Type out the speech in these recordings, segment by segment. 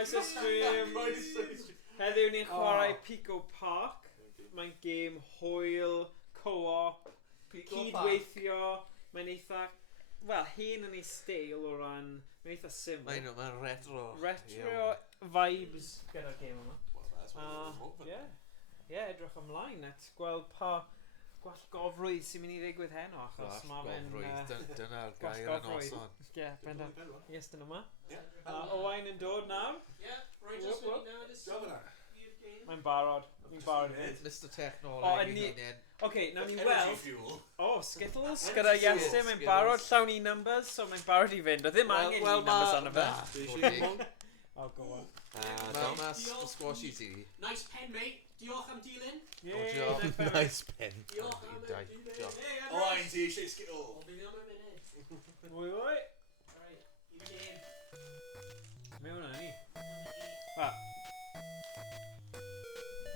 Croeso stream. Heddiw ni'n chwarae Pico Park. Mae'n gêm hwyl, co-op, cydweithio. Mae'n eitha, wel, hen yn ei steil o ran, mae'n eitha syml. Mae'n retro. Retro vibes gyda'r gêm yma. Ie, edrych ymlaen at gweld pa gwallgofrwydd sy'n mynd i ddigwydd heno, achos mae fe'n... Dyna'r gair yn oson. Ie, bendant. Iestyn yma. Owain yn dod nawr. Ie, rhaid just mynd i nawr. Mae'n barod. Mae'n barod i fynd. Mr Technoleg i hunain. Oce, nawn ni weld. Skittles gyda Iestyn. Mae'n barod llawn i numbers, so mae'n barod i fynd. O ddim angen i numbers arno fe. Oh, go on. Thomas, squashy ti. Nice pen, mate. Diolch am dilyn. Nice pen. Diolch am dilyn. Owain, ti eisiau Skittle? O, bydd am y munud. Wy. Alright, i'r gêm. Mewn hwnna ni.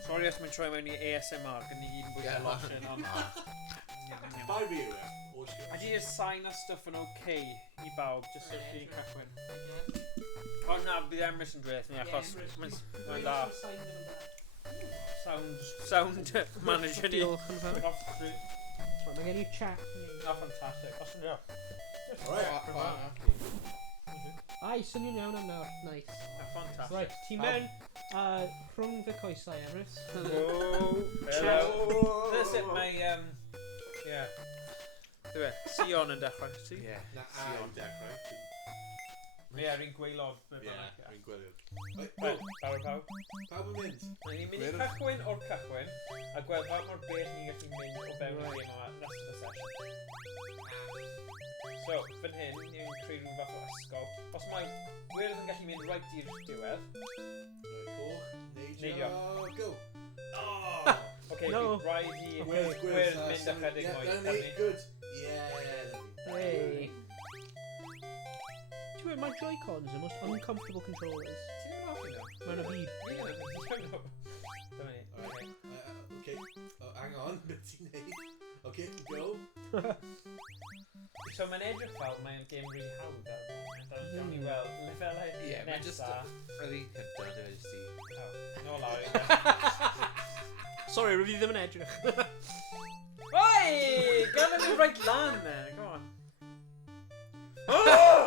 Sorry os mae'n troi mewn i ASMR, gan ni gyd yn bwyta lotion am... Bai fi yw e. A di just sign o stuff yn OK i bawb, just so chi'n cychwyn. O na, bydd Emrys yn dweud ni, achos mae'n da. Sound manager ni. Diolch yn fawr. Off the street. Mae gen i chat. Oh, fantastic. Os yn Alright. Ai, swnio'n iawn am nawr. Nice. Fantastic. Right, ti mewn rhwng fy coesau, Emrys. Hello. That's it, mae... Yeah. Dwi e, Sion yn dechrau, ti? Ie, Sion dechrau. Ie, rwy'n gweilod. Rwy'n gwylio. Pawb. Pawb yn mynd. Ni'n mynd i cychwyn o'r cychwyn, a gweld faint mor bell ni'n gallu mynd o fewn y gêm yma rest of the session. So, fan hyn, ni'n creu rhyw fath o ysgol. Os mae gwyrdd yn gallu mynd right i'r diwedd. Neidio. Go! Oce, No. bydd rhaid i gwyrdd mynd ychydig mwy. Good. Yeah. Hey. Ti'n gwybod, mae Joy-Cons yn most uncomfortable controllers. Ti'n mynd off i nhw? Mae'n y byd. Dyma ni. Okay. Hang on. Beth ti'n neud? Okay, go. So mae'n edrych fel mae'n game rili hawdd ar y moment. Gawn ni weld lefelau nesaf. Yr un cyntaf, dwi'n just i. No lawr. Sorry, rydw i ddim yn edrych. Oi! Gafon ni right lan there, go on. Oh!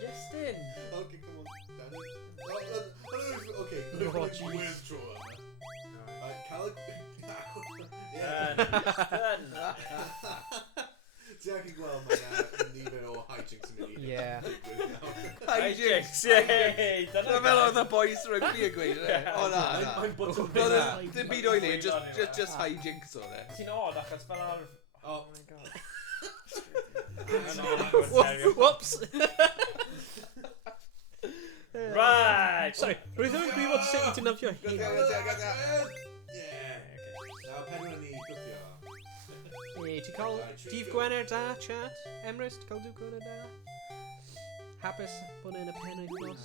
Iestyn! Okay, come on. Danny. Okay, gwyrdd tro yma. Cael Dyn! Ti'n ac i gweld mae'n nifer o hijinks yn mynd i. Hijinks, yey! Dyna fel oedd y boys rygbi yn gweud, o na. Mae'n bottom Ddim byd o'i le, just hijinks o ne. Ti'n odd achos fel ar... Oh my god. Whoops! Right! Sorry, rwy'n ddim yn gwybod sut i dynafio hyn. Yeah. Now, pen o'n i gwthio. Ti'n cael Dif Gwener da, chat? Emrys, ti'n cael Dif Gwener da? Hapus bod yn y pen o'i nos.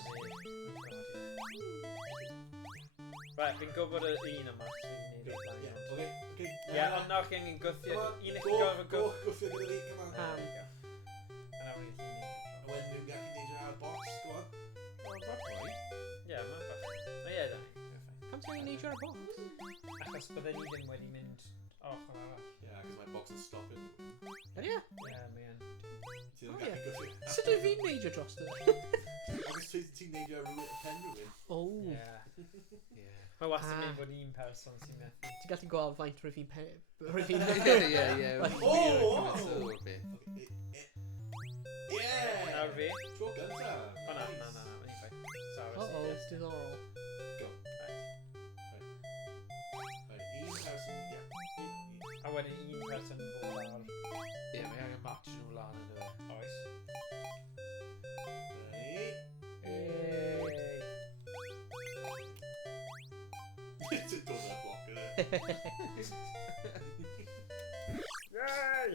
Right, fi'n gwybod y un yma sy'n neud ei blaen. Okay. Ie, ond nawr chi angen gwthio. Un eich chi gofio Go, gwthio gyda fi, come on. A nawr ni'n chi neud. A wedyn dwi'n gallu neud ar box, go on. Ie, mae'n bach. O ie, da ni. Pam ti'n ei neidio ar y box? Achos bydden ni ddim wedi mynd ochr arall. Yeah, because my box is stopping. Ydy e? Ie, mae yn. Ti ddim gallu gwthio. Sut ydw fi'n neidio dros dy? Agus ti'n neidio ar pen rhywun. O. Ie. Mae wastad mynd bod un person sy'n methu. Ti'n gallu gweld faint rwy'n fi'n pen... Rwy'n fi'n... Yeah! Nawr fi. Tro gyntaf. O na, mae'n un ffaith. Uh-oh, diddorol. Go. Un person, yeah. A wedyn un person i fod ar... Ie, mae angen match nhw lan yn y... Oes. Ti'n dod o'r bloc yna. Yay!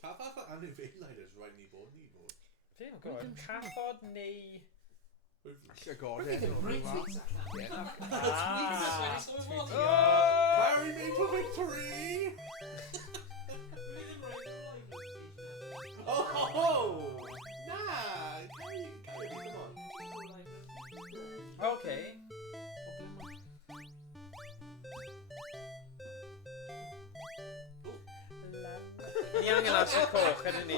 Pa fath o anifeiliaid ys rhaid ni bod? Fi'n gwybod, cathod neu... Llygod Rwy'n ddim rhaid tweets allan. Carry me to victory! Oh! Nah! Carry me, come on. Ni angen ar sy'n coch, ydyn ni.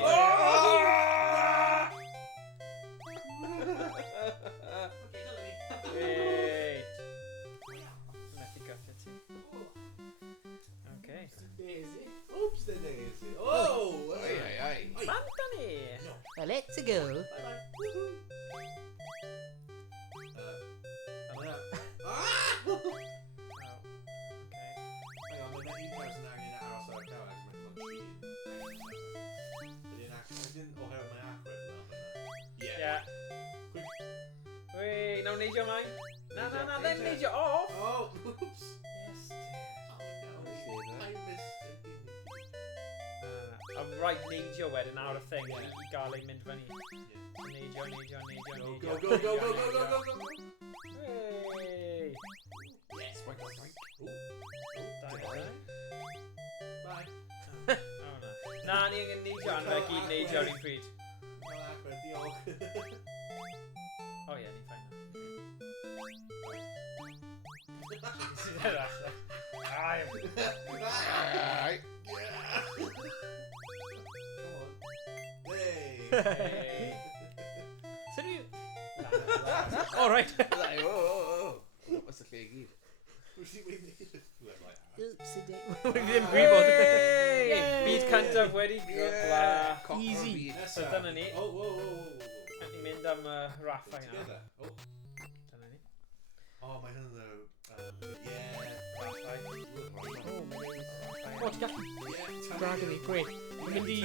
Okay, dyna ni. Yay. Methu gaffi ti. Okay. Daisy. Oops, the daisy. Oh! Ai, ai, ai. Mam da ni. Well, let's go. Bye-bye. Oh, okay. Hang on, mae un person angen aros ar y cael ac mae'n cheating. Ydyn oherwydd mae agwedd fel yna. Yeah. Wait, nawn neidio mlaen. Na, ddim neidio off. Oh, oops. Yes. Oh, no. I missed it. A right neidio wedyn ar y thing i gael ei mynd fyny. Neidio. Go. Hey. Yes. Swank, swank. Da. Bye. Oh, na. Na, ni angen neidio an fe gyd neidio ar un pryd. Fel agwedd, diolch. Oh, ie, ni'n ffain. Ai. Ai. Hey. Hey. So do you... All right. Ai, o. What's the lle i gyd? Wrth i wedi... Oops, we ddim gwybod. Hey! Byd cyntaf wedi gwbla. Easy. So dyna ni. Oh, whoa. Ni'n mynd am y raffa yna. Together. Oh. Dyna ni. Oh, mae hyn yn yeah. Raffau. O, ti gallu dragon ni, gwe. Mae'n mynd i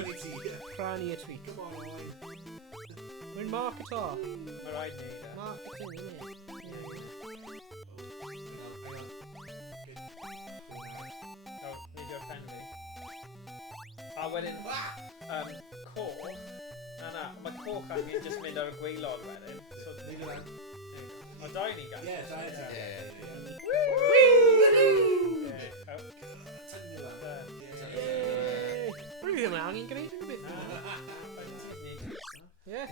rhannu y tweet. Come on, Owain. Mae'n marketer. Mae rhaid neud e. Marketing, isn't it? O, neidio'r pen fi. A wedyn, coch. Na, mae coch angen just mynd ar y gwaelod wedyn. So, o, dau ni gan. Yeah, dau ni. Rwy'n ddim yn angen gwneud yn beth. Ie.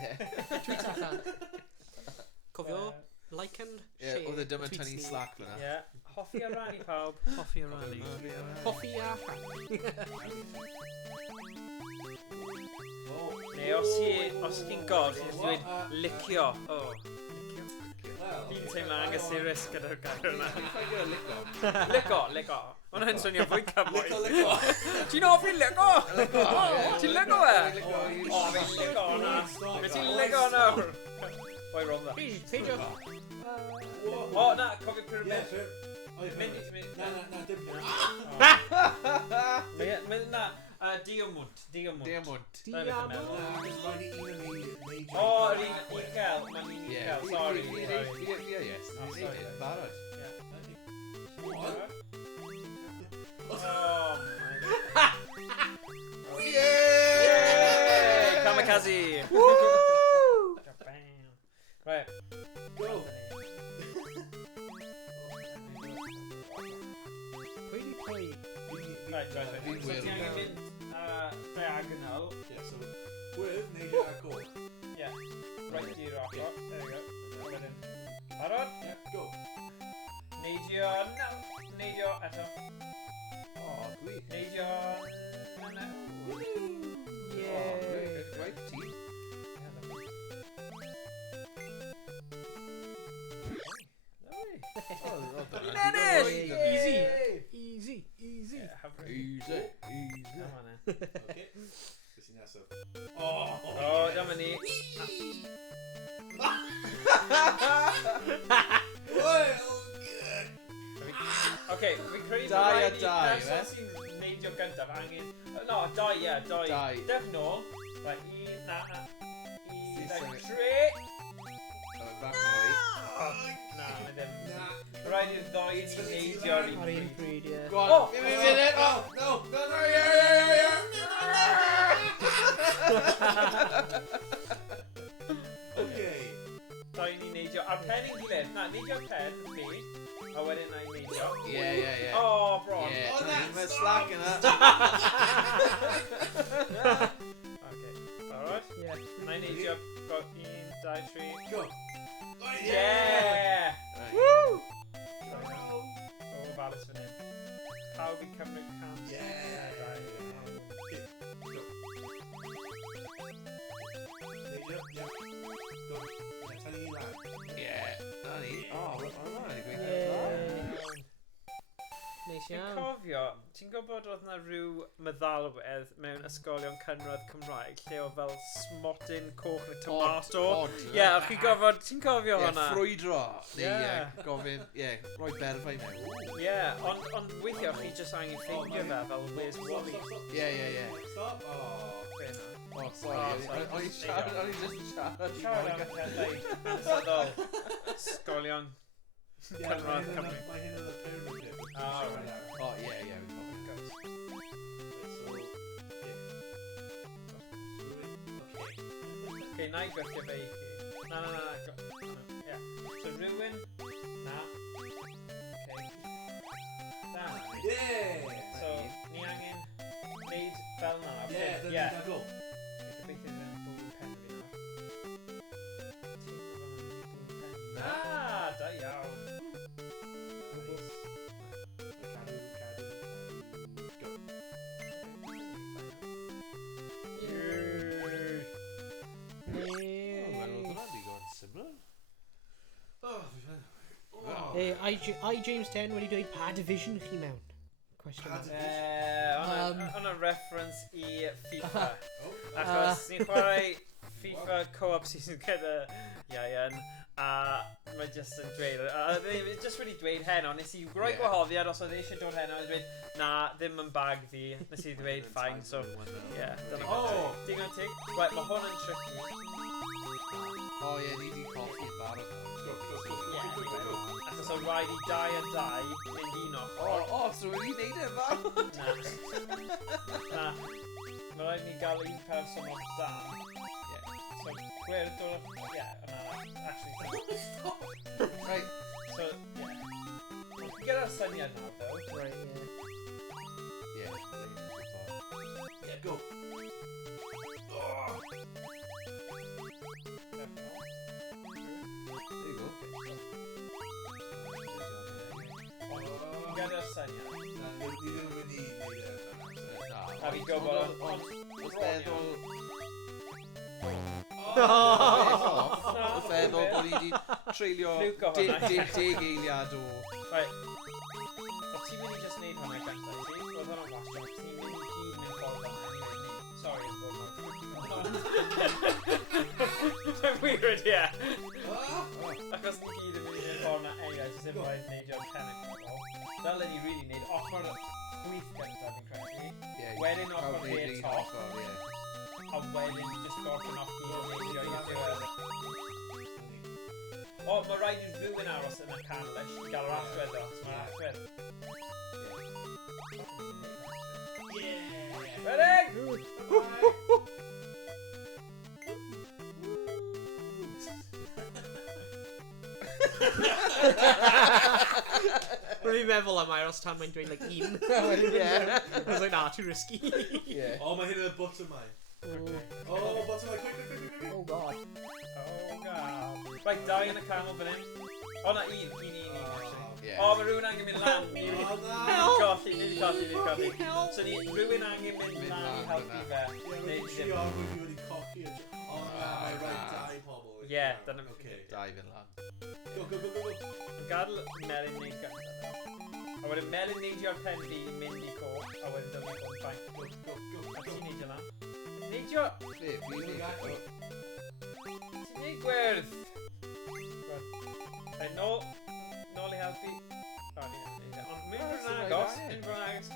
Tweet allan. Cofio, like and share. Oedd y dyma tynnu slack fyna. Ie. Hoffi a rannu pawb. Hoffi a rannu. Hoffi a rannu. Neu os chi'n god, chi'n dweud licio. O, licio. Fi'n teimlo angysurus gyda'r gair yna. Lico. Mae'n hyn swnio fwy cymwy. Lico. Ti'n hoffi lico? Ti'n lico e? O, fi'n lico hwnna. Fe ti'n lico hwnna? Boi rom dda. Peidio. O, na, cofio pyramid. Mynd. Na, dim. Na, diamond. Diamond. O, yr un uchel. Mae'n un uchel. Sorry. Yes. Barod. Yay! Kamikaze! Woo! Right. Go. Right. So ti angen mynd diagonal. Yeah, so with neidio a coch. Yeah. Right i'r ochr. There we go. Wedyn. Barod? Yeah, go. Neidio eto. Oh, gwych. Neidio... Right, team. Easy. Easy. Come on then. Okay. Sy'n nesaf. Oh, Dyma ni. well, good. Okay, fi'n credu Dau a rhaid i dau, person eh? sy'n neidio gyntaf angen... No, dau. Dau. Dewch nôl. Right, tri. Back away. Na, mae ddim. Rhaid i'r ddoi ni neidio ar un Ar un pryd. pryd, ie. Go on. Oh! Give me a minute. Oh, No, Okay. Doi ni neidio. A'r pen i'n gilydd. Na, neidio'r pen fi. A wedyn na i neidio. Yeah. Oh, bron. Yeah. Oh, that's- Mae'n slack yna. Okay, alright. Yeah. Na i neidio. Go, 1, 2, 3. Go. Yeah! Right. Woo! Ofalus fan hyn. Pawb i cymryd cam. Yeah. Go. ti'n gwybod oedd yna rhyw meddalwedd mewn ysgolion cynradd Cymraeg lle oedd fel smotyn coch neu tomato? Ie, o'ch chi gofod, ti'n cofio hwnna? Ffrwydro. Neu gofyn, rhoi berfau mewn. Ie, ond weithio chi jyst angen ffeindio fe fel Where's Wally. Ie. Stop. O, sorry. O'n i'n just siarad. Siarad am pethau hanesyddol. Ysgolion cynradd Cymru. Mae hyn yn y pyramid pit. O, ie. Okay, na I gwerthu fe i chi. Na. Ie. So rhywun. Na. Okay. Da. So, ni angen neud fel na. Ie. Go. Gobeithio ddim yn bwyd pen fi na. Da iawn. I James 10 wedi dweud pa division chi mewn? Question mark. Hwna'n reference i FIFA. Achos ni'n chwarae FIFA co-op season gyda Iestyn. A mae jyst yn dweud, jyst wedi dweud heno, nes i roi gwahoddiad os oedd eisiau dod heno, nes i dweud, na, ddim yn bag fi, nes i dweud, fine, so, dyna digon tig. Right, mae hwn yn tricky. O ie, ni di colli yn barod. Achos o rhaid i 2 mynd un ochr. So wedi neud e fa? Na. Mae rhaid ni gael un person o'r dan. So, gwyrdd o'r... actually... Right. So, gyda'r syniad nawr, though. Right, Go. There you go. Gyda'r syniad. Ni ddim yn mynd i neud e. A fi gwybod... Wrth feddwl... Wrth feddwl bod ni wedi treulio 10 eiliad o... Right. O ti'n mynd i just neud hwnna ganta i ti? Roedd hwnna'n wastio. Ti'n mynd i gyd mewn ffordd hwnna. Anyway, sorry. Mae'n weird, yeah. Achos ni gyd yn mynd i mewn ffordd hwnna anyway, so ddim rhaid neidio technical. Dylen ni really neud ochr chwith ganta, fi'n credu. Wedyn ochr i'r top. A wedyn just gorffen off gyd yn neidio i'r diwedd. O, mae rhaid i rhywun aros yn y canol i gael yr allwedd o. Mae'r allwedd. Ready? Rwy'n meddwl am Iros tan mae'n dweud like 1. I was like, nah, too risky. O, mae hyn yn y bottom line. O, bottom line, quick. Oh god. Oh god. Right, 2 yn y canol fan hyn. O, na, 1. O, mae rhywun angen mynd lan. Ni wedi colli. So rhywun angen mynd lan i helpu fe. Ti o'r wedi wedi cochi. O, mae rhaid 2 pobl. Ie, dyna... 2 fynd lan. Go. Yn gadael Melin neud gynta. A wedyn Melin neidio'r pen fi i mynd i co. A wedyn dyma i bod yn ffain. Go. A ti'n neidio lan? Neidio... Ti'n neud gwyrdd. Right, nôl i helpu. O, ni ddim yn neidio. Ond mynd bryn agos.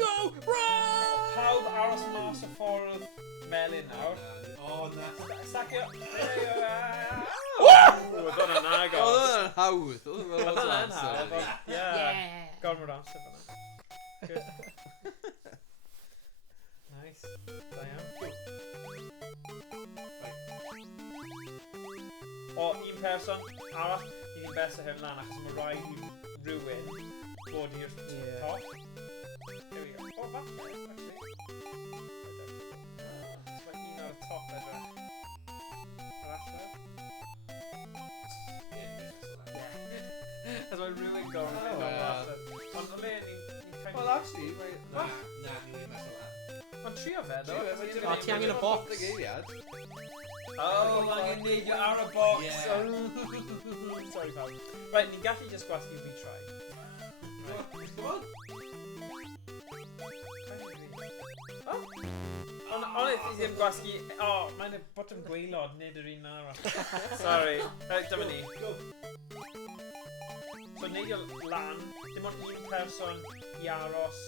Go! Run! Pawb aros mas o ffordd Melin nawr. O, na. Sacio. Oedd hwnna'n agos. Oedd hwnna'n hawdd. Oedd hwnna'n hawdd. Ie. Gormod amser fyna. Good. Nice. Da iawn. O, un person arall i ddim besa hyn lan achos mae rhaid i rhywun bod i'r top. Here we go. O, falle, actually. So mae un o'r top edrych. Yr allwedd. As mae rhywun gorau mynd o'r allwedd. Ond o le ni'n kind of... Well, actually, Na, ni wedi mesol lan. Ond trio fe, ddo. O, ti angen y box. O, mae angen neidio ar y box. Sorry, pawb. Right, ni'n gallu just gwasgu retry. Come on. i ddim gwasgu... O, mae'n y bottom gweilod, nid yr un arall. Sorry. Dyma ni. Go. So, neidio lan, dim ond un person i aros.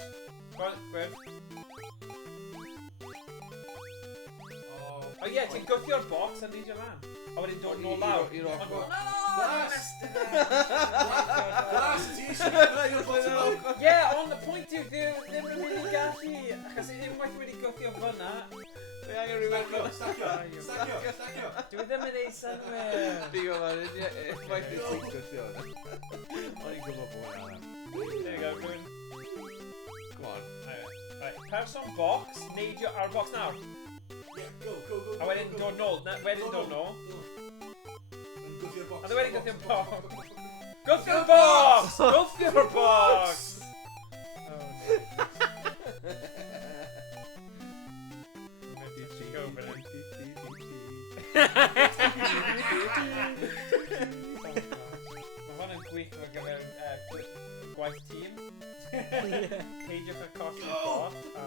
Gwyrdd. O ie, ti'n gwthio'r box a neidio lan. A wedyn dod nôl lawr. I'r off box. Glas! Glas, ti eisiau Ie, ond y pwynt yw, ddim yn really gallu. Achos i ddim waith wedi gwthio fyna. Fe angen rhywun... Stacio. Dwi ddim yn ei synwyr. Pico fan hyn, effaith i'r ti'n gwthio. O'n i'n gwybod bod hwnna. There you go, rhywun. Come on. Right, person box, neidio ar y box nawr. Go. A wedyn dod nôl, wedyn dod nôl. A wedyn gwthio'r box. Gwthio'r box! Gwthio'r box! Mae hwn yn gwych ar gyfer gwaith tîm. Peidiwch y colli bot a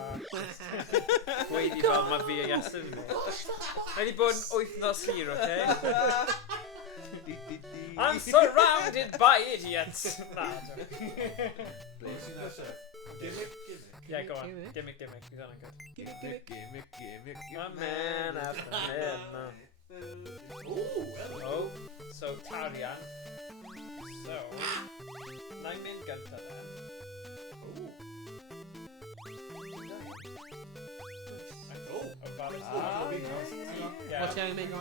gweiddi fel mae fi a Iestyn. Mae wedi bod yn 8 nos hir, oce? I'm surrounded by idiots! Na, yeah, go on. Gimmick. He's on good. Gimmick. My man after midnight. Oh, so Tarian. So, na'n mynd gynta then. What ti angen mynd?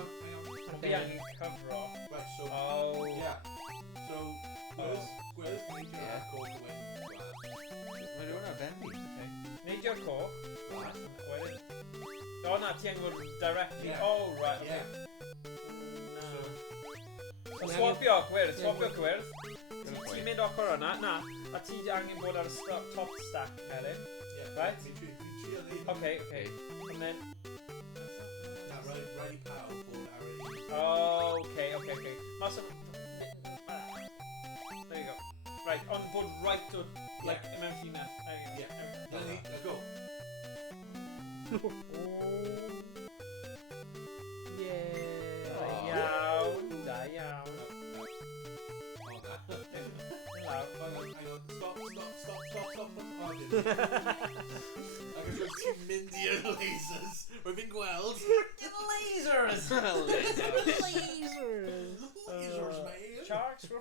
Fi angen cyfro. Right, so... Oh. Yeah. So, gwyrdd, neidio ar coch yn glas. Mae rhywun ar ben fi. Neidio'r coch. Glas. Wedyn. O na, ti angen fod directly. Yeah. Oh, right, okay. Yeah. So swapio gwyrdd. Ti'n mynd ochr o'na, na. A ti angen bod ar y top stack, Elin. Yeah. Right? Okay. Okay. And then... Na, rhaid I pawb bod ar y... Oh, okay. Mas of... There you go. Right, on board right to, like, mewn llinell. There you go. Yeah. Lenny, go. Da iawn. Stop. I guess we're ti'n mynd i'r lasers. We've been gweld. Lasers! Lasers, mate. Sharks were...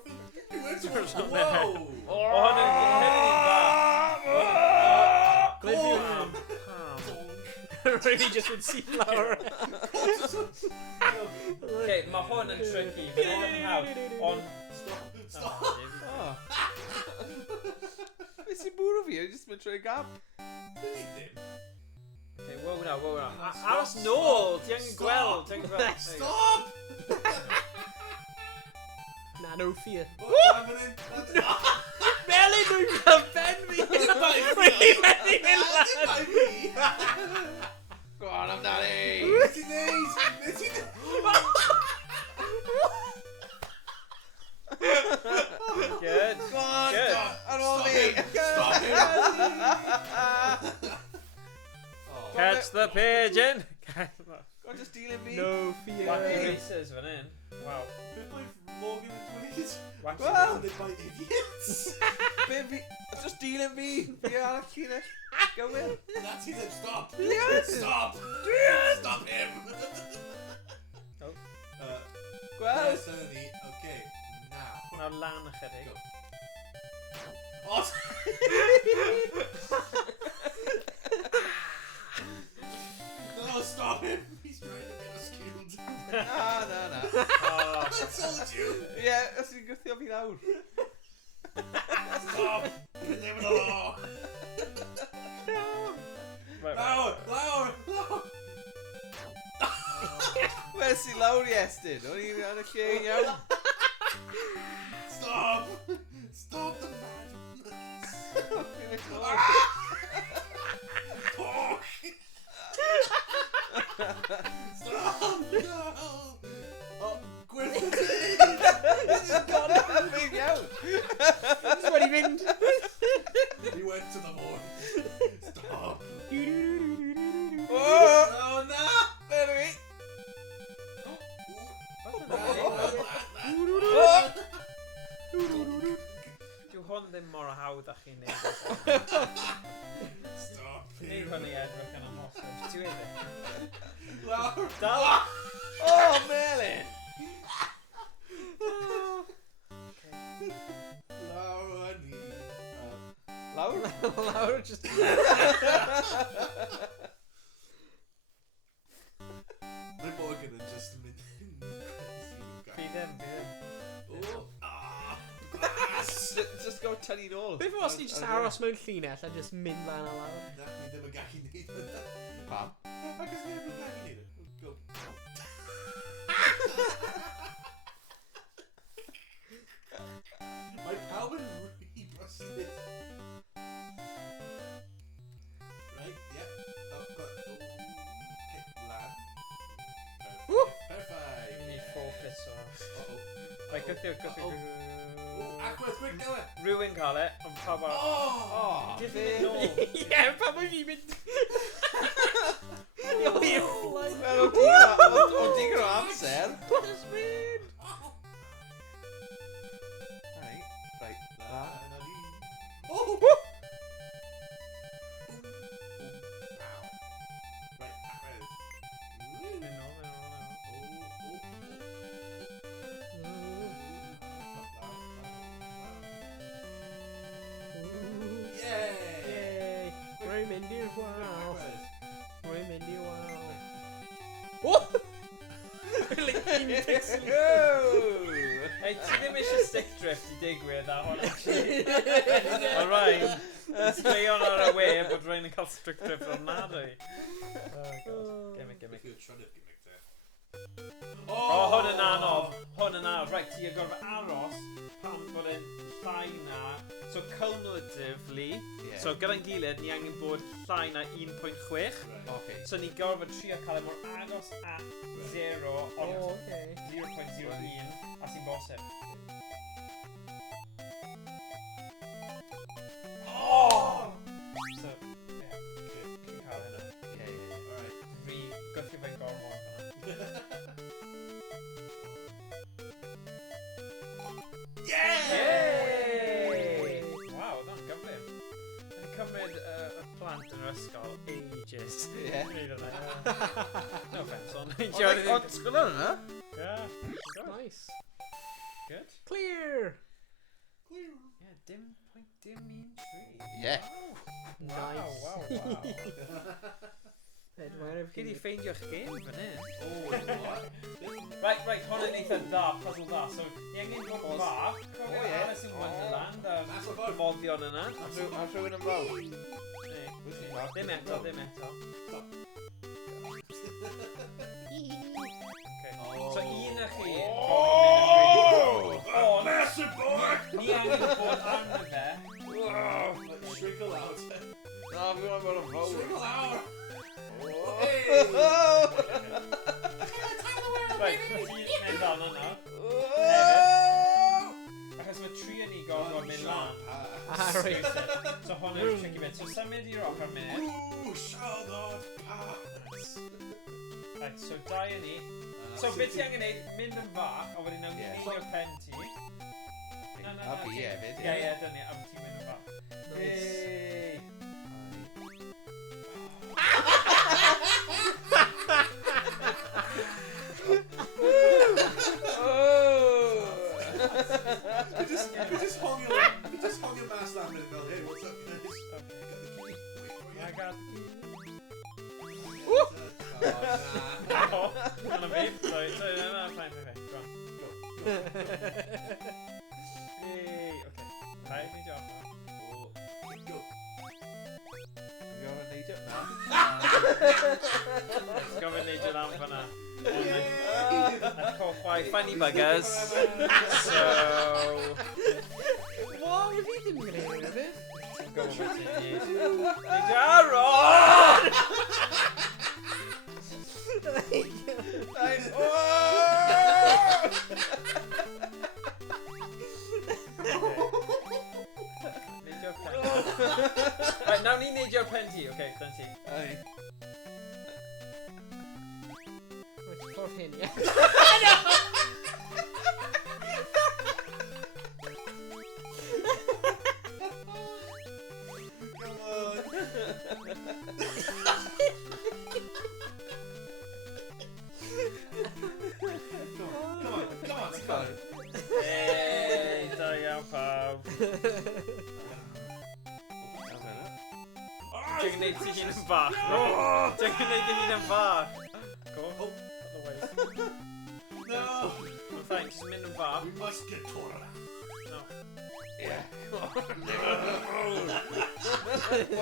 Whoa! hwn yn Really just would see flower. Okay, mae hwn yn tricky. Mae'n edrych yn hawdd, ond... Stop. Beth sy'n bwrw fi? Jyst mynd trwy gap. Okay, wow now. Aros nôl! Ti angen gweld. Stop! Na, no fear. Melyn, dwi'n cael ben fi! Go on, amdani! Beth i'n neud? Good. Go on, Good. ar ôl fi! Stop him! Catch the pigeon! Go on, just deal fi. No fear. Wacky races fan hyn. Wow. Beth mae Morgan yn dweud? Wacky Well. They fight idiots. Be fi... Just deal fi. Fi ar y llinell. Gywir. That's it, stop. Yes. Stop. Stop him. Oh. Gweld? Yes, Lenny. Okay, now. Hwna lan ychydig. Go. Oh! No, stop him! He's trying to get us killed. Na. Oh. I told you! Ie, os i'n gwthio fi lawr. Stop! Leave it alone! Right. Lower! Wes i lawr i Iestyn. O'n i'n ar y lle yn iawn. Stop! Stop the madness! Fi'n mynd lawr. Pork! Stop! No! Oh, gwyrdd! Fi'n iawn. That's what he meant. He went to the morning. Stop! Oh! Oh no! Lawr. Dal. Oh, Melin! Lawr a ni. Lawr? Lawr just... Mae Morgan yn just mynd yn crazy. Fi ddim. Oh, glas! Just go tynnu nôl. Beth os ni just aros mewn llinell a just mynd lan a lawr? Na, ni ddim yn gallu neud hynna. Pam? Ac ys ni ddim yn gallu neud hynna. Go. Mae pawb yn rhy brysur. Right, yep. Oh, got... Okay, lan. Woo! Perfect. We need 4 bits o. Uh-oh. Right, gyda. Aqua, quick, go it. Rhywun cael e, ond pawb ar... Oh! Gyd fi'n mynd nôl. Ie, pa mae fi mynd... Wel, o digon o amser. Just mynd! Right. Oh! Yay! Rwy'n mynd i'r waw. Rwy'n mynd i'r waw. O! Linkin Pixel. Hey, ti ddim eisiau stick drift I digwydd a hwn actually. Mae rhaid yn sgleion ar y we bod rhaid yn cael stick drift o'r nadwy. Oh god, gimmick. Oh, hwn yn anodd. Hwn yn anodd. Right, ti yn gorfod aros pan bod e'n llai na. So cumulatively, so gyda'n gilydd, ni angen bod llai na 1.6. Okay. So ni gorfod trio cael e mor agos at 0 ond O, okay. 0.01 a sy'n bosib. Oh! So, yeah, chi'n cael hynna. Fi gwythio fe'n gormod hynna. Yay! Wow, that's gyflym. Yn cymryd y plant yn yr ysgol ages. Yeah. Neud hynna. No offence, ond... Ond sgwrn hwnna? Yeah. Nice. Good. Clear! Yeah, dim un tri. Yeah. Nice. Wow. Edward, Gyd I ffeindio'ch game fan hyn. Oh, Right, hwn yn eitha da, puzzle da. So, ni angen bod yn fach. Cofio Alice in Wonderland a'r foddion yna. A rhywun yn fawr. Ddim eto. So, un o chi gofyn massive boy! ni angen bod arno fe. Shrinkle out. Na, fi wna'n bod yn fawr. Shrinkle out! Right, ti'n mynd dan yna. Achos mae tri yn ni gorfod mynd lan. Right. So hwn yw'r tricky bit. So symud i'r ochr munud. Ooh, shall not pass. Right, so dau yn ni. So beth ti angen neud, mynd yn fach, a wedyn nawn ni neidio'r pen ti. A fi hefyd. Ie, dyn ni, a ti'n mynd yn fach. Yay! We just hung your mask that minute, Mel. Hey, what's up, guys? I got the key. Oh, Oh, gonna be. Sorry, no, fine. Go on. Go. Yay, okay. Right, good job. Go. Fi wna'n neud it? Na. Let's go and need your lamp for now. Let's call quite funny buggers. So, Wow, if you didn't get any of it. go over to you. Need your rod! Need your pen. Right, now need your pen tea. Okay, pen tea. Ai. Which for him, yeah. Come on. yn bach. Dwi'n gwneud yn un yn bach. Go. Otherwise. No! Mae'n ffain, jyst mynd yn bach. We must get Tora. No. Yeah.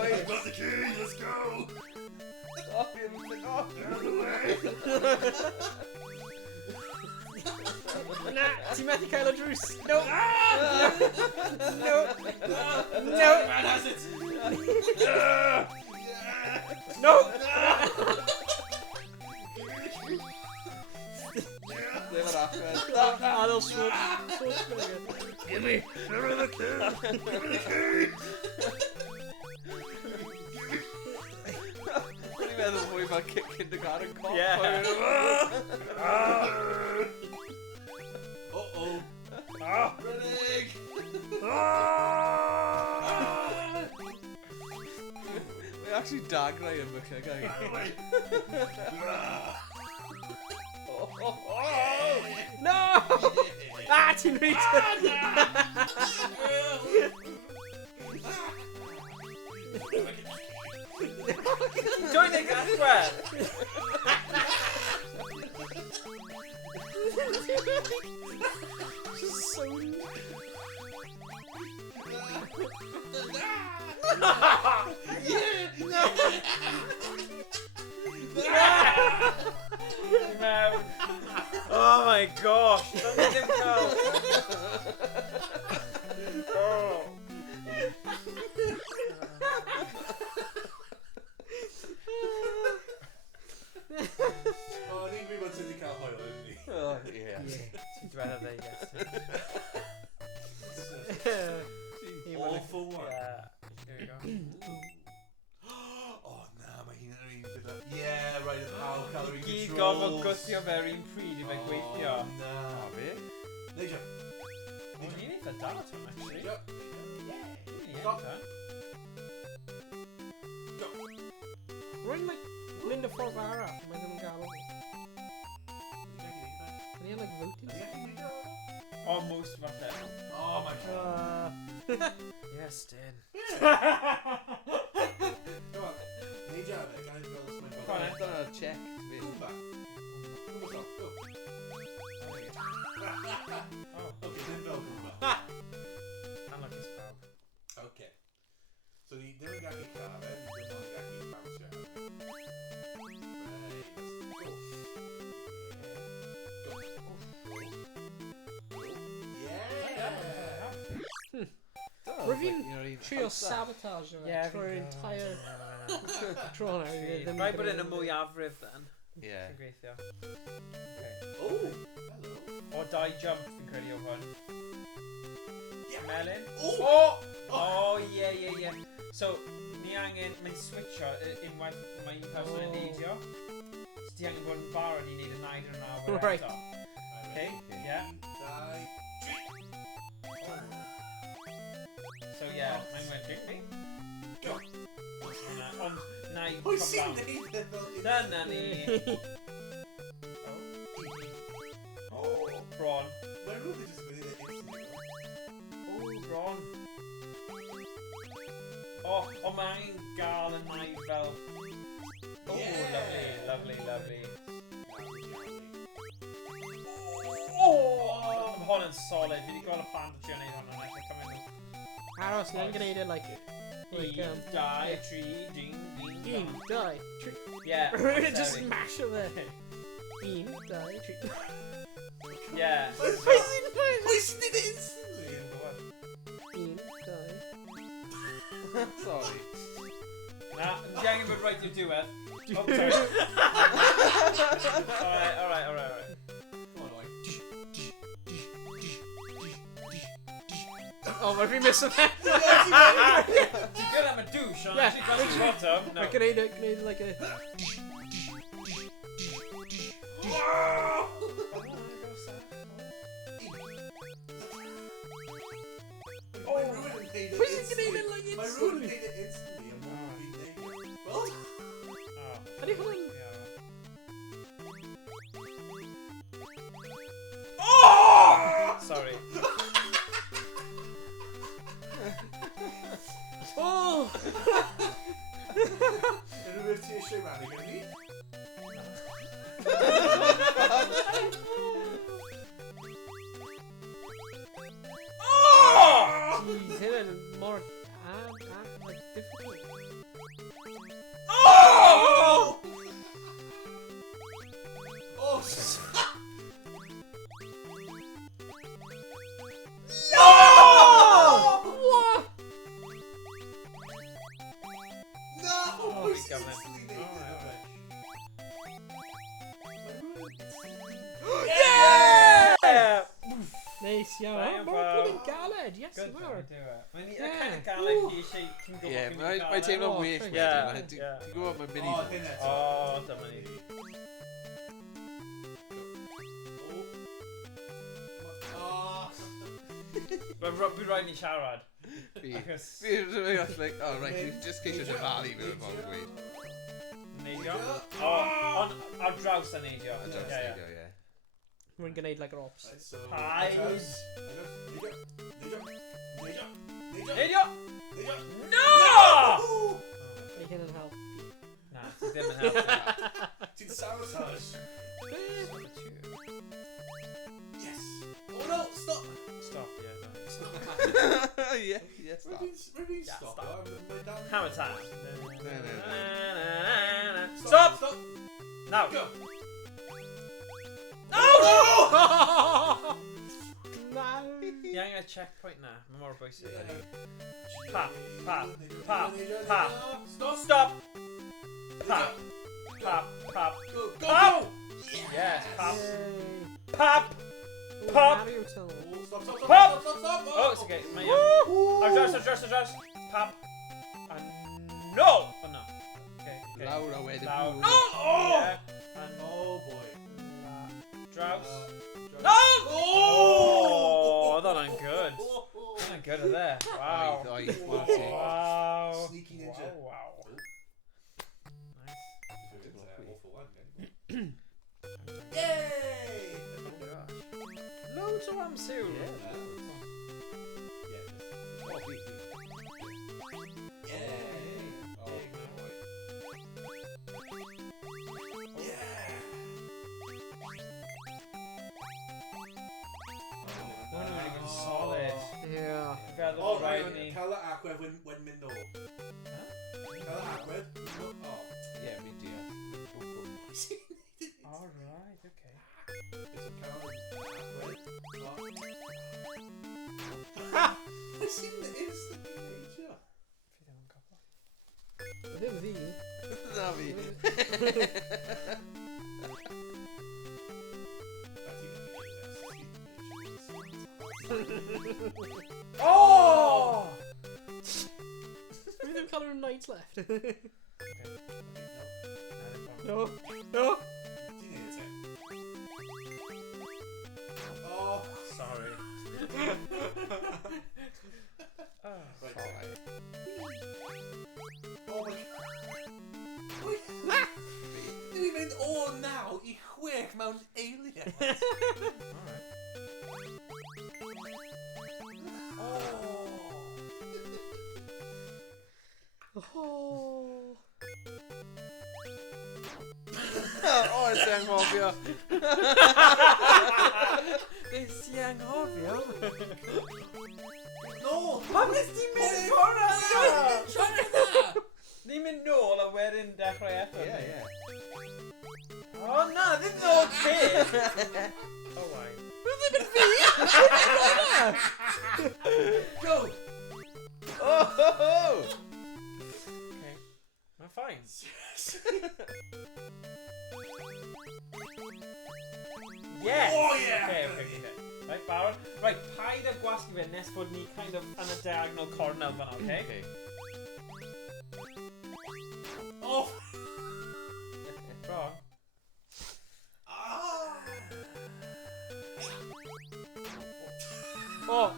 I've got the key, let's go! Stop him, get off. Out of the way! Na, ti'n methu cael o drws. No. No. No! Man has it! No. Never happened. Adel sword. Sword again. Give me the key! Give me the key! Dwi'n meddwl fwy fel kindergarten cop. Yeah. Uh-oh. Running! We actually dag rai yn bych, guy. No. Ah, ti'n reid. Dwi'n ei gallwedd! So... Mewn. Oh my gosh! Don't let him go! Oh. Oh, ni'n gwybod sydd wedi cael hwyl, ynddi ni? Oh, yeah. Ti'n dweud dweud, Iestyn. Awful one. Yeah. Here we go. Oh, na, mae hi'n yr un gyda... Yeah, right, y pawb cael yr un Gyd controls. gofod gwthio fe'r un pryd i fe gweithio. Oh, na. O, fi? Neidio. Ni'n eitha da to, actually. Neidio. Ni'n Stop. eitha. Rwy'n like mynd y ffordd arall. Mae ddim yn gael o. Yn i'n like voting? Almost falle. Oh, my God. Iestyn. Come on. Neidio, gael ei fel ysmai. Go on, Dyna check, fi. Come back. Come on, go. Oh. Okay, dim fel come back. Unlucky spell. Okay. So ni ddim yn gallu crafen, ni ddim yn gallu bawnsio. Rwy'n trio sabotage yma trwy'r entire tro na. Rhaid bod yn y mwyafrif then. Yeah. Sy'n gweithio. Oh, hello. O, dau jump fi'n credu o hwn. Melyn. Oh! Oh, yeah. So, ni angen, mae'n switcho unwaith mae un person yn neidio. So, ti angen bod yn barod i wneud y naid yn awr Right. eto. Okay, yeah. Dau. So, yeah, mae'n mynd ding. Go. Ond, na i Pwy come sy'n down. neud e fel Dyna ni. Oh, Bron. Mae'n rhywbeth jyst yn mynd i'n instantly. Oh, Bron. O mae angen gael y naid fel... Oh, Yeah. lovely. Oh, mae hwn yn solid. Fi wedi gweld y plan o trio neud hwnna. Neu cymryd nhw. Aros, ni'n gwneud e like... Un, dau, tri, ding. Un, dau, tri... Yeah. Rwy'n just mash o fe. Un, dau, tri... Yeah. Pwy sy'n neud e instantly? Un, dau... Sorry. Na, ti angen bod right i'r diwedd. Oh, sorry. Alright. Come on, Owain. Oh, mae fi'n miss o fe. Ti'n good am y douche, ond Yeah, actually cost you bottom. No. Mae gwneud like a... Mae rhywun yn neud e Pwy sy'n instantly. gwneud e like Mae rhywun yn instantly? neud e instantly am mwyn fi'n neud e. Wel? Oh. Ydy hwn yn... Sorry. Oh! Nice, iawn. Fair Mae'n bro. blwyddyn galed, yes, Good i man, wawr. do it. Mae'n Yeah. kind of galed chi eisiau ti'n gwybod Ie, chi'n mynd i mae'n galed. teimlo'n Oh, well thank you. wedyn. Yeah. Ti'n gwybod mae'n mini Oh, bod. hynna. O, dyma ni. Bydd rhaid ni siarad. Fi. Achos... Fi'n rhywbeth, like, oh, right, fi'n just ceisio dyfalu fe fel gweud. Neidio? O, ond ar draws a neidio. A draws Ie, ie. neidio, ie. Mae'n gwneud like yr ops. Paid. Neidio! Neidio! No! Mae hyn yn help. Na, ti ddim yn helpu. Ti'n sabotage. Be? Yes! Oh no, stop! Stop, yeah, no. Ie, ie, stop. Rwy'n stop. stop. Hammer time. No. Stop! Stop! Now. Go! No! No! Ni angen y checkpoint na. Mae mor bwysig. Pap, pap, pap, pap. Stop! Stop! Pap, pap, pap. Go! Go! Pap! Go! Yes, pap. Yay. Pap! Ooh, Pop. Mario tunnel. Oh, stop, stop, stop, Pop! stop, stop, stop! Oh, it's okay. Mae yw. Adjust. Pap. No! Oh, no. Okay, okay. Lawr a wedyn. Lawr. Ooh. No! Oh! Yeah. And Oh boy. draws. Draws. No! Oh! Oedd hwnna'n good. Hwnna'n good o there. Wow. Oi, quality. Wow. Sneaky ninja. Wow. Nice. Awful one, then. Yay! Oh my gosh. Loads o amser. Yeah. Oh, fi. Yay! Oh, yeah! Hwn yn mynd yn solid. Yeah. Feddwl Oh, o rhaid ni. cael y agwedd when mynd nôl. Cael y agwedd. Oh. Ie, mi diolch. Alright, okay. It's a cael y agwedd. Ha! I've seen the instant teenager. Fi ddim yn gwybod. Ddim fi. Na fi. Oh! We ddim cael yr night left. No. No. Teenager. Oh. Sorry. Right. Alright. Oh my god. Dwi'n mynd o naw I 6 mewn alien. Alright. Oh. O, ys i anghofio. Nes i anghofio? No! Pam nes ti'n mynd ffwrdd na? Siarad na! Ni'n mynd nôl a wedyn dechrau eto. Ie, ie. O na, ddim nôl ti! Owain. Go! Oh, ho, ho! Okay. Mae'n ffain. Yes! Oh, yeah! Okay. Right, barod. Right, paid a gwasgu fe nes fod ni kind of yn y diagonal cornel fan'na, okay? Okay. Oh! Wrong. Ah! Oh.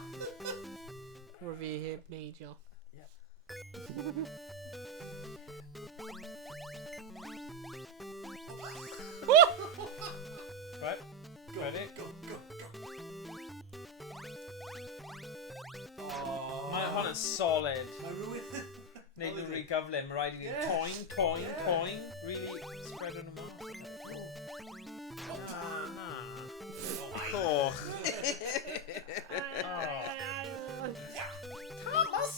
Mae fi heb neidio. Right, ready? Go, go, go. Oh. Mae hwn yn solid. Mae rhywun... Neud nhw'n rhy gyflym, mae rhaid i ni Yeah. toing, toing, Yeah. toing. Really spread nhw mas. Na. Coch. Thomas!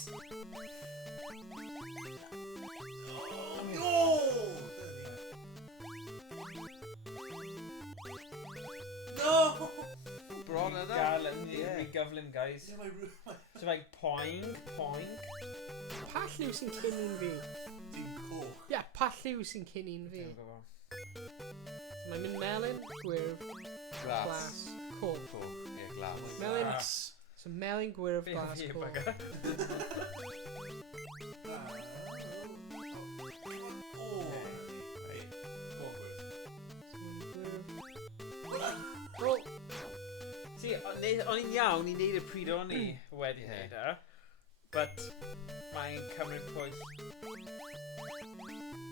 No! No! Bron yna. Gael yn Yeah. rhy gyflym, guys. Yeah, mae rhywun... So like poing, poing. Pa lliw sy'n cynni'n fi? Dim coch. Ie, pa lliw sy'n cynni'n fi? Dwi'n gwybod. Mae'n mynd melyn, gwyrdd, Glas. glas, coch. Coch, ie, glass. Melon. Yes. So melon gwyrdd glas Fi cool. bugger. Oh, See, o'n i'n iawn i wneud y pryd o'n i wedi Ie. wneud e. But mae'n cymryd pwys.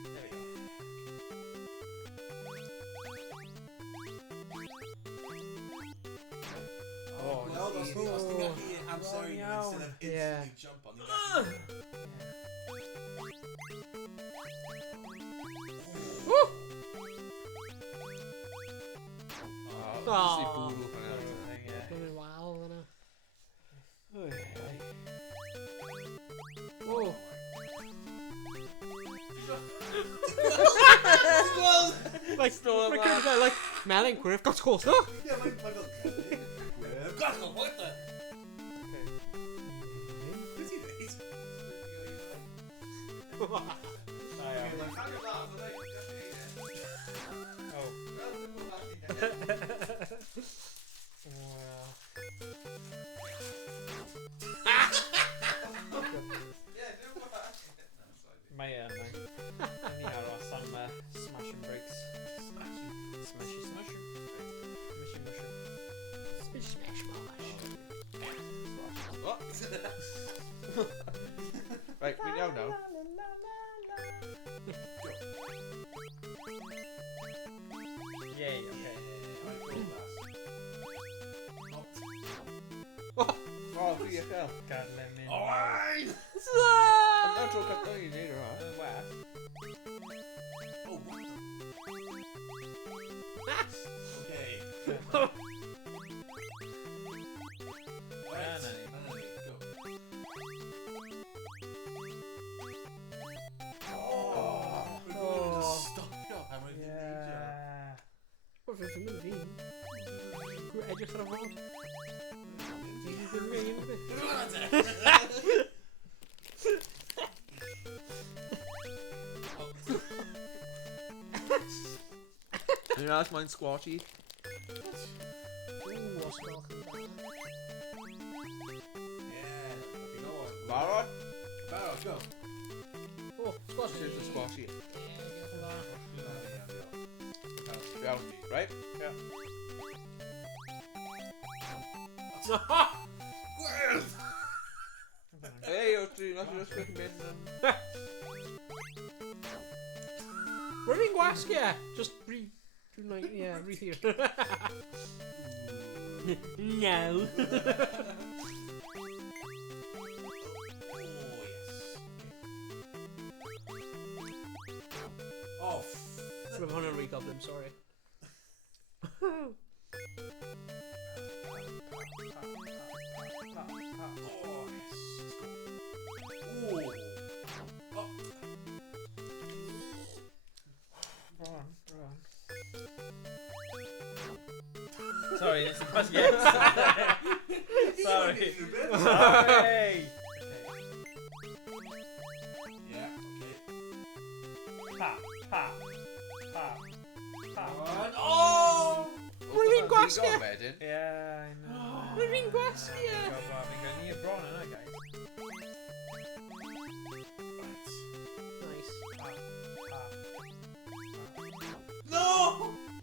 There we go. Oh, well, os ti'n gallu amser i Iawn. instead of Yeah. instantly jump on, ti'n Woo! Oh, Aw. see bwrw fan hynny. Dwi'n wal fyna. Wy. Oh. Like, Stole my curve like melon gwyrdd glas cool. No! Yeah, mae'n fel... God, what the... Beth ti'n neud? Oh. Mae yn ni aros am smash and breaks. Smashy smashy. Smashy mushy. Smash, smash, smash. What? Right, we know now. Yay, okay. Oh, fi eich el. Gadlen in. Owain! Ond na tro cadw i neud o'r hwn. Well. Oh, what the... Okay. Right. no. Go. Oh. Stopio pan mae'n neidio. Yeah. Wel, fe ddim yn fi. Gwyd edrych ar y fod. Ddim yn fi. Yn arall mae'n squatty. Ooh, os gwelwch yn dda. Yeah, go on. Barod? Barod, go. Oh, squash. This is the squatty. Yeah, Iawn, right? Gwerth! Hey, o'r tri, nath i'n ysgrifft mynd yn... Rwy'n fi'n gwasg, ie. Just yeah, re here. No. Oh, Rwy'n hwnna'n re-goblin, sorry. Sorry, it's supposed to get. Sorry. Sorry. Yeah, okay. Ha, ha, ha, ha. Oh! Rwy'n fi'n gwasg, ie. wedyn. Yeah, I know. Rwy'n fi'n gwasg, ie. Fi'n gwneud ni y bron yna, guys. Nice. Ha, ha. No!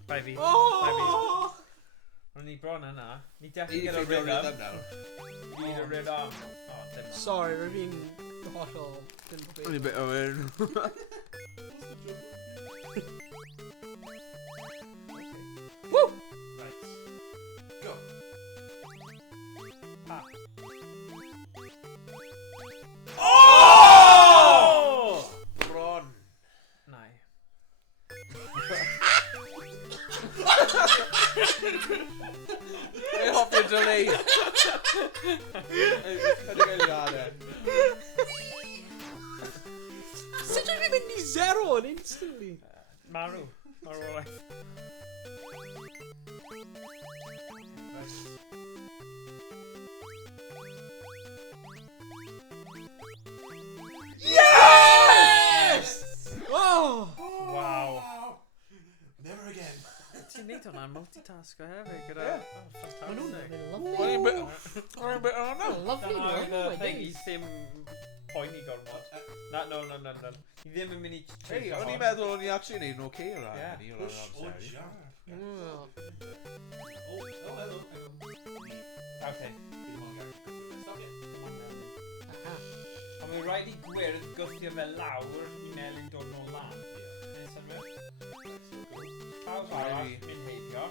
Bai fi. Oh! Ro'n ni bron yna. Ni Ni definitely gyda ffeindio rhythm. rhythm nawr. Ni gyda rhythm. Oh, dim ond. Sorry, rwy'n fi'n hollol. Dim Only bobyd. bit of it. Woo! Right. Go. Ha. Oh! Bron. Nai. Ei, hoffi'r delay. Ei, chydig eiliadau. Sut ydych chi'n mynd i zero yn instantly? Marw. Marw o life. Oh! Wow. Never again. ti'n neud hwnna'n multitasco hefyd gyda... Ie. Maen nhw'n Fantastic. lovely. O'n i'n bit on now. Lovely, Dyna nhw. oedd Oh y my thing, i days. ddim poeni gormod. Na, no. I ddim yn mynd i... Hey, o'n i'n meddwl o'n i actually neud yn okay o ran. Ie. Ni, o Push ran or amser. jump. Mm. Oh, hello. Okay. Stop it. Aha. Ond mae'n rhaid i gwyrdd gwthio fe lawr i melyn dod nôl lan. Neu symud? Pawb arall mynd heibio.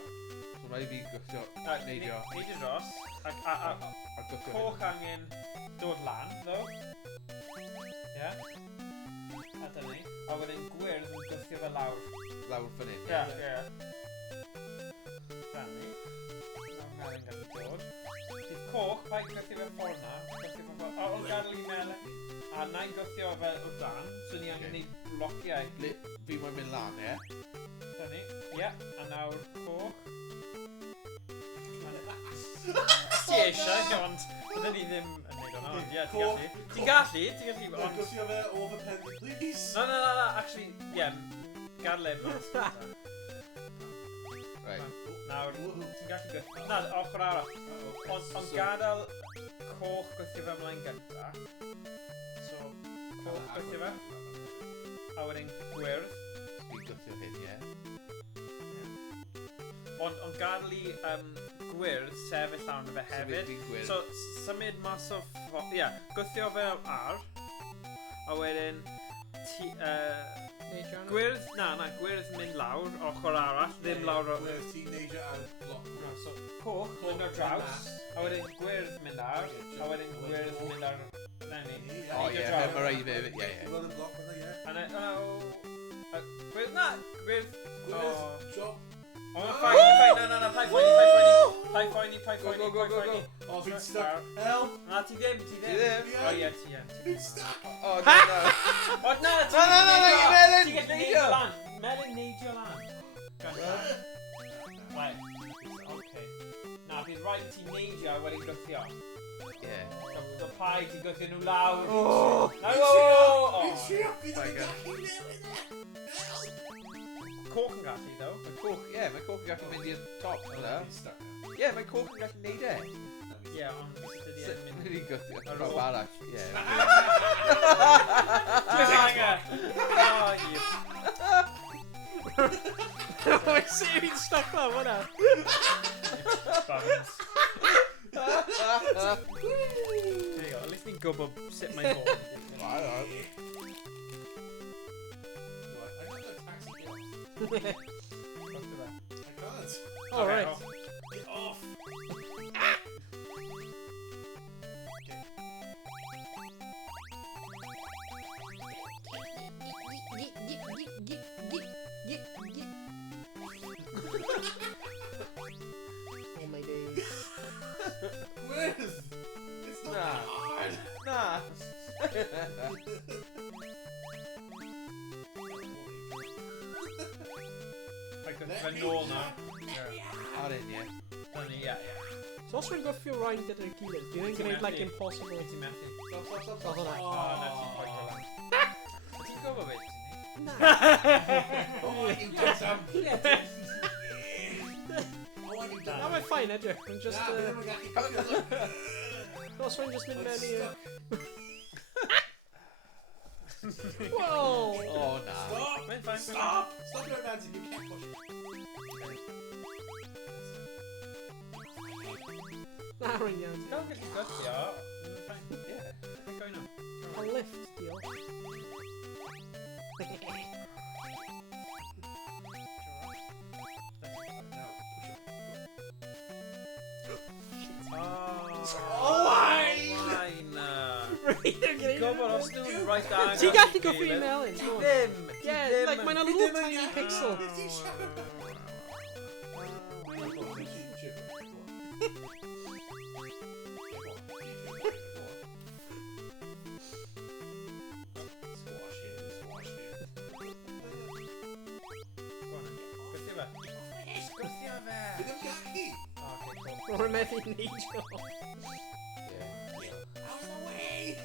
So rhaid fi gwthio, neidio, Neidio dros. A a gwthio coch angen dod lan, ddo. Ie? A dyna ni. A wedyn gwyrdd yn gwthio fe lawr. lawr fan hyn. Ie. Dyna ni. Nawr melyn gallu dod. Bydd coch, paid gwthio fe ffordd na. Gwthio fe ffordd. O, o'n gadael i melyn. A na i gwthio fe o dan. So ni angen neud blociau. Fi moyn mynd lan, ie? Dyna ni. Ie. A nawr coch. Ti eisiau, ond byddwn ni ddim yn neud hwnna, ond ie, ti'n gallu. Ti'n gallu, ond... Gwthio fe over pen, please. No, actually, ie, gadael e mas. Right. Nawr, ti'n gallu gwthio... Na, ochr arall. Ond gadael coch gwthio fe ymlaen gynta. So, coch gwthio fe. A wedyn gwyrdd. Fi'n gwthio hyn, ie? Ond gadael i gwyrdd sefyll lawn o fe hefyd. So, symud mas o... Ie, gwthio fe ar. A wedyn... Gwyrdd... Na, gwyrdd mynd lawr, ochr arall, ddim lawr o... Gwyrdd teenager ar bloc. So, coch mynd ar draws. A wedyn gwyrdd mynd ar. A wedyn gwyrdd mynd ar... Na ni. O, ie, mae rhaid i fe, ie. Gwyrdd y bloc fyna, ie. Gwyrdd... Na, gwyrdd... Gwyrdd, job. O, paid poeni. Oh, fi'n stuck. Help! Na, ti ddim. O, ie, ti yn. Fi'n stuck! O, no. O, na, ti Na, Melyn, Ti'n gallu neidio. neidio lan. Melyn, neidio lan. Ganta. Wel, oce. Na, bydd rhaid ti neidio a wedyn gwthio. Ie. So paid ti gwthio nhw lawr. O! Na, Fi'n o! trio! Fi'n My trio! God. Fi'n Coch yn gallu, ddo. Mae coch, ie, mae coch yn gallu mynd i'r top, yna. stuck. Ie, mae coch yn gallu neud e. Ie, ond dydi Sut yn mynd... mynd i'n gwthio? Ar Pawb ôl. arall, ie. Mae'n seri'n stuck lan, hwnna. At least ni'n gwybod sut mae'n bod. I can't. Oh, right. Get off! Oh my days. Where's? It's not Nah. hard! Na. Fe'n nôl na. Ar un, ie. Dyna ni, ie. So os rwy'n goffio rhain gyda'r gilydd, dwi'n gwneud like impossible. Ti'n methu. Stop, stop, stop, Oh, hwnna. O, na ti'n poeni lan. Ti'n gwybod beth ti'n neud? Na. Oh, you get some! Oh, you Na, done. mae'n ffain edrych. Rwy'n just... Nah, fi ddim yn gallu gwthio. Os rwy'n just mynd mewn i... Stuck. Whoa! O, na. Stop! Mae'n ffain. Stop! Stop your advancing, you can't push. Na, rwy'n iawn. Gael gallu gwthio. Mae'n ffain. Ie. Mae'n going on. A lift, diolch. Owain! Gwybod, os nhw'n rhaid agos... Ti'n gallu goffio i melyn? Ti ddim! Yeah, like mae'n a little tiny pixel. Gwthio fe! Fi ddim gallu! Rwy'n methu neidio. Out of the way!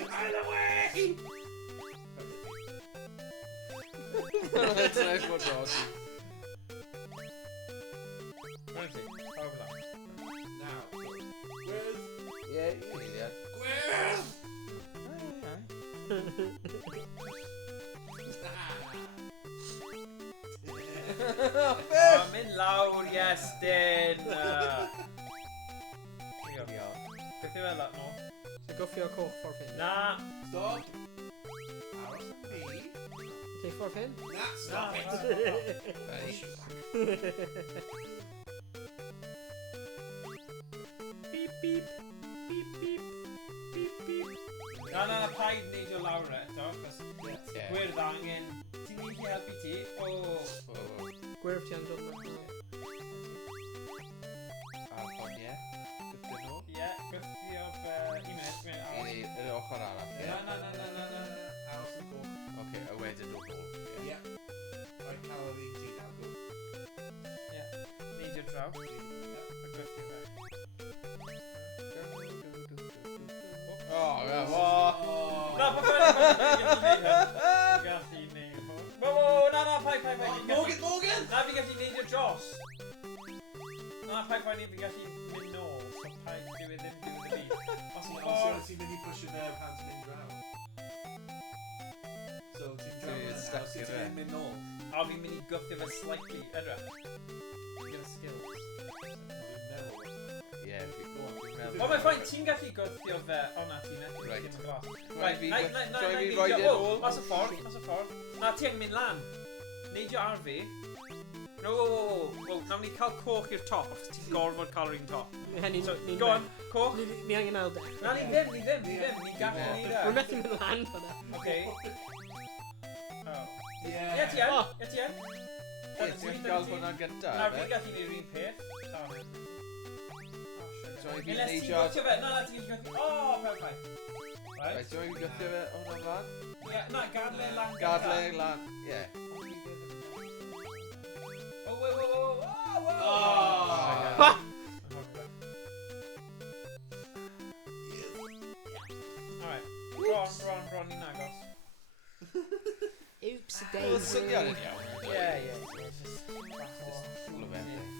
Out of the way! Let's nice one, Rod. Right, over that. Now. Gwyrdd. Yeah, you need that. Gwyrdd! Oh, mynd lawr, Iestyn. Beth yw e la? No. So gwffio coch ffordd hyn. Na. Stop. Aros yn fi. Okay, ffordd hyn? Na, stop it. Beep, beep. Beep, beep. Beep, beep. Na, paid neidio lawr eto, cos gwyrdd angen. Ti'n mynd i helpu ti? O. Gwyrdd ti angen dod yma. Ie. Gwthio nhw. Ie, gwythio fy... Un minute. Yr ochr arall, ie? Na. Aros yn coch. Oce, a wedyn nhw'n gol. Ie. Rhaid cael yr un ti nawr, go. Ie. Neidio draw. A gwythio fe. Oh, yeah. Na, pa ffordd gallu neud hwn. Na, paid. Morgan! Na, fi gallu neidio dros. Na, paid fi gallu mynd nôl. So paid dyw e ddim y byd. Os yn ffordd... Ti'n mynd i push yn pan ti'n mynd draw. So ti'n draw Ti'n yna, stuck so i ti'n fe. mynd nôl. A fi'n mynd i gwthio fe slightly. Edrych. Gyda skills. Ie, fi'n O, mae'n ffain, ti'n gallu gwthio fe. O na, ti'n edrych. Right. Right, fi na, roed yn ôl. Mas y ffordd. Na, ti angen mynd lan. Neidio ar fi. No, nawn ni cael coch i'r top, achos ti'n gorfod cael yr un top. So, go on, coch. Ni angen ail de. Na, ni ddim. Ni gallu neud e. Rwy'n methu mynd lan fan'na. Okay. Oh. Ie, ti yn. Ti'n gael hwnna'n gyntaf, Na, fi'n gallu neud yr un peth. So, i fi Unless ti'n neidio... gwthio fe. Na, ti'n gallu gwthio. O, perffaith. Right, so i fi gythio fe hwnna'n fan? Ie, na, gadle lan. Gadle lan, ie. Oh, whoa. Alright. Ron, ni'n agos. Oops, a Wel, y syniad yn iawn. Yeah. Full of effort.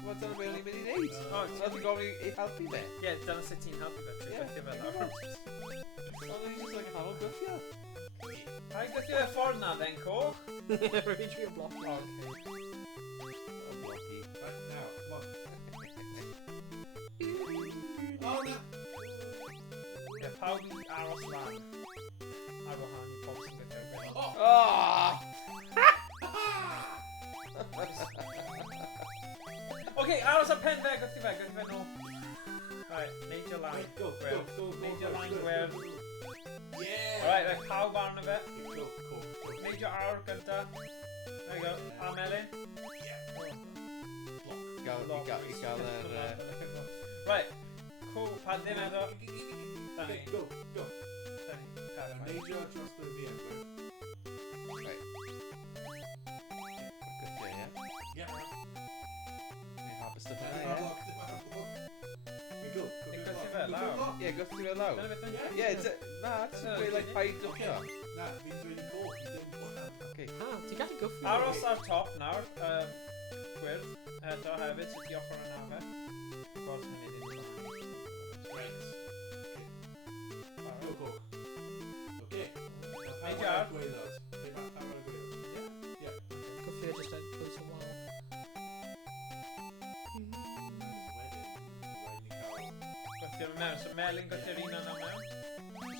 Wel, dyna be o'n i'n mynd i wneud. O, Oedd yn gofyn i helpu me. Ie, dyna sut ti'n helpu fe. Ti'n gwthio fe lawr. Oedd yn just like yn hanol gwythio. Pa'i gwthio fe ffordd na, then, coch? Rwy'n trio bloc. O, blocky. Right, now, come on. Oh, no! Ie, pawb i aros lan. Ar wahan i pobl sy'n gwthio fe. Okay, aros ar pen fe, gwthio fe nôl. Right, neidio lan. Go. Neidio lan gwyrdd. Yeah! Alright, pawb arno fe. Go. Neidio awr gynta. There you go. A melyn. I gael yr... Right. Cool. Pa ddim edo. Dani. Go. Dani. Neidio dros the fi yn gwyrdd. Right. Gwythio, ie? Yeah. Ni'n hapus dy hynna, ie? Go. Gwthio fe lawr. Ie, gwythio fe lawr. Dyna beth yn Ie, na, ti'n gweud like paid gwthio. Na, fi'n dweud i coch, i ddim gwrdd. Okay. Ti gallu gwffio. Aros ar top nawr. Gwyrdd. Edo hefyd, so ti ochr yna fe. Gwrs mae'n neud unrhyw fan. Right. Go, coch. Okay. Neidio ar. Gwaelod. Power y gwaelod. Yeah. Gwffio just out pwys o wal. Gwthio fe mewn. So melyn gwthio'r un yna mewn.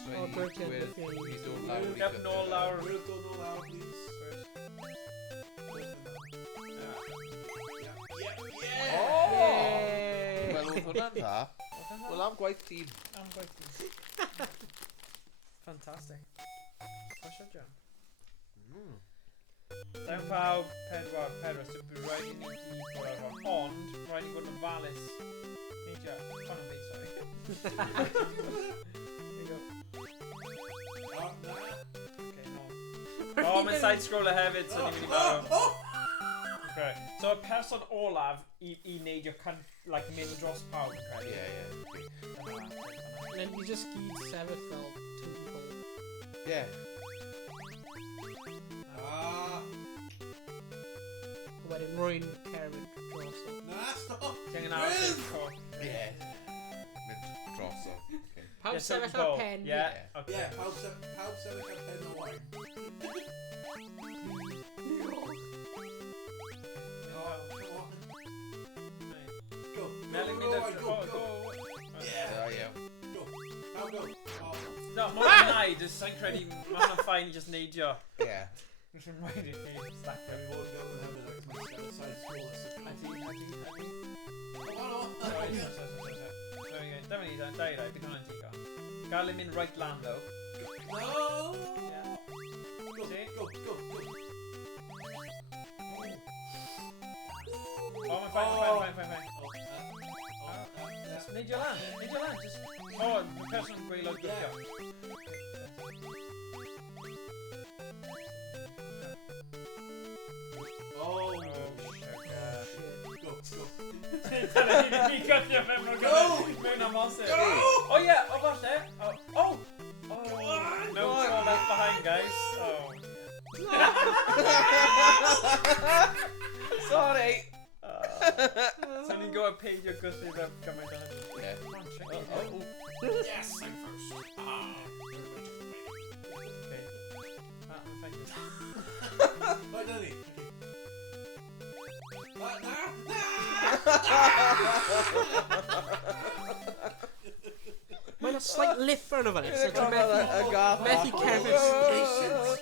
So O, i gwyrdd ti'n gwyrdd, gwthio i i. ddod lawr i Gap nôl lawr. Gwyrdd dod nôl lawr, please. O! Yay! Wel, oedd hwnna'n dda. Wel, am gwaith tîm. Am gwaith ti. Fantastic. Pasio John. Dawn pawb, pedwar, so bydd rhaid i ni gyd bod ar hon. Ond, rhaid i bod yn ofalus. Neidio, on fi, sorry. There you go. O, mae'n side-scroller hefyd, so ni'n mynd i farw. Okay. So, y person olaf i neidio like, mynd dros pawb, yn credu. Ie. Then you just gyd sefyll fel two people. Ie. Wedyn rwy'n cerfyn drosto. Na, stop! Ti angen aros i'r co. Ie. Mynd droso. Pawb Yeah, sefyll so- ar pen. Yeah, Ie, okay. pawb sefyll ar pen Owain. Go. Melyn Go, mynd Owain, ar... go, Go, go. go. Yeah. Ie. Go. Pawb go. No, mae'n naid, sa'n credu, mae'n ffain i just neidio. Ie. Dwi'n rhaid i chi stacio. We won't go and have it like my side-scroller. Dyma ni, da i rai, bydd hwnna'n digon. Gael ei mynd right land, though. No! Yeah. Go, See? go, go, go. Oh, mae'n ffain. Just neidio lan, just... Oh, the person yn gweilod gwithio. Oh, shit. Go, go. Dyna ni gwithio fe mewn amosib. Oh, yeah, o falle. Oh! No fall left behind, guys. Oh. Sorry! So ni'n gwybod peidio gwthio fe gymaint o hynny. Ie. Yes, I'm first. Okay. Mae'n ffain. Right, Danny. Mae'n a slight lip arno fan, so Ie, ti'n methu cerfyd... Patience.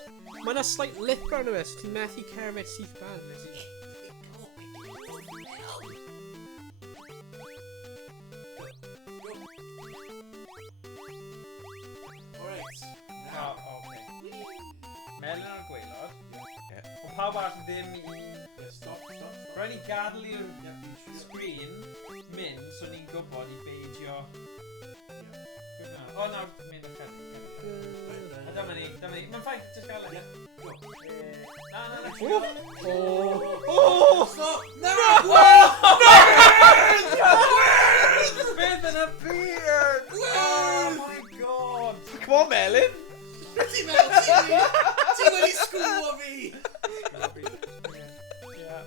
Mae'n a slight lip arno fe, so ti'n methu cerfyd syth ban. Alright. Oh, okay. Melyn ar gweilod. Ond pawb arall ddim i... Stop. Rhaid ni gadael i'r Yeah, sgrin mynd, so ni'n gwybod i beidio... O, nawr, mynd o canu. A dyma ni. Mae'n ffain, just gael e. Go. Na. Stop! No! Beth yn y beard! Oh my god! Come on, Melyn! Ti wedi sgwlo fi! Yeah.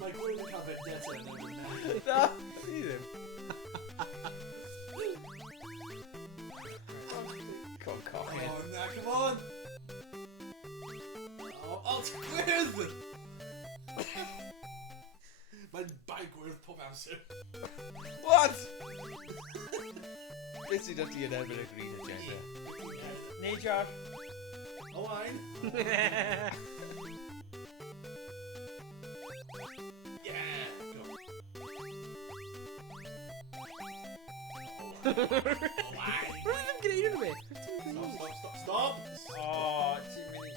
Mae gwyn yn cael vendetta yn erbyn na. Na, ni ddim. Come on, coffee. Oh, na, come on! Oh, ti gwyrdd! Mae'n bai gwyrdd pob amser. What? Beth sydd ti yn erbyn y green agenda? Neidio ar... Owain! Yeah! Go. Owain! Rwy'n ddim gwneud hwnnw beth. Stop! Oh, ti'n mynd i...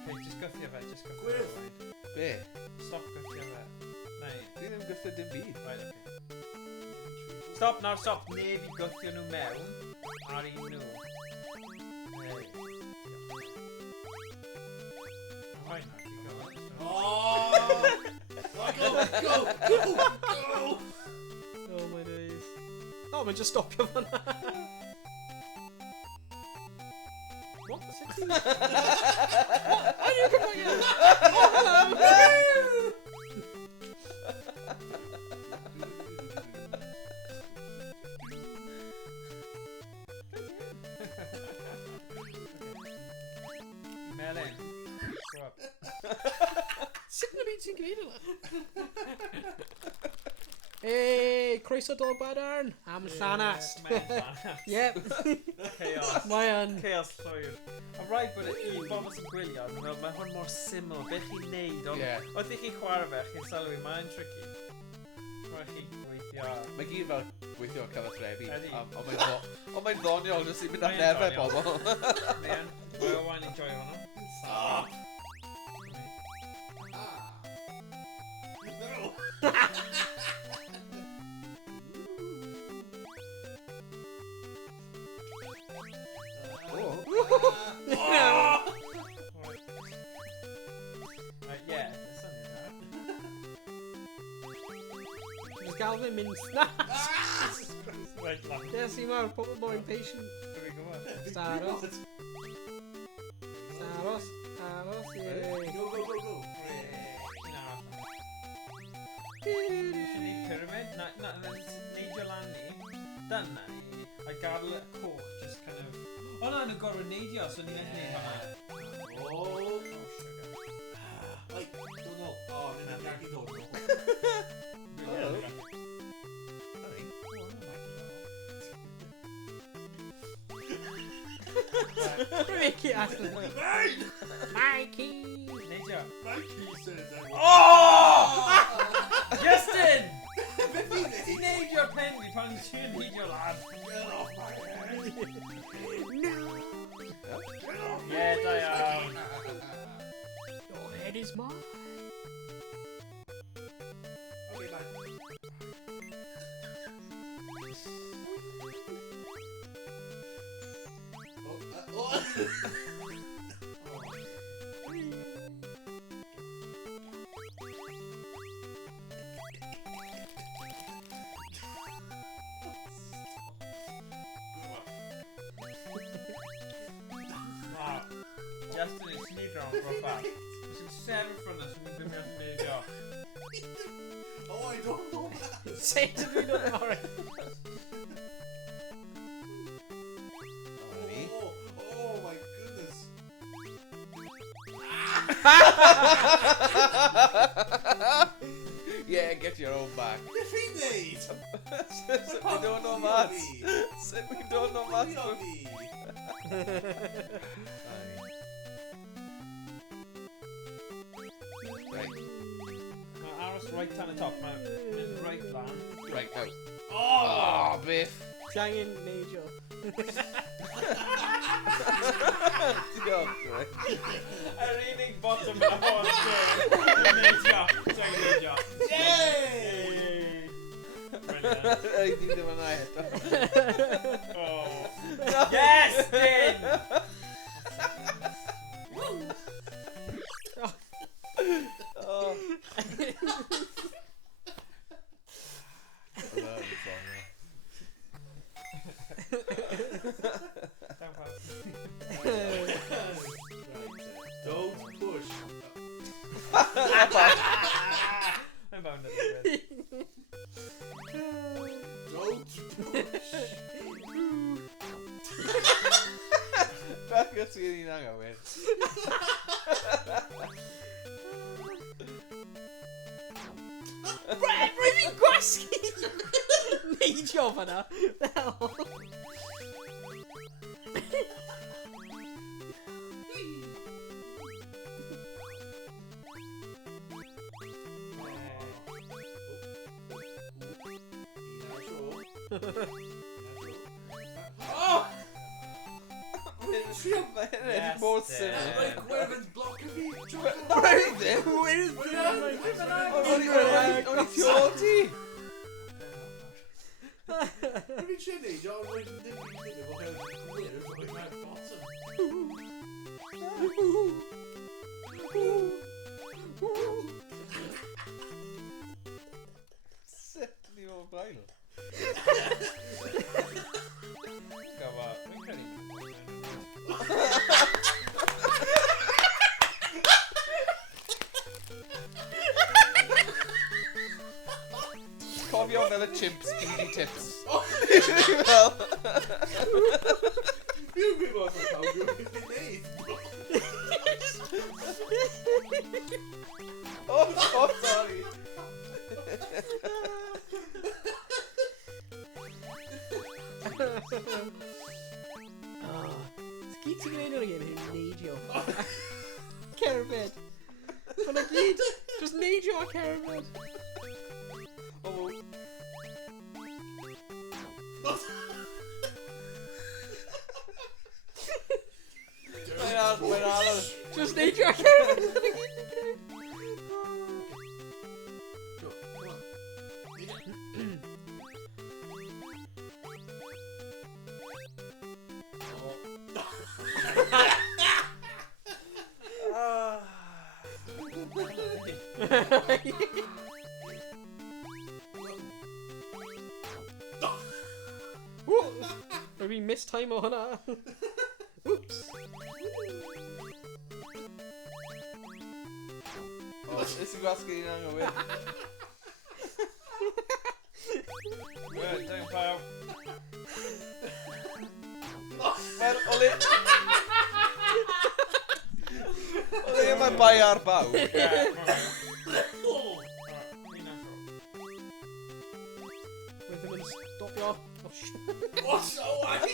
Okay, just gwthio fe, Gwyrdd. Be? Stop gwthio fe. Neu... Dwi ddim gyda dim byd. Right, okay. Stop, nawr stop. Neb i gwthio nhw mewn. Ar un nhw. Right, now, keep going. Oh! Go! Oh my days. Oh, mae'n just stopio fan'na. What? 16? What? How do you come back in? Melyn. Grow up. Sut yn y byd ti'n gwneud yna? Hey, croeso dol badarn. Am llanas. Yep. Chaos. Mae yn. Chaos llwyr. A rhaid bod i bobl sy'n gwylio, mae hwn mor syml, beth chi'n neud, ond wrth i chi chwarae fe, chi'n sylwi, mae'n tricky. Mae chi gweithio... Mae gyd fel gweithio cyfathrebu, Ydi. ond mae'n ddoniol jyst i mynd ar nerfau pobl. Mae Owain yn joio hwnnw. Stop! No! Calvin mynd snatch. Right, lan. Yes, i mor, pobl mor impatient. Dwi'n ei gwybod. Staros. Staros. Aros, Go, ie. go, go, go. Dwi'n ei pyramid. Na, neidio lan ni. Dyna ni. A gadael y coch, just kind of... O na, nhw'n gorfod neidio, so ni'n edrych hwnna. Oh, like, don't know. Oh, then I'm not going to Mikey Ashley. Mikey. Neidio. Mikey says that. Oh! Iestyn! Ti'n neidio pen fi pan ti'n neidio lan. Get off my head. No. Yeah, da iawn. Your head is mine. Okay, bye. Oh. Ah, Iestyn is sneak around for a fact. Sy'n sefyll ffrwnd us, sy'n mynd i'n neidio. Oh, I don't know that. Say to me not more. Oh my goodness. Yeah, get your own back. Defeated. Sit we don't know maths. Sit we don't know maths. Right, Aros right tan y top, mae'n right lan. right out. Oh! Oh, Biff. Ti angen neidio. Diolch, right. Yr unig bottom yn y hon yw'n neidio. Ti'n neidio. Yay! Brilliant. I need them and I eto. Oh. Yes, Dyn! Oh. Don't push. I'm bound to do it. Don't push. Back at you in anghywir. Rhaid fi'n gwasgu! Neidio fan'na. Oh! It's more similar. Like, where's blocking me? Where is it? Where is Only Geordie. What did you need? John Wayne didn't think of what else clear from my bottom. Sit the old Bible. Gawa, dwi'n credu. Cofio fel y chimps speedy tips. Fel. Fi'n gwybod how good it's made. Oh, sorry. Gyd ti'n gwneud o'r gen hyn, neidio. Cerbyd. Hwna gyd. Just neidio a cerbyd. Oh. Mae'n anodd. Just neidio a cerbyd. Hwna gyd ti'n gwneud. time o hwnna. Oops. O, nes i gwasgu un anghywir. Good, don't pawb. Mae'r oli... Oli yma bai ar bawb. Wedd ddim yn stopio. Oh, shit. What's Owain?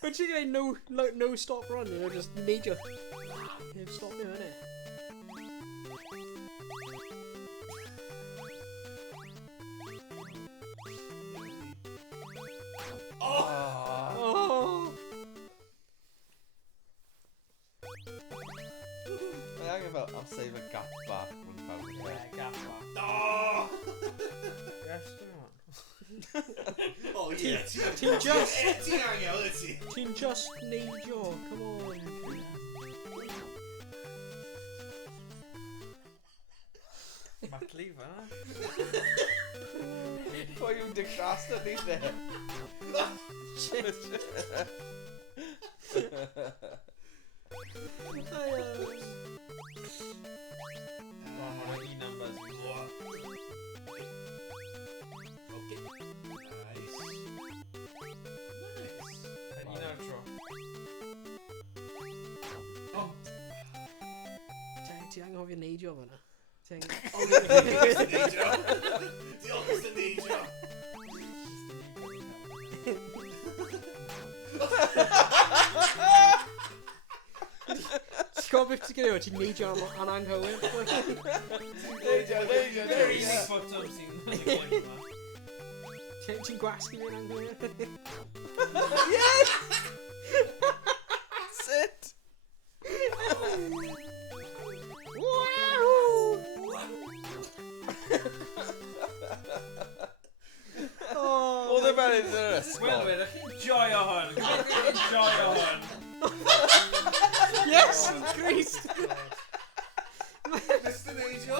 When ti'n gwneud no stop run, you know, just neidio. Neu stopio hynny. Oh. Oh! Mae angen fel am save a gap bach rhwng pawb. Yeah, gaffa. Oh! Yes, come on. Oh, yeah. Ti'n just... Ti'n angen, wyt ti? Ti'n just neidio, come on. Matli, fa? Pwy yw'n dicrast yn ni lle? Shit. One more numbers. Okay. Nice. Un outro. Oh. Ti anghofio neidio fan'na. Ti angen... Oh, diolch yn neidio. Diolch yn neidio. Ti'n gwybod beth ti'n gwneud? Ti'n neidio yn anghywir. Neidio. Easy photo sy'n yn y gêm yma. Ti'n gwasgu fi'n anghywir. Yes! Sit! Oedd e fel yn yr Wel, ysgol. wedyn chi'n joio hwn. Chi'n joio hwn. Yes! Christ! Mr. Neidio?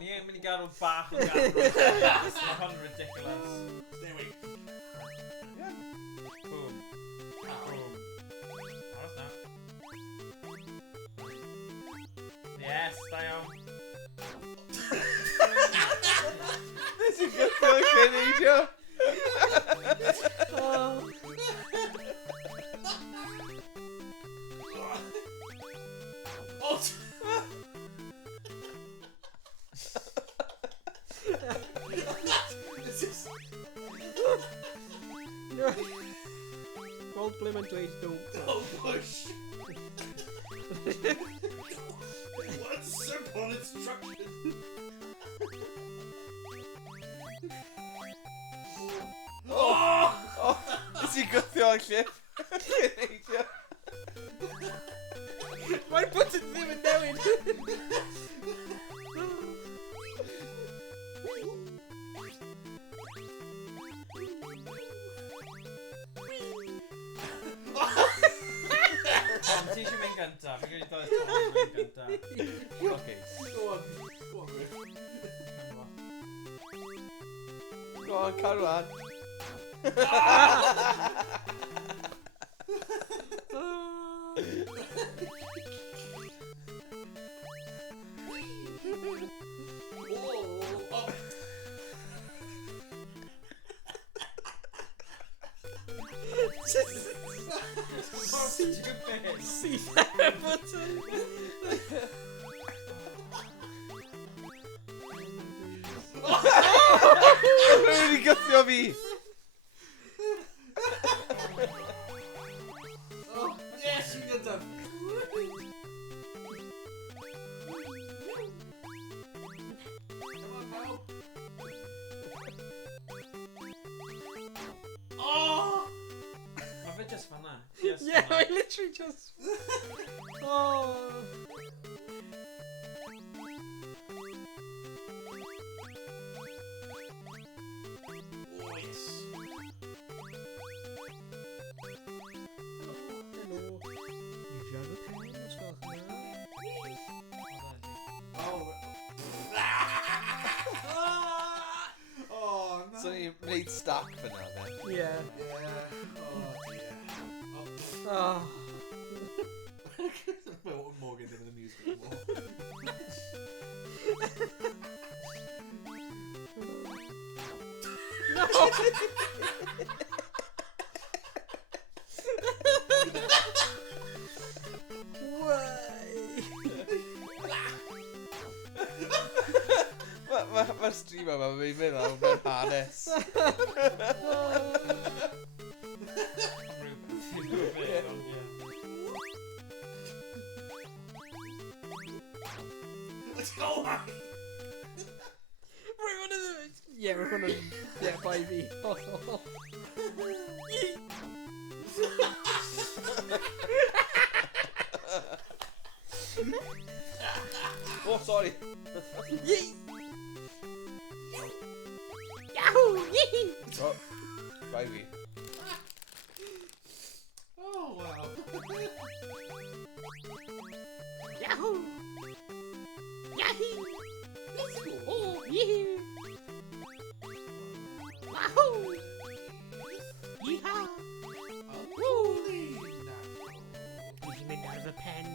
Ni yn mynd i gadw bach o gadw. Mae hwn ridiculous. There we go. Boom. Boom. Aros na. Yes, da iawn. Nes i gyffio yn neidio. Oh! This is... Gold Blim and Dweud don't. Oh, push! What simple instruction! Oh! O, nes i gyffio yn llip. Neidio. Mae'r button ddim yn newid. Ti eisiau mynd gyntaf. Fi'n gwneud dod Tom yn mynd gyntaf. Okay. Go on. Go on, Rick. Go on, Carwan. Oh! See that button? Mae'n wedi gyffio fi. Oh, yes, you got that. Come on, pal. Oh! Mae fe just fan'na. Just Yeah, fan'na. I literally just... Oh. Oh, yes. Hello. If you have a pen, let's go. Oh. neud stack fyna, then. Yeah. Oh, dear. Oh. Morgan did the music more. No! Mae'r stream yma, mae'n mynd mewn hanes. Let's go, Owain! Yeah, we're gonna... Yeah, 5e. Oh, sorry. Yee! Yahoo! Yee! Oh, bye we. Oh, wow. Yahoo! Yahoo! Oh, yee! Wahoo! Yeehaw! Woo! He's been out of a pen.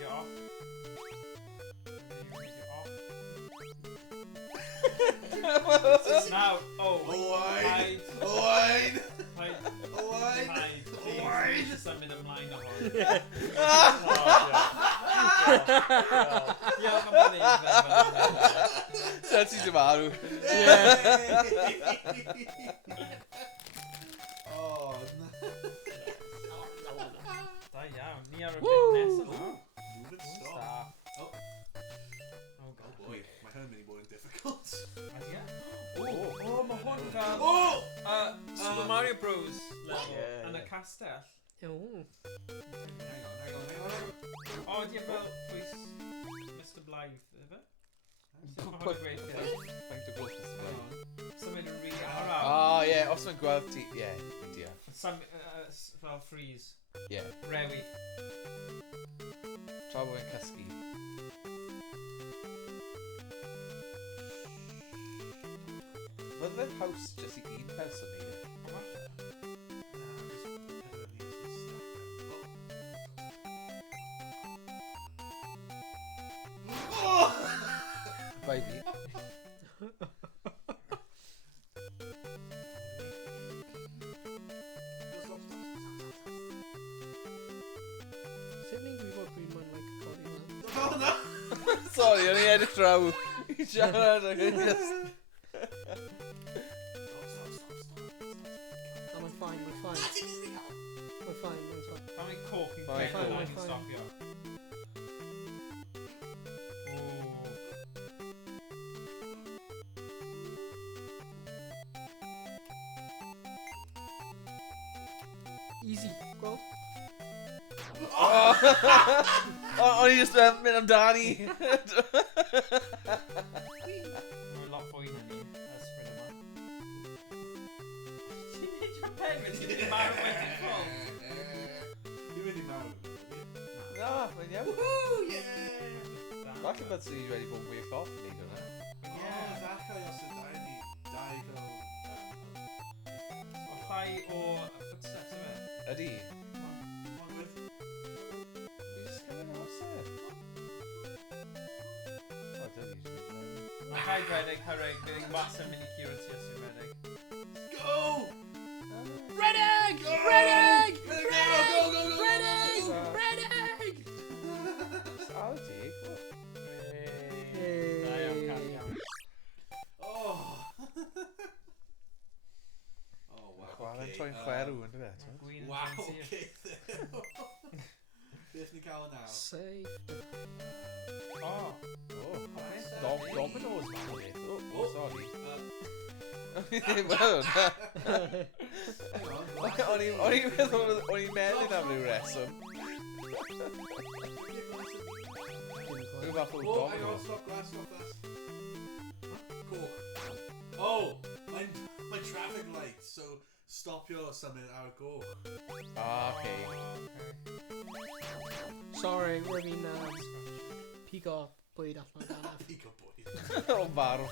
Go on. Now, oh, Owain! hide, Owain! hide, Owain! hide. Owain! Just I'm in a blind hole. Yeah, come on in. Sa'n ti'n dymarw? Yeah. Oh, no. Da iawn, ni ar y Woo! bit nesaf. Move and stop. Stop. Oh. Oh, Oh God. boy, my home many more difficult. Oh, mae hwn fel... Oh! Super Mario Bros. level Yeah. yn y castell. Oh. Hang on. O, di fel pwys Mr Blythe, efe? Mae hwn yn gweithio. Faint o gwrs ysbryd. Symud yn rhi araf. Oh, yeah, os mae'n gweld ti... Yeah, yeah. Fel freeze. Yeah. Rewi. Tra bod yn cysgu. Fydde'r haws jyst i un person ni? Baby. Sydney, we've got green man like Cody. Oh no! Sorry, o'n i edrych draw i siarad ac yn just... Oh, I'm fine, we're fine. We're fine, we're fine. How many cork yn Fine, gweithio fine, na fine. i'n stopio? Easy, go. O'n i just mynd amdani. Mae'n lot fwy na ni, ysbryd yma. Ti'n neud your pen when ti'n mynd marw wedi ffol? Dwi'n mynd i marw. Na, mae'n iawn. Woohoo! Yeah! Falle bod sy'n wedi bod mwy o ffordd yn neud hwnna. Oh, ddechrau os y dau ni. Dau fel... O chai o footsteps yma. Ydi. One with... Fi jyst cymryd yn amser. O, dyna ni. Mae chai redig, hyrwyd, bydd i'n wasau mynd i curo ti os yw'n redig. Go! Red egg! Go! Red egg! Go, Red go, egg! go, go, go, Red go, egg! go. Red egg! I'll take. Da iawn, can iawn. Oh. Oh, wow. Chwarae'n okay, troi'n chwerw yn dweud. Gwyn yn Wow, fancy. okay. Beth ni'n cael nawr? Safe. O, Domino's man o beth. Oh, sorry. Hang on. O'n i'n meddwl am ryw reswm. Rhyw fath o Oh, hang on, Domino's. stop glass. Cool. Oh, my traffic light. So Stop your summon ar y goch. Ah, okay. Sorry, we're fi'n pigo bwyd allan o ganaf. Pico Park. O, farw.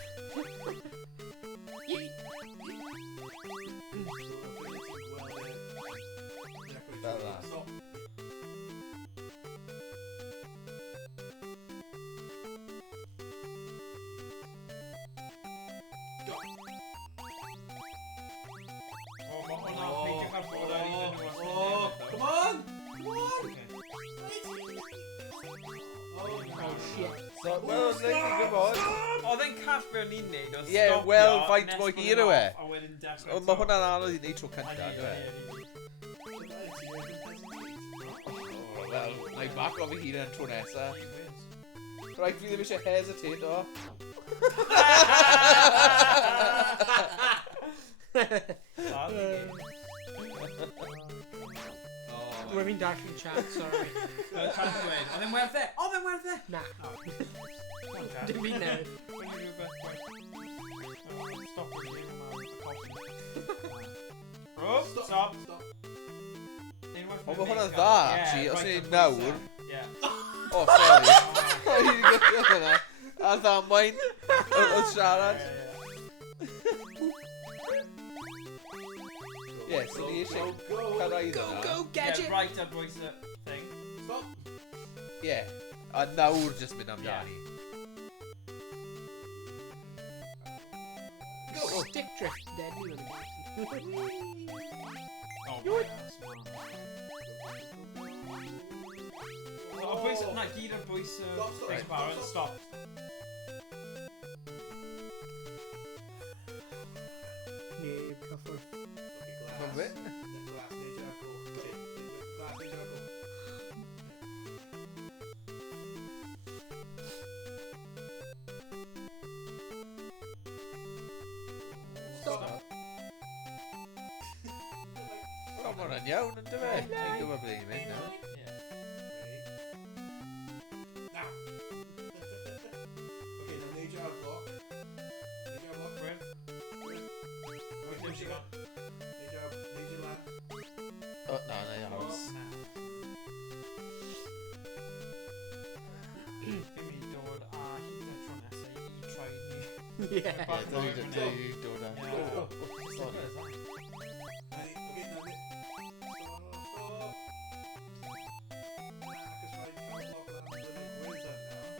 Fel that. Stop. Go. O, mae hwnna peidio cael bod ar un nhw os Oh, ydyn come on! Come on! Oh shit. So, well, come on. Oedd e'n cath be o'n i'n neud, oedd Ie, stopio, wel, faint nes mwy bod hir yn yw e? off, a wedyn dechrau O, mae hwnna'n anodd i wneud tro cynta, Ydi, dwi e? ydi, ydi. Wel, na i back o fi hun yn tro nesa. Rhaid fi ddim eisiau hesitate, o. Sad, We're fi'n darllen chat, sorry. Oedd e'n dweud, oedd e'n werth e? Oedd e'n werth e? Na, Come on, Jack. dim fi'n newid. When you do best point. Stop with you, man. Bro, stop. Stop. O, mae hwnna'n dda, actually, os ni'n nawr. Yeah. O, sorry. O, hi'n gwybod hwnna. A ddamwain, oedd siarad. Ie, so ni eisiau cyrraedd Go, yna. go, Yeah, gadget! right up boys the thing. Stop. Ie, a nawr jyst mynd amdani. Go. Stick drift, deadly. Oh, my ass, man. O, boys, na, gyd o'r boys Stop, stop, big stop, barrel, stop. stop. Neb, cyffwrdd. Mae'n fe? Glass, nid ar goch. Glass, nid ar goch. Stop. O, mae hwnna'n iawn, yn dyfe? Ni'n gwybod ble ni'n mynd nawr. Yeah. Now. Okay, now nid ar block. Nid ar block. Where? Where's she gone? Nid ar left. O, na, na iawn. Fi'n mynd i dod a hyd y tro nesaf i troi ni. Yeah. Ie, dwi dod â. Yeah. Sorry. Okay, now nid. Stop.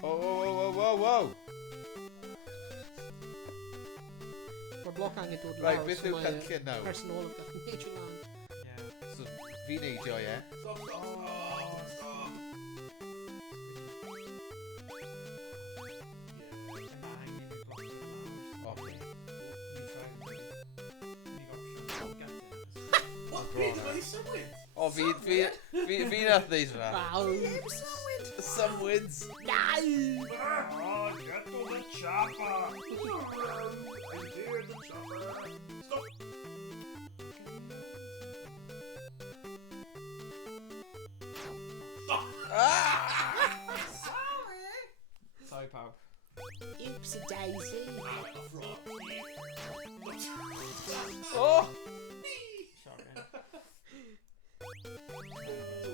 O, wow. Mae'r bloc angen dod lawr. Right, beth yw cynllun nawr? Person ôl yn gallu neidio lan. Yeah. So, fi neidio, ie? Stop. O, What? Peter, are you somewhere? O, fi nath ddeud hwnna. Aww. Sumwyds. No! Oh, get to the chopper! I hear the chopper. Stop. Stop. Sorry, pawb. Oopsie daisy. O! Shocking.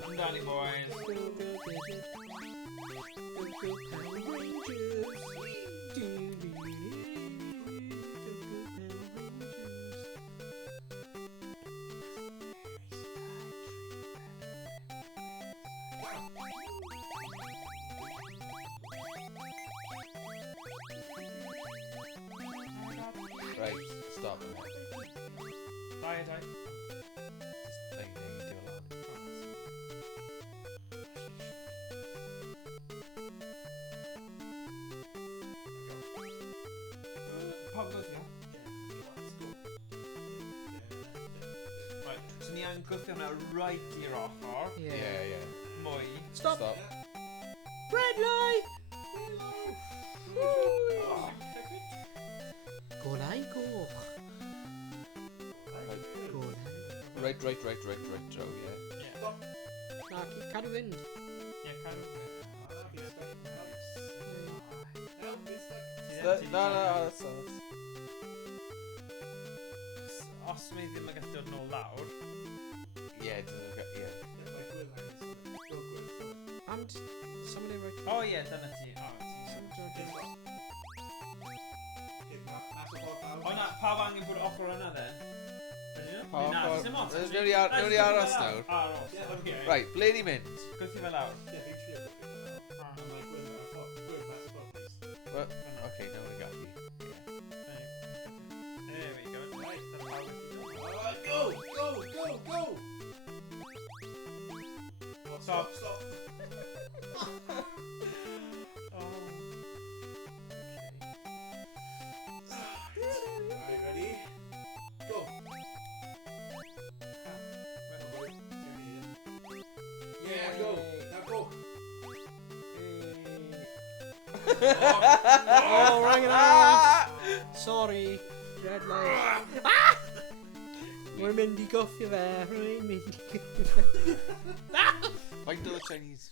Amdani, boys. Go, go, gadget. Go, go, Power Rangers. Do-do-do-do. Go, go, Power Rangers. Right, stop. Die. Just like neidio lan. Pawb gwrs, ia? Right, so ni angen gwthio hwnna right i'r ochr. Ie. Mwy. Stop. Stop. Red light. Oh, Golai goch. Right, draw, ie. yeah. Na, cadw fynd. Yeah, kind of. No, that's... os mae ddim yn gallu dod nôl lawr. Ie. And somebody right. O ie, dyna ti. O na, pawb angen bod ochr yna then? Newn ni aros nawr. Right, ble ni'n mynd? Gwythio fe lawr. Ok, nawn ni gallu. There we go. Right, dyna pawb wedi dod. Go! Stop. Right, ready? Go! Yeah, go! Now go! Oh, rang it off. Sorry. Red light. Mae'n mynd i goffio fe. Mae'n mynd i goffio fe. Faint o Chinese?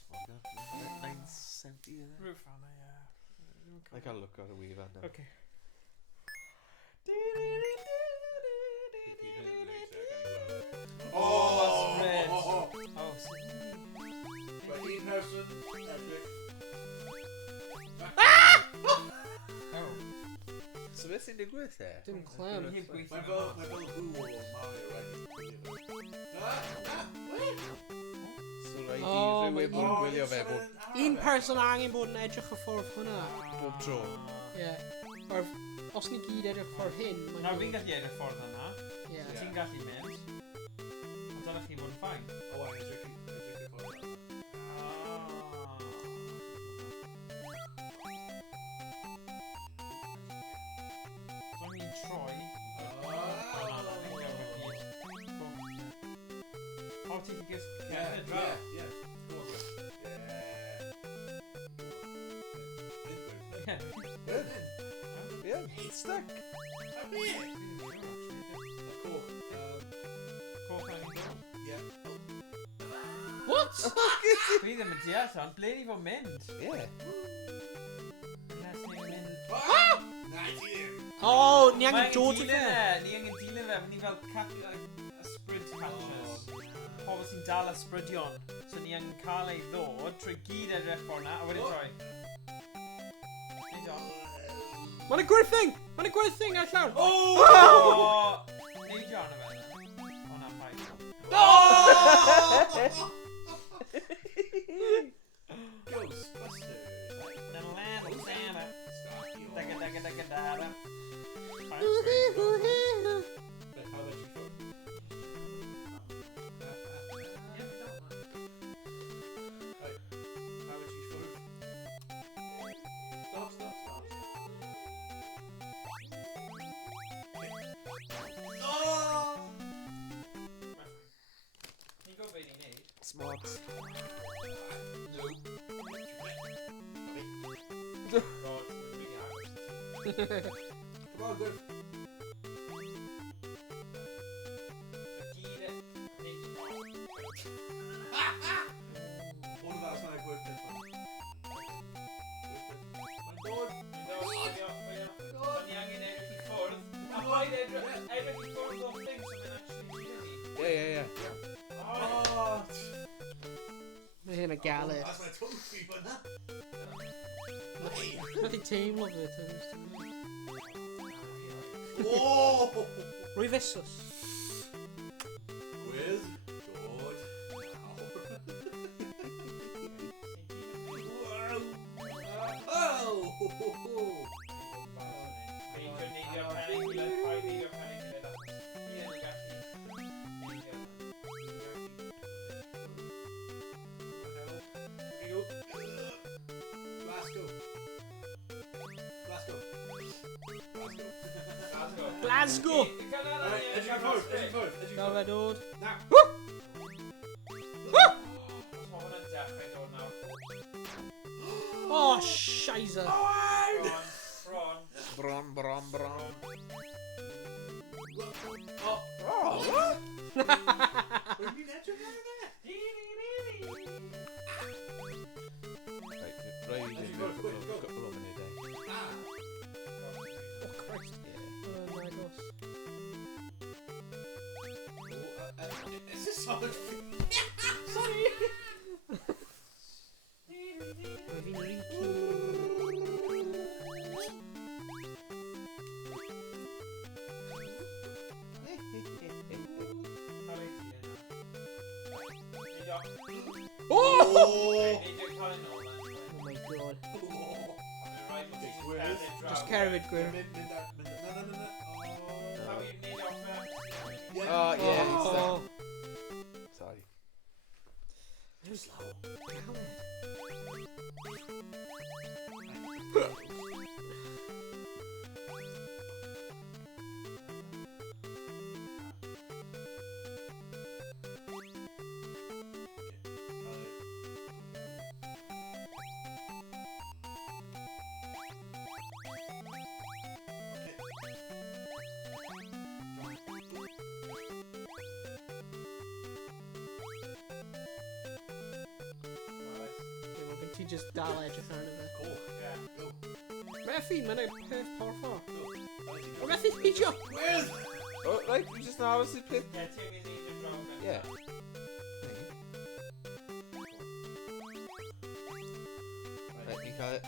970 is it? Roof on it, yeah. I can't look at a wee van now. Okay. Oh! red. Oh! Oh, Right, in person, Edric. oh. So beth sy'n digwydd e? Dim clem. Heb gweithio Mae'n fe fel mas. Google o Mario, right? So rhaid i Oh, rhywun ma' mwyn gwylio fe bob Un person angen bod yn edrych y ffordd hwnna. tro. Ie. O'r... Os ni gyd edrych ffordd hyn... Nawr fi'n gallu edrych ffordd yna. Ie. Ti'n gallu mynd. Ond dylech chi bod yn ffain. Owain, Edric y ffordd. So ni'n troi. O, ti'n gys... Yeah. Go on, Chris. Yeah, it's stuck. What? Fi ddim yn deall ond, ble ni fod mynd? Yeah. Unless ni'n mynd... Oh, ni Mae angen dod i fe. Ni angen dilyn fe, ni fel sprint catchers. Pobl sy'n dal ysbrydion. So ni angen cael ei ddod trwy gyd edrych ffordd na, a wedyn troi. Neud o. Mae'n y gwerthing! Mae'n y gwerthing allan! O! Neud o arno fe na. O na, ffaith. Ghostbusters. Daga daga daga daga. Ni'n gwybod beth ni'n neud. Smart. God, mae'n really agos. Come on, good. All of that's my good. Yeah. Oh, Mae hyn y galed. that's my tongue creep on that. Mae ti'n teimlo fe. Whoa! Rwy fesus. With George. Oh! Glasgow! Right, edge your forward. Gael fe dod. Now. Oh, scheisse. Bron. Oh, Oh, what? we've been edge of there. Right, rhaid i couple of munud e. Ah. Oh, Christ. Yeah. Oh, my gosh. Oh! Oh my god. Just carry it, Gwyn. Oh, yeah, he's Oh. stuck. Sorry. Too slow. Damn it. Ti just dal edrych arno fe. Cool. Go. Methu, mae'n ei peth porffor. O, methu peidio! Where's... Oh, right, you just now see pit. Yeah. Right, you got it.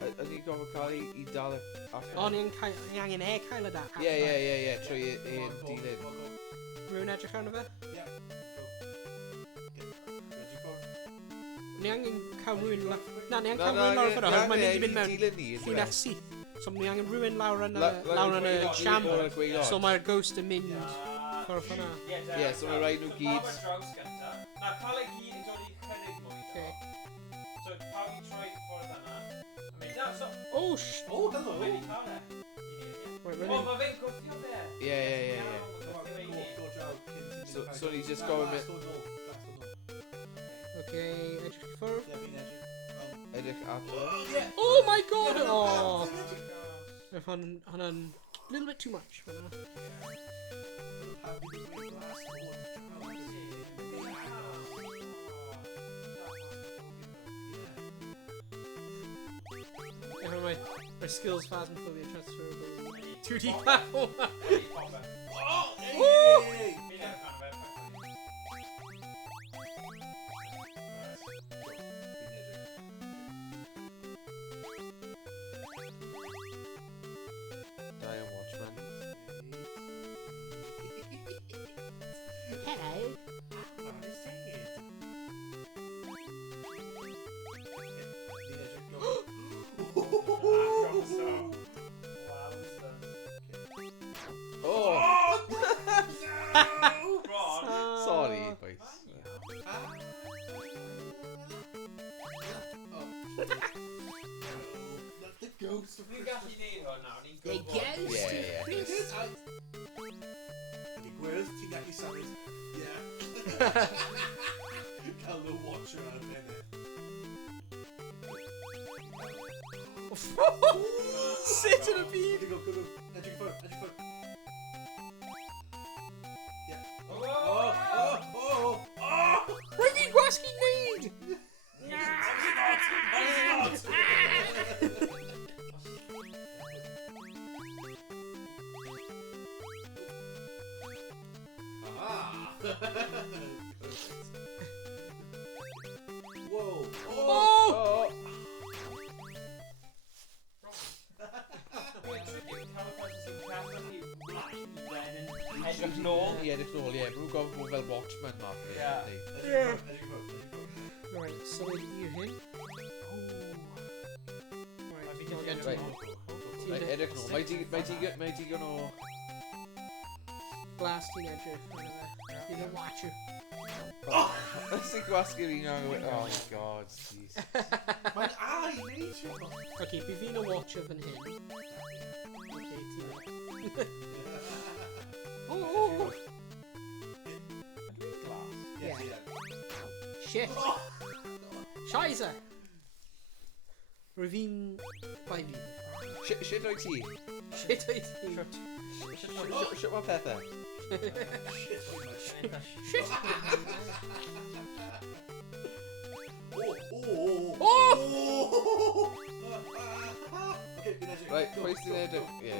I need to go for Carly, eat dollar. O, ni angen cael y da. Yeah. Trwy i'n dilyn. Rwy'n edrych arno fe? Yeah. Ni angen cael rhywun lawr... Na, ni angen cael rhywun lawr fyna, mae'n mynd i fynd mewn dilyn ni. llinell syth. So ni angen rhywun lawr yn y siambr. So mae'r ghost yn mynd ffordd fyna. Yeah, so mae rhaid nhw gyd. Na, cael ei gyd yn dod i cynnig mwy. Okay. So, pawb i troi ffordd yna. So, Oh, Oh, hello. mae di cael e. Wait, O, mae fe'n gwthio fe. Yeah. So ni just go a bit. Okay, edrych i ffwrdd. Edrych at o. Oh my god! Oh! If hwnna'n a little bit too much. My skills phasmophobia transferable 2D platform. Dire Watchman. Hello. Oh! Sorry, boys. The ghost of Ni'n gallu neud hwn nawr, ni'n The gwybod. ghost Yeah. of Christmas. Gwyrdd, ti'n gallu symud. Yeah. Cael nhw watcher ar y pennau. Sit in a byd. Go. Edrych ffwrdd. Yeah. Oh! Rwy'n fi'n gwasgu neud! Whoa! Oh! Edrych nôl. Ie, edrych nôl, ie. Rwy'n gofyn bod fel Watchman, Mark. Yeah. Right, so you hyn. Right, edrych nôl. Mae digon o... Glas ti'n edrych. You're the watcher. Sy'n gwasgu'r un o'n... Oh my god, jeez. Mae'n ai, neitio! Okay, bydd fi'n y watcher fan hyn. Okay, ti'n... Oh! Yeah. Shit! Scheisse! Rwy fi'n... Bai fi. Shit o'i ti? Shit o'i ti. Shit mae pethau? Shit! Oh! Right, pwy sy'n edrych? Ie.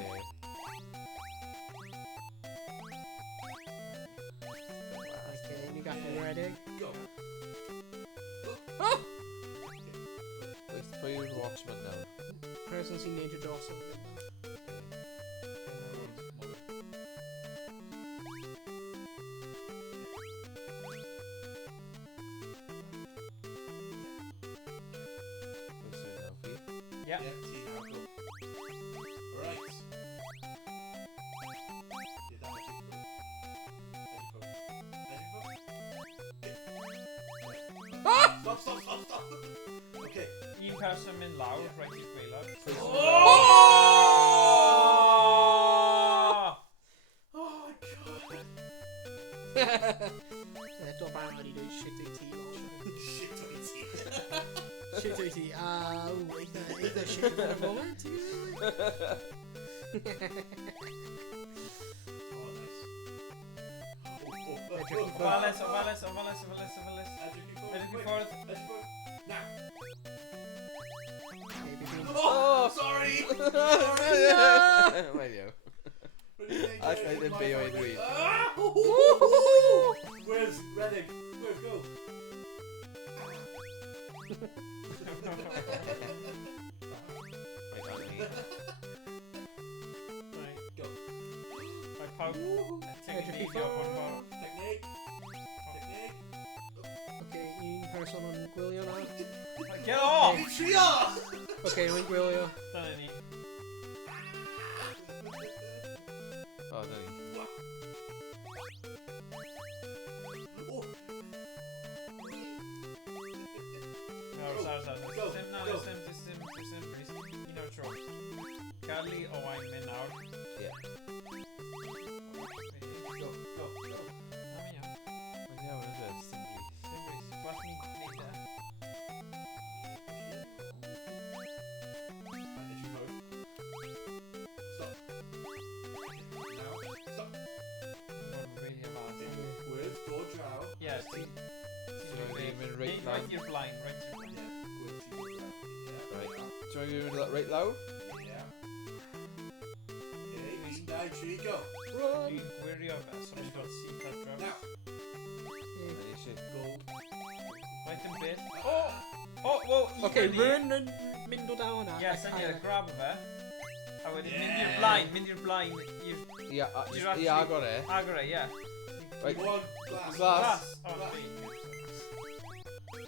Okay, ni gallu ready. Go. Oh! Pwy yw'r Watchman nawr? Person sy'n neud y dros o fi. Yeah. Yeah, ti nawr, go. Right. Gyda'i Stop. Okay. Un person mynd lawr, rhaid i'r gwaelod. Oh! Oh my god. Do barn wedi dweud shit o'i ti. Shit o'i ti. Shit o'i ti. Eitha shit o'i foment. Oh, nice. Ofalus. Edrych i ffwrdd. Now. Oh, sorry. Weithio. Alla i ddim beio i'n rhaid. Where's Redding? Where's go? Right, Go. Right, pawb. Edrych i Technique. Technique. Okay, un person yn gwylio na. Get off! Trio! Okay, nhw'n gwylio. Dyna ni. O, da ni. No, sorry. Sim, please. Un o'r tro. Gallu Owain mynd nawr. Ie. Go. Na, mae'n iawn. Mae'n iawn, is it? Simply. Sim, please. Gwell ni wneud e. Stop. Now. Stop. Mae'n rili yma. Where's go draw? Yeah, ti'n mynd reit lawr. Right i'r blaen, right i'r blaen. Yeah. Where's go draw? Right. Do you want to do that right lawr? Yeah. Okay. 1, 2, 3, go. Run! Dwi'n gwirio fe, so mae'n dod syth ar drefn. Now. Da ni eisiau. Go. Right yn byth. Oh, well, Okay, run yn mynd o daw hwnna. Ie, sy'n ni'n grab fe. A wedyn Yeah. mynd i'r blaen, i'r I agor e. agor e, ie. Right. One glass. Glass. Oh, Glass. fi.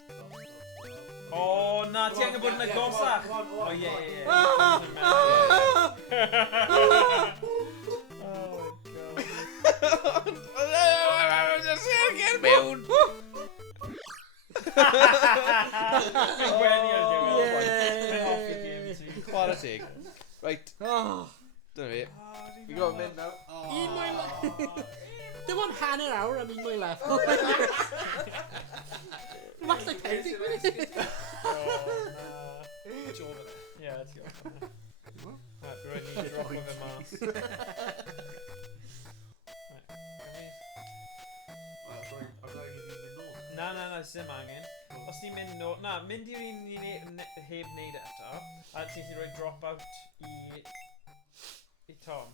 Stop. O, na, ti angen bod yn agosach. Come on. O, ie. Ah! Oh, my God. Jyst ger mewn! Fi'n gwenu ar diwedd. Ie. Fi'n hoffi game ti. Chwarae teg. Right, Oh, dyna fi. Fi gofyn mynd nawr. un mwy left. Dim ond hanner awr am un mwy left. Falle pedi. O, na. Ie, ti gwybod. Right, rwy'n ni'n drop o fe mas. Na, sim angen. Os ni'n mynd nôl... Na, mynd i'r un ni'n heb wneud eto. A ti'n gallu rhoi drop out i Tom.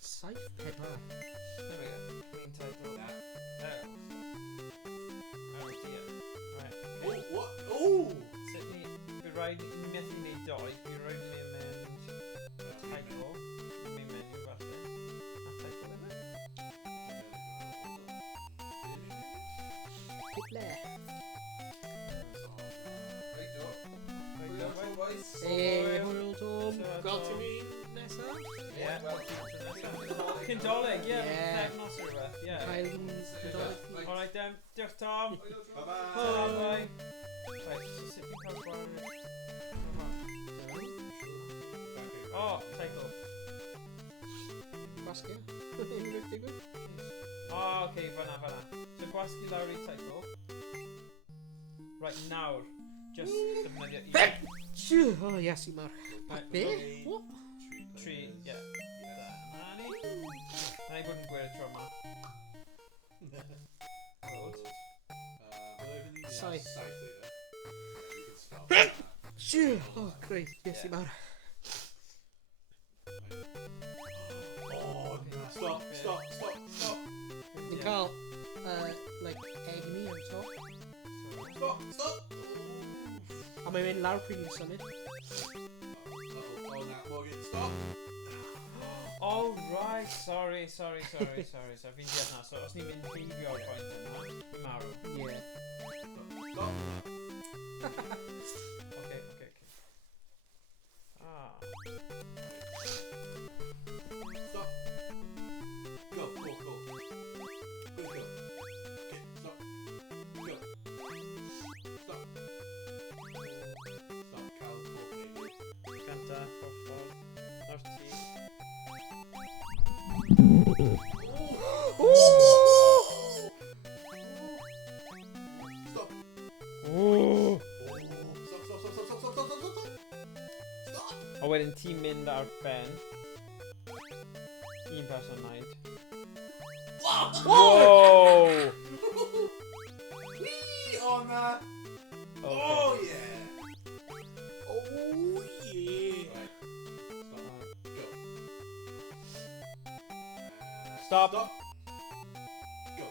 Saith pedwar. There we go. Main title. Oh dear. Right. What? Oh! Sut ni... Bydd rhaid ni methu wneud doi. Bydd rhaid ni mynd... Title. Mynd menu falle. A title yna. Hit left. Hwyl Tom. Gweld ti'n un nesaf? Ie. Cyndolig, ie. Ie. Pefnos o rhywbeth, ie. Cael yn Nadolig. Alright then, diolch Tom. Bye-bye. Bye. Right, so sut ni'n cael gwared? Oh, title. Gwasgu. Unrhyw digwydd? Oh, okay, fanna. So gwasgu lawr i title. Right, nawr. Just defnyddio i... Oh, yes, i mar. Be? What? 3, ie. Na ni. Na i bod yn gweud y tro yma. Saith. Oh, great. Yes, i mar. Oh, stop. Ni'n cael, like, egni am to. Stop. A mae'n mynd lawr pryd i'n symud. Oh, now, Morgan, stop. Oh, right. Sorry. So fi'n diall na. So os ni'n mynd heibio o'r pwynt yna, i marw. Yeah. Stop. Okay. Stop. Go. Good go. Okay, stop. Go. Stop. Stop, Cal, go, baby. Canta, ffordd. Nawr ti. Stop. Ooh. Stop. A wedyn ti'n mynd ar ben. Un person naid. Whoa! Whee! Oh, nah. Okay. Oh, yeah. Oh, yeah. Right. Stop. Stop. Go. Go.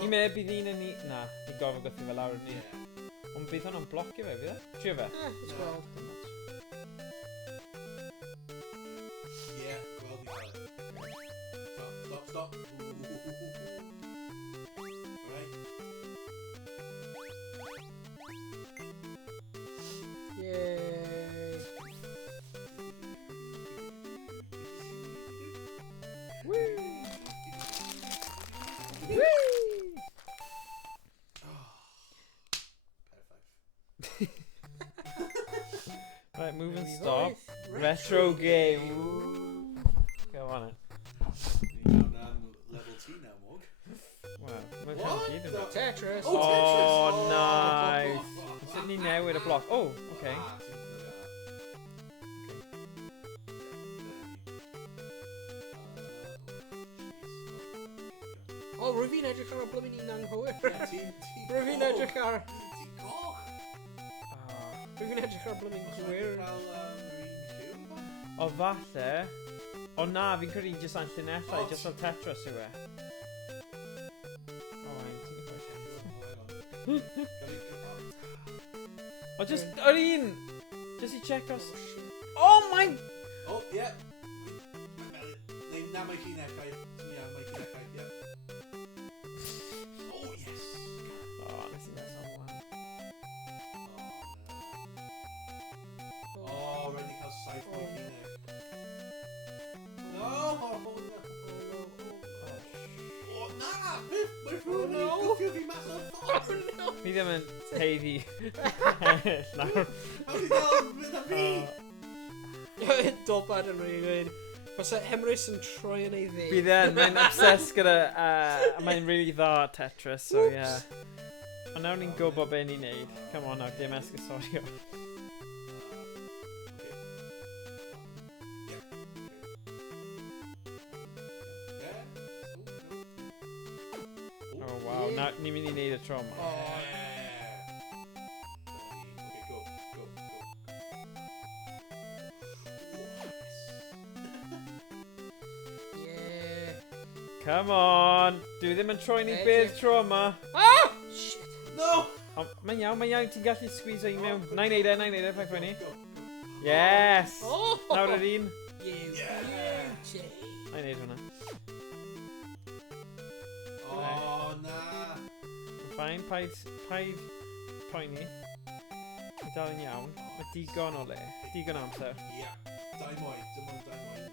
I meddwl bydd un yn ni... Na, ni gofyn gwythio fe lawr yn ni. Yeah. Ond bydd hwnna'n blocio fe, bydd e? Trio fe? It's well. Yeah, well, we got it. Stop. Right. Yay. Right, move and stop. Retro game. Go on it. You're down level 2 now, Morg. Well, mae'n What? cael gyd yn it. Tetris. Oh, Tetris! Oh, nice. Sut ni newid y bloc? Oh, okay. Oh, rwy'n fi'n edrych ar y blymyn un anghywir. Ti'n Rwy'n fi'n edrych ar... Ti'n goch! Rwy'n fi'n edrych ar blymyn gywir. O falle... O na, fi'n credu jyst a'n llunellau, jyst fel Tetris yw e. Owain, ti'n gwybod? O, jyst yr un! Jyst i check os... Oh my... Oh, yeah. Na, mae chi'n effaith. Ia, mae chi'n effaith, ia. Oh, yes! O, nes i nes o'n wan. Oh, rhaid ni cael saith mwy chi'n e. No! Oh, na! Mae'n rhywun yn gwffio fi mas o'r ffordd! Fi ddim yn heiddi nawr. How di dal mynd â fi? Dobad yn rwy'n gweud. Fos Hemrys yn troi yn ei dde. Bydd e'n, mae'n obsessed gyda, mae'n really dda Tetris, so yeah. Ond nawr ni'n gwybod be ni'n neud. Come on nawr, dim esgysorio. Oh wow, nawr ni'n mynd i neud y tro yma. Yeah. Come on! Dwi ddim yn troi ni bydd tro yma. Ah! Shit. No! Mae'n iawn, ti'n gallu squeeze o i mewn. Na i neud e, pa'n ffynnu. Yes! Oh! Nawr yr un. Yeah. Na i neud hwnna. Oh, na! Fine, paid poeni. Mae dal yn iawn. Mae digon o le. Digon o amser. Ia, dau moed, dim ond dau moed ni.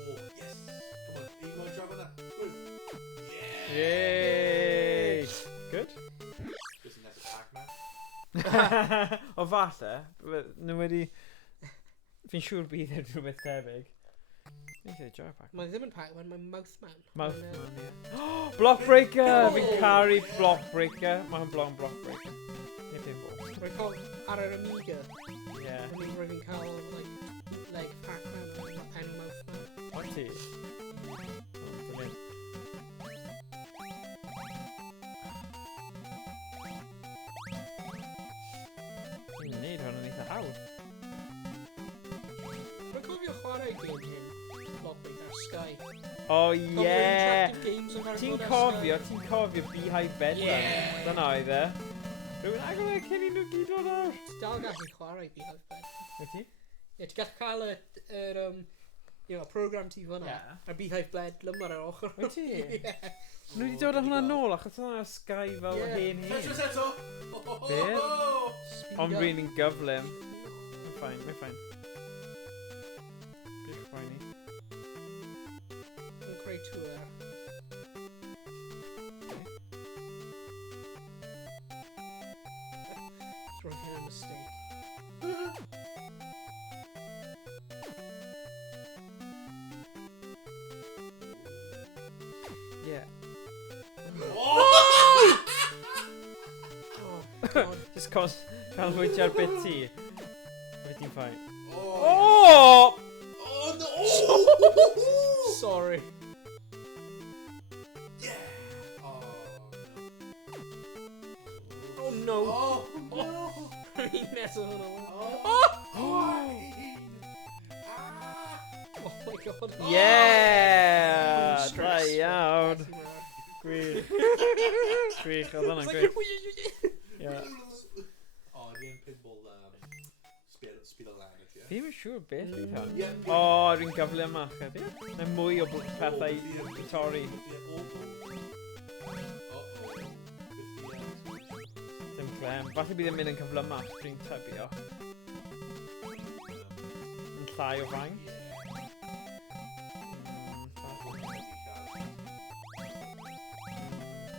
Oh, yes! Come on, un moed draw fyna. Yeah! Yay! Good. Just yn nesaf Pac-Man. O falle, nhw wedi... Fi'n siŵr bydd e'n rhywbeth tebyg. Fi'n cael ei joio Pac-Man. Mae ddim yn Pac-Man, mae'n Mouthman. Mouthman, ie. Block breaker! Fi'n caru block breaker. Mae hwn block breaker. Neu pinball. Rwy'n cael ar yr Amiga. Ie. Rwy'n cael, like Pac-Man and Mouthman. O ti? O, brilliant. Fi'n neud hwn yn eitha hawdd. Rwy'n cofio chwarae game hyn. Logbrig ar Sky. O ie! Ti'n cofio Beehive Bedlam? Dyna oedd e. Rwy'n agor e cyn i nhw gyd o nawr. Ti dal gallu chwarae Beehive Bed. Wyt ti? Ie, ti'n gallu cael yr program ti fan'na. Ie. A bydd haif bledlwm ar yr ochr. Wyt ti? Ie. Nhw wedi dod â hwnna nôl achos hwnna Sky fel Ie. hen Tetris hen. eto! Be? Speed Ond up. rili'n gyflym. Mae'n ffain, mae'n ffain. Bych ffain i. Yn creu tŵr. Roedd hyn yn mistake. Yeah. Oh, God. Just canolbwyntio ar bit ti. Wyt ti'n ffain. Oh! Oh! Oh no! Sorry. Yeah! Oh Oh, no. Oh no! Rwy'n nes o hwnna. Owain! Ah! Oh my God. Yeah! Da Stress. iawn. Gwych. Gwych, oedd hwnna'n gwych. Yeah. Oh, the end pinball speed of land, yeah? Fi'n yn siŵr beth yw hwn. Yeah. O, rwy'n gyfle yma, chedi. Neu mwy o pethau i torri. Dim clem. Falle bydd yn mynd yn cyflymach dwi'n tybio. Yn llai o fang.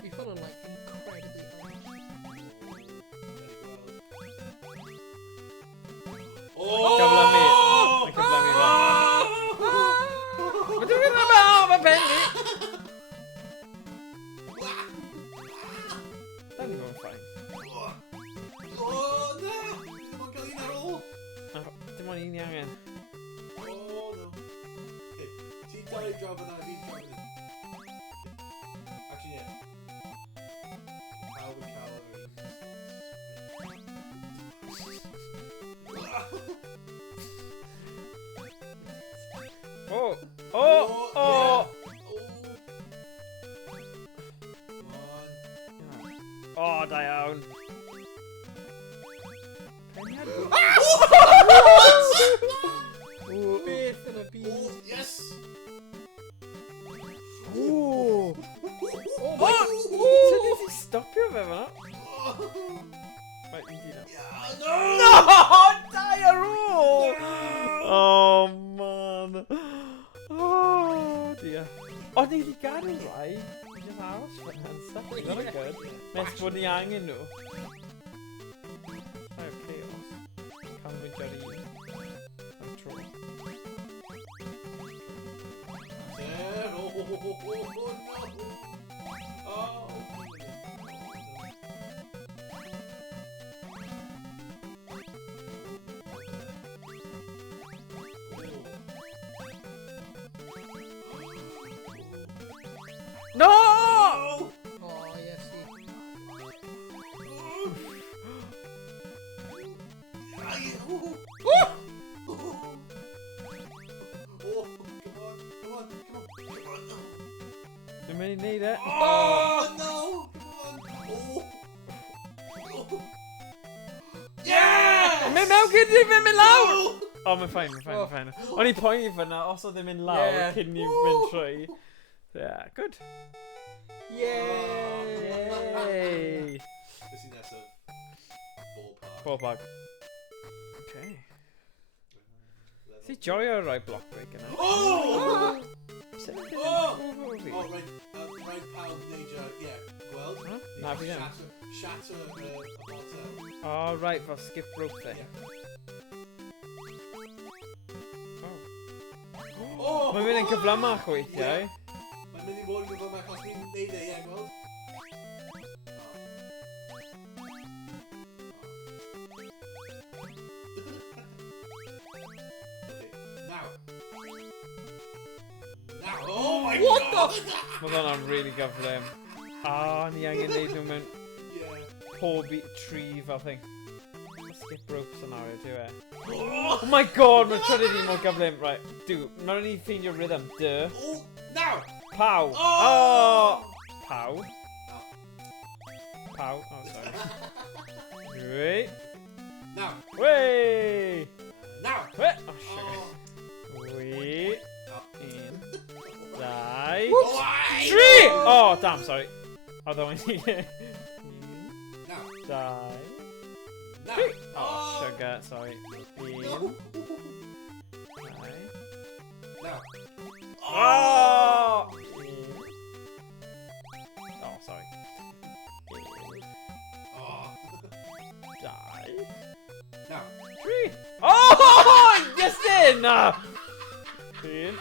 Bydd hwnna'n like incredibly hard. Cyflymu. Yn cyflymu fan. Mae dwi'n mynd am mae pen fi. Da ni'n gwybod ffain. Oh no! Ddim yn cael un ar ôl! Dim ond un i angen. Oh no. Okay, ti'n dal i job yna, fi'n job yna. Actually, yeah. Pawb yn cael yr un. O! O! O! O, da iawn. Beth yn y byd? Yes! Ooh! Oh my God. Sut nes i stopio fe fan'na? Right, un di nawr. No! No! Dau ar ôl! Oh, man. Oh, dear. O, ni wedi gadael rai. Just aros fan hyn stuff. Very good. Nes bod ni angen nhw. Rai o chaos. Canolbwyntio ar un. Ar y tro. There. Oh, no! Oh, No! Oh, yes. Dwi'n mynd i wneud e. Oh no! Come on! Oh! Yeah! Mynd mewn cyn i fynd lawr! O, mae'n ffain, mae'n ffain. O'n i poeni fyna os oedd e'n mynd lawr Yeah. cyn i fynd trwy. Yeah, good. Yay! Yay! This is nesaf. Ballpark. Ballpark. Okay. Si joio rhoi block break yna. Oh! Sut ydyn Oh! nhw'n fi? Oh, right pound ninja, yeah. Well, Huh? Na, fi ddim. Shatter a bottle. Oh, right, fel skip rope thing. Oh! Mae'n mynd yn cyflymach weithiau. Mae'n mynd i fod yn gyflym achos ni'n neud e, ie, gweld? Now. Oh my What god! Mae hwnna'n really gyflym. Ni angen neud nhw mewn Yeah. pob tri fel thing. Skip rope scenario, do e. Oh my god, mae'n trydydd i mor gyflym. Right, mae'n rhaid i ffeindio rhythm. Oh, now! Pow! Oh! Oh! Pow. Pow. Oh, sorry. Wait. Now! Way! Now! Wait! Oh, sugar. Wait. Oh, damn, sorry. Although I need it. Now. Die. Now. Oh, sugar, sorry. In. No. Die. Now. Oh! In. Oh, sorry. In. Oh. Die. Now. 3. Oh! Iestyn! In.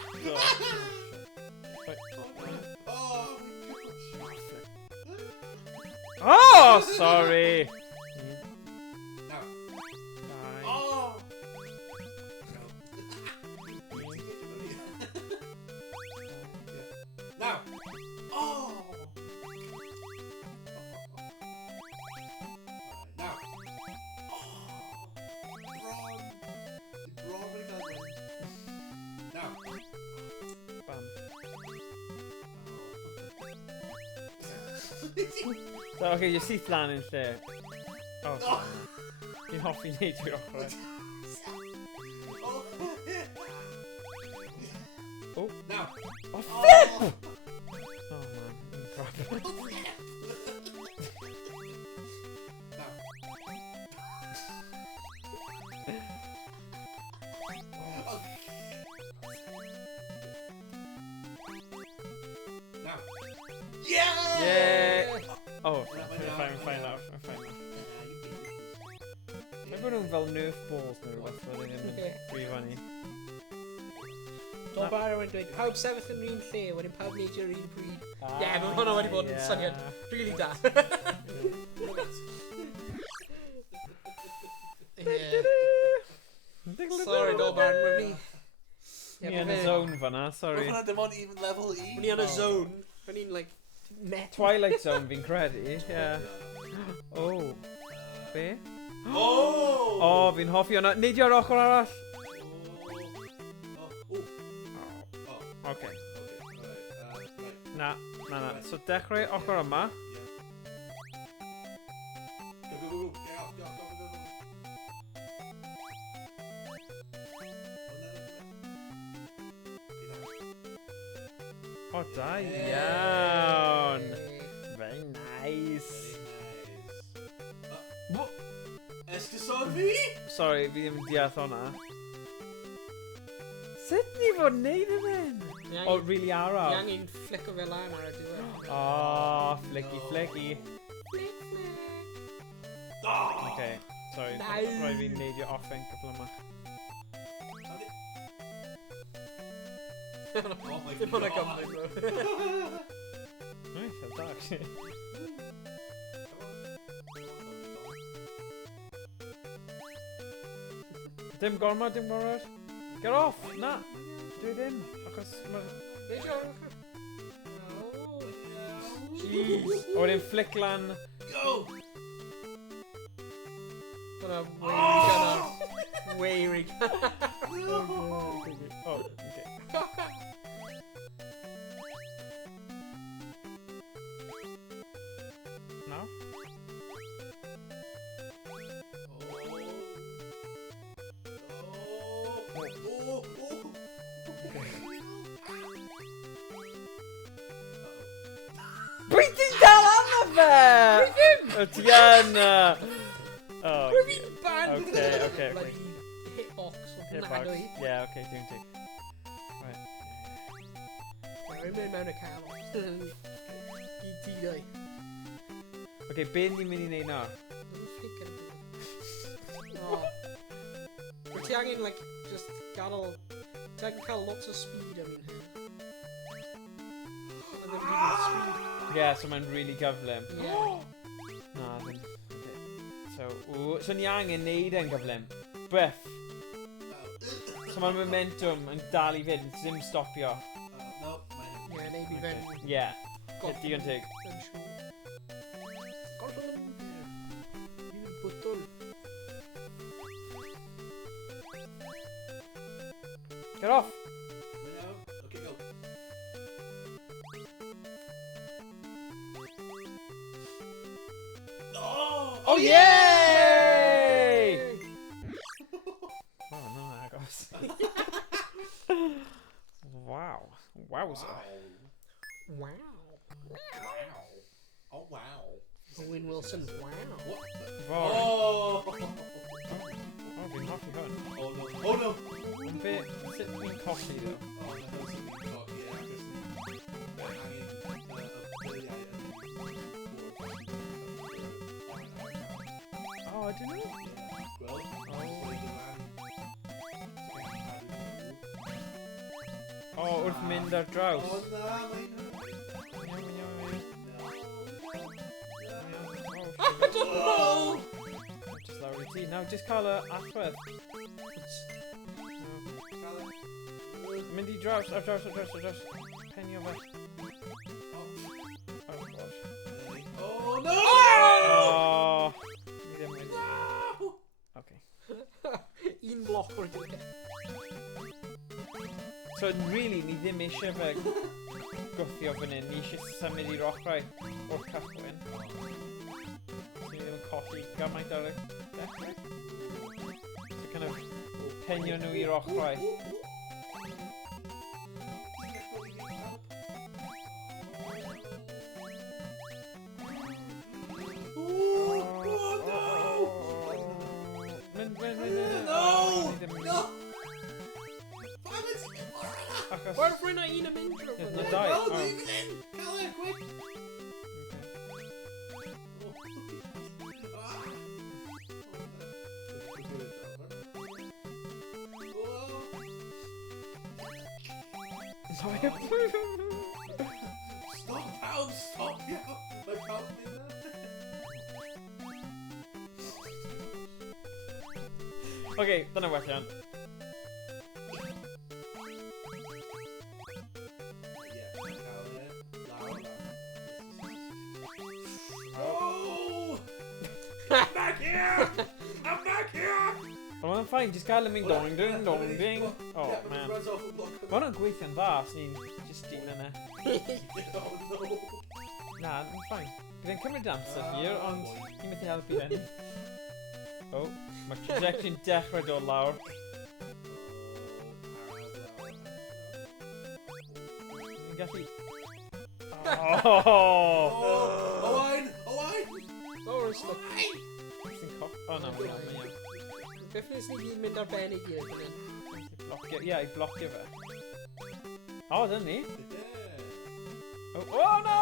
Oh, sorry. Now. Die. Oh. Now. Oh. Now. Now. Bam. So, okay, your syth lan yn lle. Oh, sorry. Fi'n hoffi neud i'r ochr. Oh. Now. Oh, flip! Oh, man. Crap. Now. Yeah! Yeah! Oh, I'm fine now. Mae bod nhw'n fel nerf balls neu rhywbeth fel ddim yn brif ani. Do bar yn dweud, pawb sefyll yn un lle, wedyn pawb neud i'r un pryd. Ie, mae hwnna wedi bod yn syniad really da. Sorry, do bar yn rhywbeth. Ni yn y zone fanna, sorry. Mae hwnna dim ond even level 1. Ni yn y zone. O'n i'n, like, net. Twilight Zone fi'n credu, yeah. Oh. Be? Oh! Oh, fi'n hoffi hwnna. Neidio ar ochr arall. Okay. Na. So dechrau ochr yma. Oh, da iawn. Very nice. Esgyson fi? Sorry, fi ddim yn deall hwnna. Sut ni fod yn neud hyn? Oh, really araf. Ni angen flico fel lan ar y diwedd. Oh, flicky. Flick, flick. Okay, sorry. Rhaid fi'n neidio off-en cyfle yma. Dim hwnna gymryd, bro. Right, that's da, actually. Dim gormod. Get off! Na! Dwi ddim, achos mae... Jeez! O, wedyn flick lan... Go! Hwnna weirig yna. Oh, okay. No? Pwy ti'n dal arno fe? O ti yn... Oh. Band! Okay. Hitbox. Hitbox. Yeah, okay, dwi'n tig. Right. Rwy'n mynd mewn y car. I ti doi. Okay, be ni'n mynd i neud nawr? Wyt ti angen, like, just gadael... Ti angen cael lots o speed am un hyn. And then really speed. Yeah, so mae'n really gyflym. Yeah. Na, ddim. Okay. So ni angen neud e'n gyflym. Biff. So mae'r momentum yn dal i fynd, ddim stopio. No, Yeah, neu fi fe'n... Yeah. Digon tig. Fe'n siŵr. Gorffon yn... Yw'r bwtwn. Get off! Okay, go. Oh, yay! Oh, no, agos. Wow. Wowza. Wow. Oh, wow. Owen Wilson, wow. What the? Wow. Oh! Oh, fi'n hoffi hwn. Oh no. Oh no! Yn be, sut fi'n colli ddo? Oh, no, it's something you got, yeah, Oh, I don't know. Oh, wrth mynd ar draws. Oh, na, mae'n... Oh, just lawr I ti. Nawr, just cael y allwedd. Mynd I draws, ar draws. Penio fe. Oh, gosh. Oh, no! Oh! Ni ddim wedi. No! Okay. Un bloc o'r dweud. So, really, ni ddim eisiau fe gwthio fan hyn. Ni eisiau symud I rochrau o'r cychwyn. So, ni ddim yn colli gymaint ar y dechrau. So, kind of penio nhw I rochrau. Wel, rwy'n a un am intro. Na dau. No, Oh. leave it in! Cael e, quick! Sorry. Stop, Pound, stop! Yeah, my Pound in there. Okay, dyna well iawn. I'm back here! I'm back here! Well, I'm fine, just gael yn mynd dong ding. Oh, man. Ma' hwnna'n gweithio'n dda, os ni'n just dilyn e. Oh no! Na, I'm fine. Byddai'n cymryd amser hir, ond ni'n methu helpu hyn. Oh, mae'r trajectory'n dechrau dod lawr. Ni'n gallu... Oh! Owain! Owain! Oh, we're stuck. Oh, na, mae'n iawn. Beth nes ni gyd mynd ar ben I gyd yn hyn? Blocio, ie, I blocio fe. O, dyna ni. Yeah. Oh, no!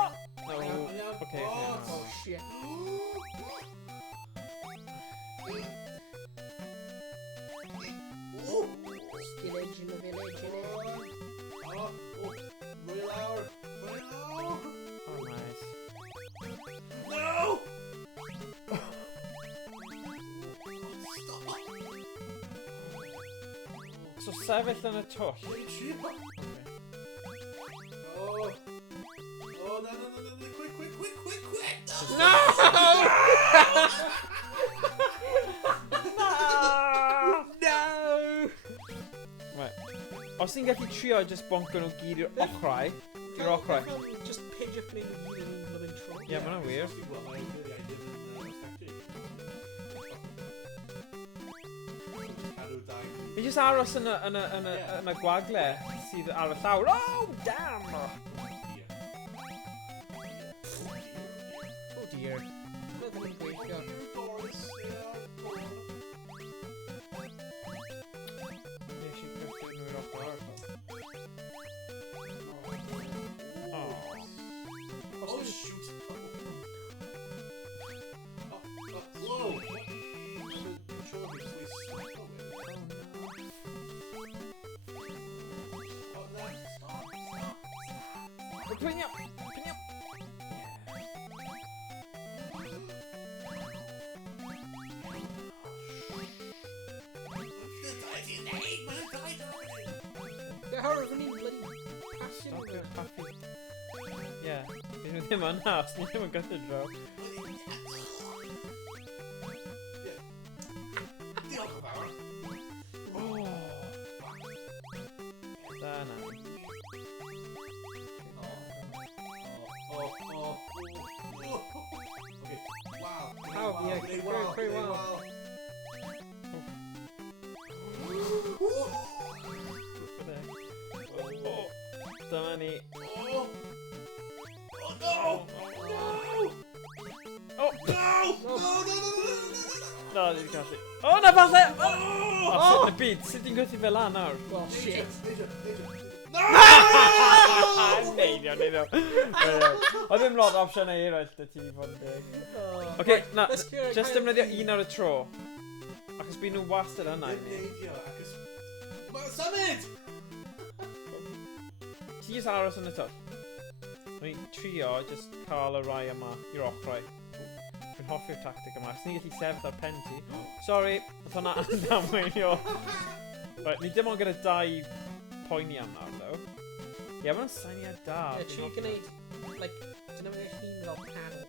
No, Iawn, okay, Oh, okay. shit. Still edge in the village, innit? Oh, Royal Hour! Royal Hour! Oh, nice. No! Stop! So, sefyll yn y twll. Oh! Oh, no, quick! No! No! Right. Os ni'n gallu trio just bonco nhw gyd i'r ochrau, Just page up yn ein gyd yn un intro. Ie, ma' hwnna'n wir. Fi jyst aros yn y gwagle sydd ar y llawr. Oh, damn! Oh dear. Byddwn ni'n gweithio. Nes I gwthio nhw i'r ochr arall. Oh. Oh, shoot! Whoa! Pin up! How are we bloody passing Stop over? it, Happy. Yeah, dyn nhw ddim yn nas, ni ddim yn gyda draw. Oh! Da na. Oh, yeah, very well. Oh, dyma ni. Oh no! Da, ni wedi gallu. O, na falle! O, sut y byd? Sut ti'n gweithio fel lan nawr? Well, shit. Neidio. Oedd ddim lot o opsiynau eraill dy ti fod yn deg. Oce, na, just defnyddio un ar y tro. Achos byd nhw wastad yna i ni. Neidio, acos... Mae'n symud! Ti jyst aros yn y twll. Dwi'n trio jyst cael y rai yma i'r ochrau. Dwi'n hoffi'r tactic yma, achos ni'n gallu sefyll ar pen ti. Sorry, oedd hwnna andamweinio. Right, ni dim ond gyda 2 poeni am nawr, though. Ie, mae'n syniad da. Ie, trio gwneud, like, dyn nhw'n eich hun fel panel.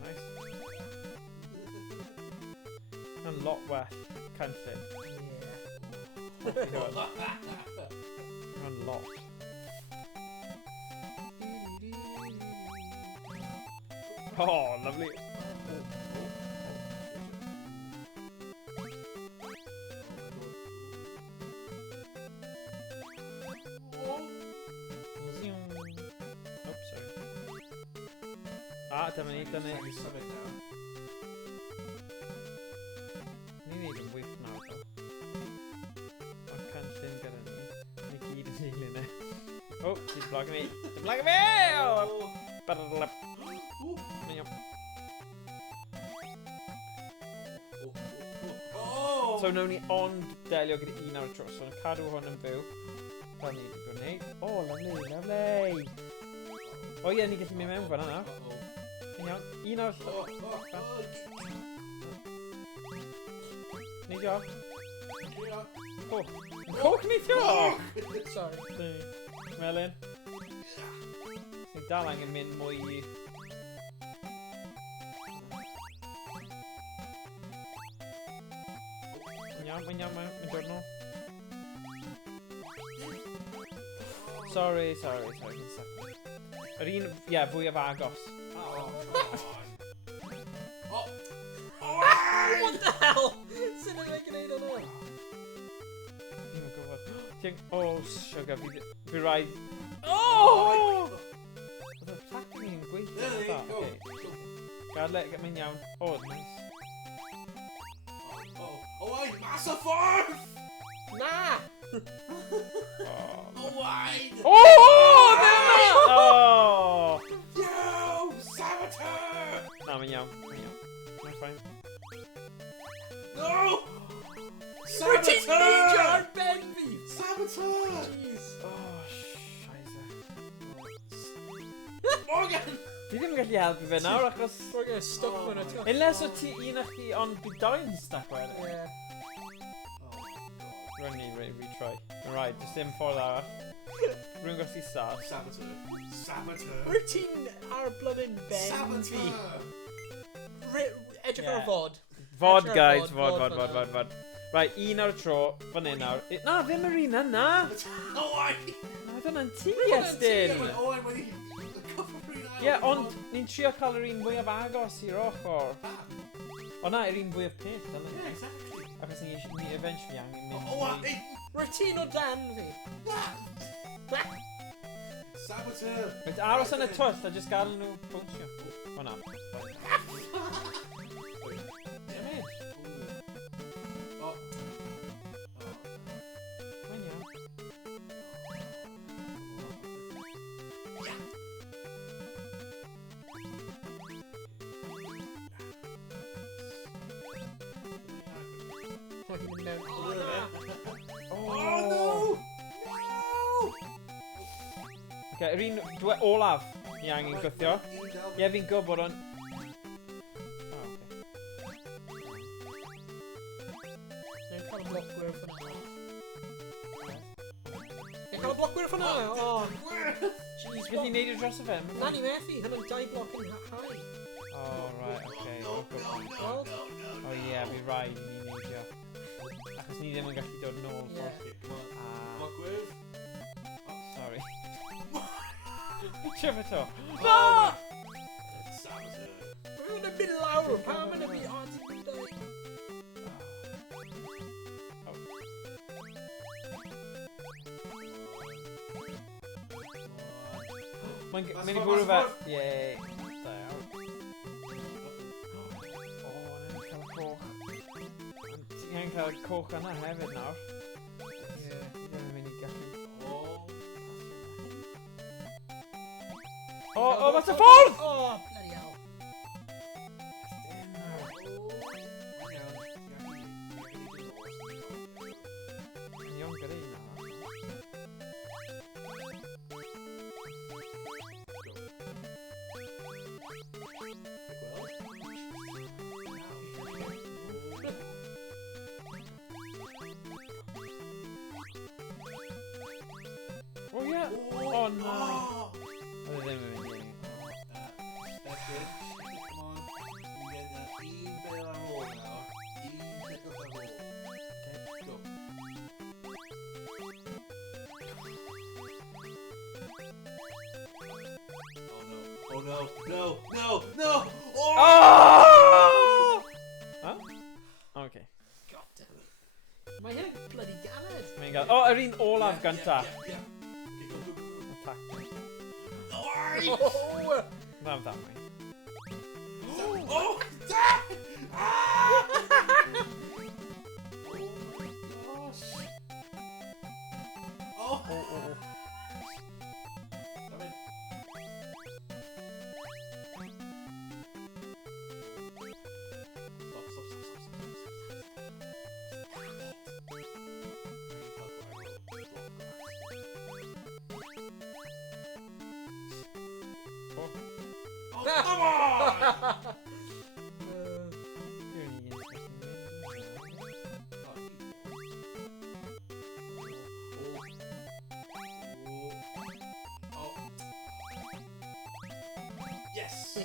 Nice. Mae'n lot well, cynllun. Yeah. Mae'n lot. Oh, lovely. Oops, sorry. Ah, dyma ni. Symud nawr. Ni'n neud yn wyth nawr, ddo. Mae'r cynllun gyda ni. Ni gyd yn dilyn e. O, ti'n blag mi. Ti'n blag mi! Barlap. Mae'n iawn. So, nawn ni ond delio gyda un ar y tro. So, cadw hwn yn fyw. Fel ni wedi gwneud. O, lovely. O ie, ni gallu mynd mewn fan yna. Mae'n iawn. Un ar y tro. Neidio. O, yn coch neithio! Sorry. Melyn. Ni dal angen mynd mwy i... Mae'n iawn, mae'n dod nôl. Sorry. Yr un, ie, fwyaf agos. What the hell? Sut ydych chi'n gwneud hwnna? Ddim yn gwybod. O, sugar, fi rhaid... O! Oedd y tactic ni'n gweithio. Gadle, mae'n iawn. O, nice. Owain, mas o ffordd! Na! Owain! O! O! Yo! Saboteur! Na, mae'n iawn. Mae'n ffain. No! Wyt ti'n neidio ar ben fi? Saboteur! Jeez. O, scheisse. Morgan! Fi ddim yn gallu helpu fe nawr, achos... We're gonna stuck mewn y twll. Unless o ti un o'ch chi, ond bydd 2 yn stuck wedyn. Yeah. Rwy'n ni, retry. Right, just dim ffordd arall. Rwy'n gwrs i start. Saboteur! Wyt ti'n ar blodyn ben fi? Saboteur! Edrych ar y fod. Fod, Edrych ar guys. fod. Fod. Right, un ar y tro. Fan hyn nawr. Na, ddim yr un yna. Owain! Na, oedd hwnna'n ti, Iestyn. Owain wedi... Ie, ond ni'n trio cael yr un mwyaf agos i'r ochr. O na, yr un fwyaf peth, dyna ni. Achos ni eventually angen mynd... Owain! Wyt ti'n o dan fi? Saboteur! Rwy'n aros yn y twll a jyst gael nhw bwnsio. O na. Ie, mynd. Mae'n iawn. Mae'n mynd mewn. Oh no! Oce, yr un olaf ni angen gwythio. Ie, fi'n gwybod o'n... Neu cael y blocwyr ffynna. Neu cael y blocwyr ffynna. O, jeez. Beth i'n neud i'r dros y fe? Na ni methu, hynny'n 2 bloc yn high. Oh, right, oce. Wel, O ie, fi rhaid i ni neidio. Achos ni ddim yn gallu dod nôl. Ie. Mogwydd? Sorry. Tref eto. No! Saboteur! Mae'n mynd lawr, pam yn y fi? O, ti'n mynd dau. Mae'n Mas mynd i ffordd, bwrw fe. mas ffordd. Ie. Da iawn. O, ni'n cael y coch. Ni'n cael y coch yna hefyd nawr. Ie. Ni'n mynd i gallu. O, mas y ffordd! Oh, bloody hell. Ni'n gyda'i na. O ie! O na! Oedd e ddim yn mynd i. That's it. Come on. We get that bale ar ôl nawr. Pickle ar ôl. Okay. Go. Oh no. No! Oh! Oh! Huh? Okay. God damn it. Mae hyn yn bloody galed. Mae'n gael... O, yr un olaf gynta. Yeah. Okay, go. Attack. Oh! Mam that way. Oh! Ah! Oh my gosh. Oh! Come in. Oh, come on! You're an interesting Yes!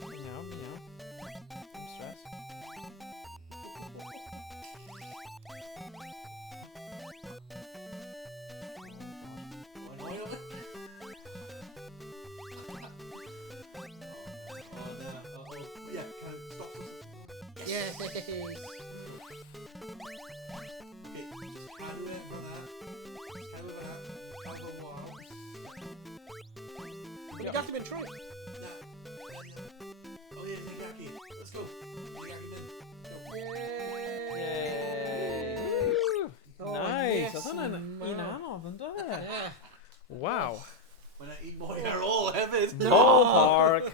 Meow, meow. I'm stressed. Yes. Okay, just hand away from that. Hand over that. Hand over wall. But you got to be in Troy. Nah. Oh yeah, Nigaki. Let's go. Nigaki then. Go. Yay! Oh, Nice! yes, Oedd hwnna'n man. un anodd, yn dod? Yeah. Wow! When I eat more hair all hefyd. Pico Park!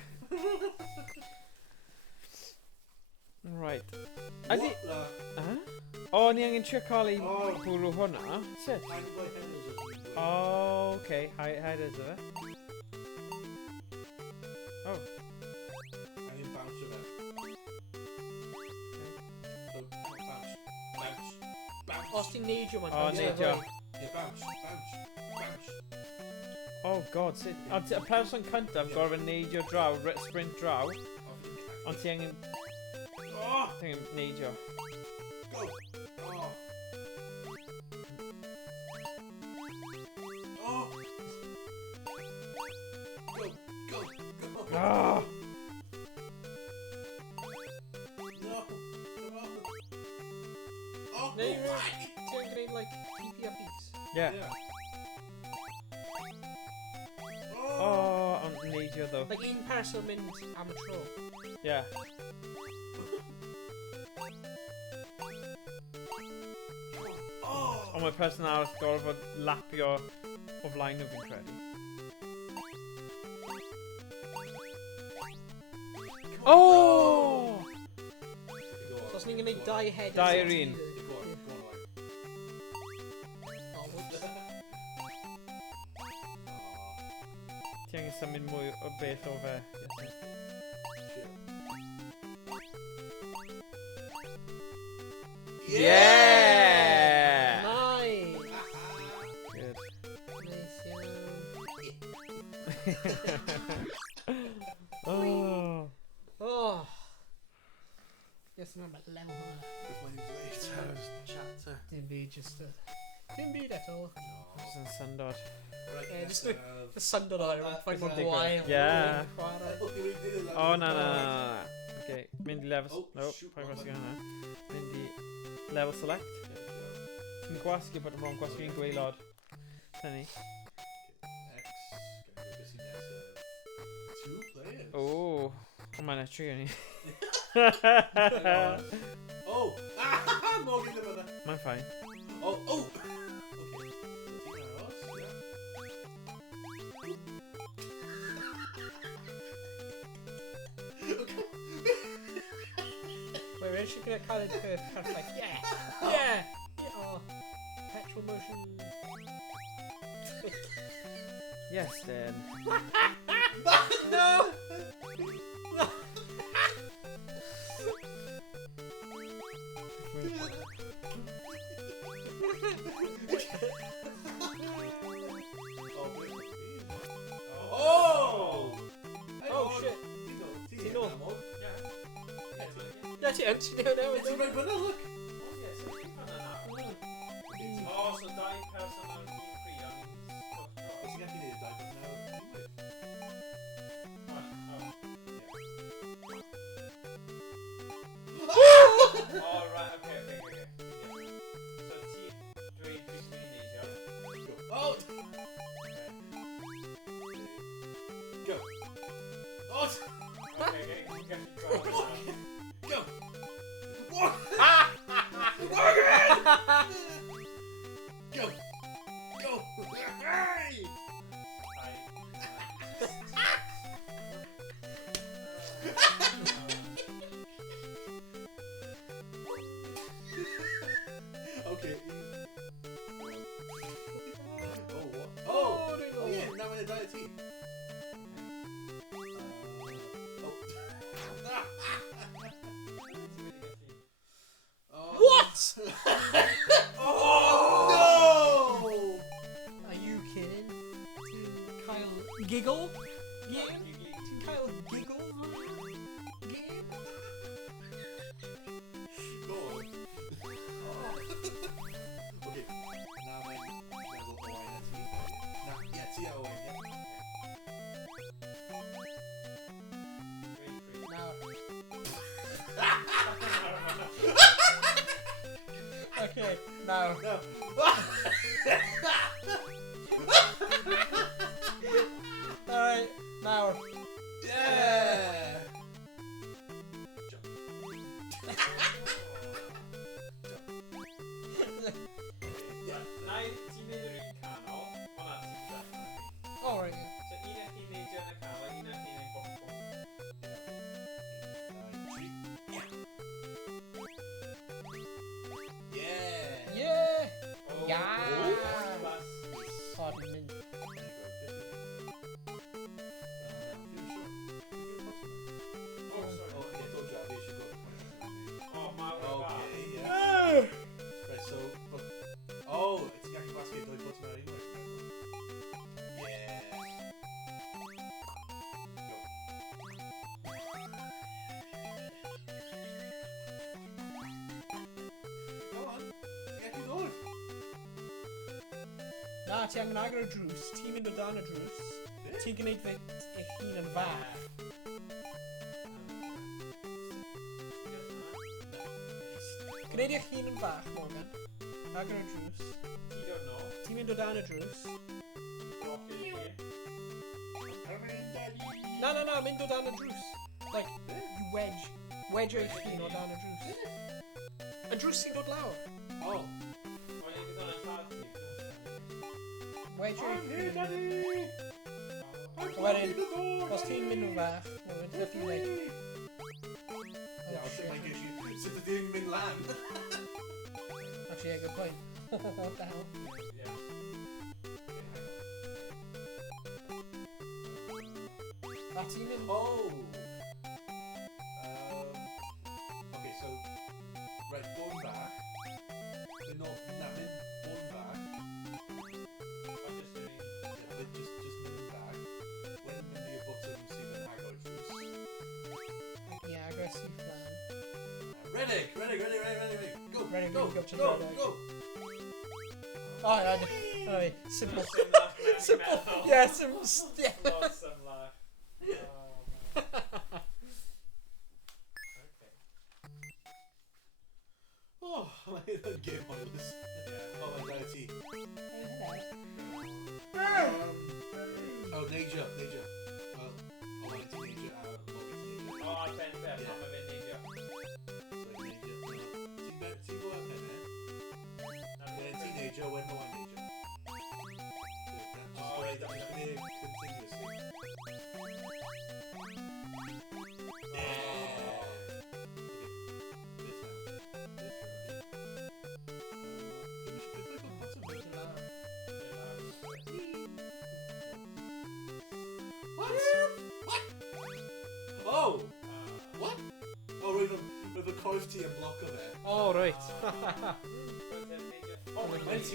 Right. What Ydi... the? Huh? O, ni angen trio cael ei Oh. bwrw hwnna. Sut? Tiny boy Henry's just been doing. Oh, okay. How does it? Oh. I can bounce with it. So, bounce. Bounce. Bounce. Os ti'n neidio man. O, neidio. Yeah, bounce. Bounce. Bounce. Oh god, sut... Ond y person cyntaf gorfod neidio draw, sprint draw. Off you get. Ond ti angen... Oh! Ti angen neidio. Go! Oh! Oh! Go! Ah! No! Come on! Oh! No, you're fuck! ti'n gwneud, like, keepy uppies. Yeah. Oh, ond neidio ddo. Like, un person mynd am y tro. Yeah. Oh! Ond mae person arall gorfod lapio o flaen nhw fi'n credu. Oh! So os ni'n gwneud dau head... Dau yr un. Go on, Owain. Oh, whoops. Ti angen symud mwy o beth o fe. Yeah! Nice! Good. Nice, Oh. Oh. Yes, I'm about level hwnna. With my latest chapter. Dim byd, just dim byd eto. Just yn syndod. Right, Yeah, yes, just the syndod o'r faint mor Digwydd. gwael. Yeah. Chwarae. O, na. Okay, mynd i levels... Oh, No, shoot, pa'n wrong gwasgu one. hwnna. Mynd i level select. Ti'n gwasgu bod yn rhwng gwasgu yn gweilod. Tynnu. X. Gonna go see next. 2 players. O, mae'n etri yn ni. Oh! Ah! Morgan the brother. Mae'n ffain. Oh! Oh! Okay. Team Aros, yeah. Wait, we're actually gonna kind of like, yeah! Yeah! Oh, petrol motion. Yes, then. No! Oh! Oh shit! Tino. That's it, you know now. It's right, but no, look. Oh, so die person ar un free, I mean, Os ti'n gallu neud y dau, but now... Oh, right, okay. So, team 3 yeah? Oh! Go. Oh! Okay, get Go! Walk! Morgan! Go! Go! Hey! Okay. Oh, what? Oh! Oh, yeah, now we're in a diet team. What? Oh, no! Are you kidding? Team Kyle giggle? Game? Team Kyle giggle? Game? Go on. Okay, now my level Owain at me. Now, yeah, see Owain, yeah. Now. Okay, now. No. Alright, now. Yeah! Nai ti'n neud yr un canol, hwnna ti'n dechrau. Alright, yeah. So un eich chi'n neud yn y canol, un eich chi'n neud bwm. Yeah! Yeah! Oh, Yeah. Plus. Pardon me. Oh, sorry. Oh, mae'r Okay, yeah. Right, so, but, oh, it's gallu basket dwy bwt mewn unwaith. Yeah. Go. Come on, ti'n gallu dod. Na, ti angen agor y drws, ti'n mynd o dan y drws, ti'n gwneud fe eich hun yn fach. Gwneud eich hun yn fach, Morgan. Agor y drws. Ti don't know. Ti'n mynd o dan y drws. Na, mynd o dan y drws. Like, you wedge eich hun o dan y drws. Y drws sy'n dod lawr. Oh. Wedge eich hun. Daddy! Wedyn, os ti'n mynd o fach, Morgan, ti'n gallu like... Yeah, Oh I'll shit. make you sit the thing in land. Actually, yeah, good point. What the hell? That's even... Oh! Okay, so, right, going back. We're not, nothing, going back. Yeah, but just moving back. When into your bottom, see when I go juice. Yeah, aggressive plan. Ready. Go. Ready, Go. go, Go. Oh, yeah, anyway, simple. Simple. Yeah, simple. Yeah. Lots of luck. Oh, my game on this. Oh, my deity. Oh, Nature. Well, Owain to Nature. Oh, Ben there. I'm a bit ninja. Teenager when no one nature. Just wait, that was continuously. What? Oh! What? Oh, with a curve T and block of it. Oh, right. Oh, When T?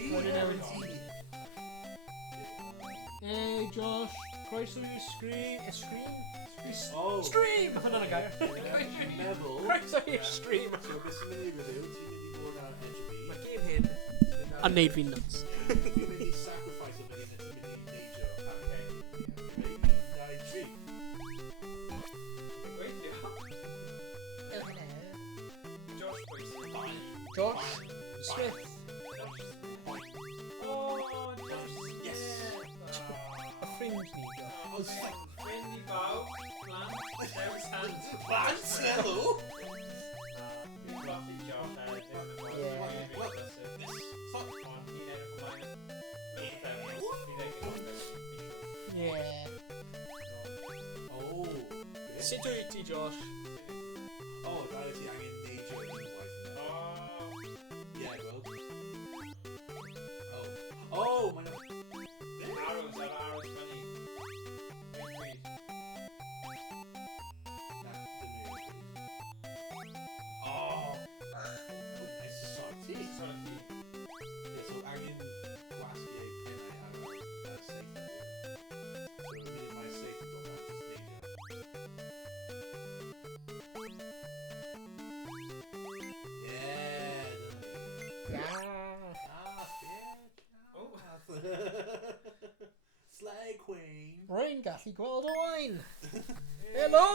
Hey, Josh. Christ, your scream. Oh. Stream! I'm not a guy. Neville. Christ, your stream. So, this is really good. Ti'n mynd i bod ar edge of Mae gen hyn yn neud fi'n nuts. Ti'n mynd i sacrifice o fan hyn, ti'n mynd i neidio. Okay. Ready? 9, 3. Josh Smith. Oh, Josh. Yes. A friend ni, Josh. Oh, stop. Wendy Bow. Flint. There's hands. Plants, hello. You've got it, Josh. What? Stop. Yeah. Oh. Sut wyt ti, Josh? Oh, that is the angen neidio yn unwaith. Yeah, well. Oh, mae'n... Arrows funny. Oh. It's a sort of tea. Sort of thing. Yeah, so angen gwasgu ei pennau ar seith. So, y munud mae'r seith yn dod at neidio. Slay Queen. Rwy'n gallu gweld Owain. Hello!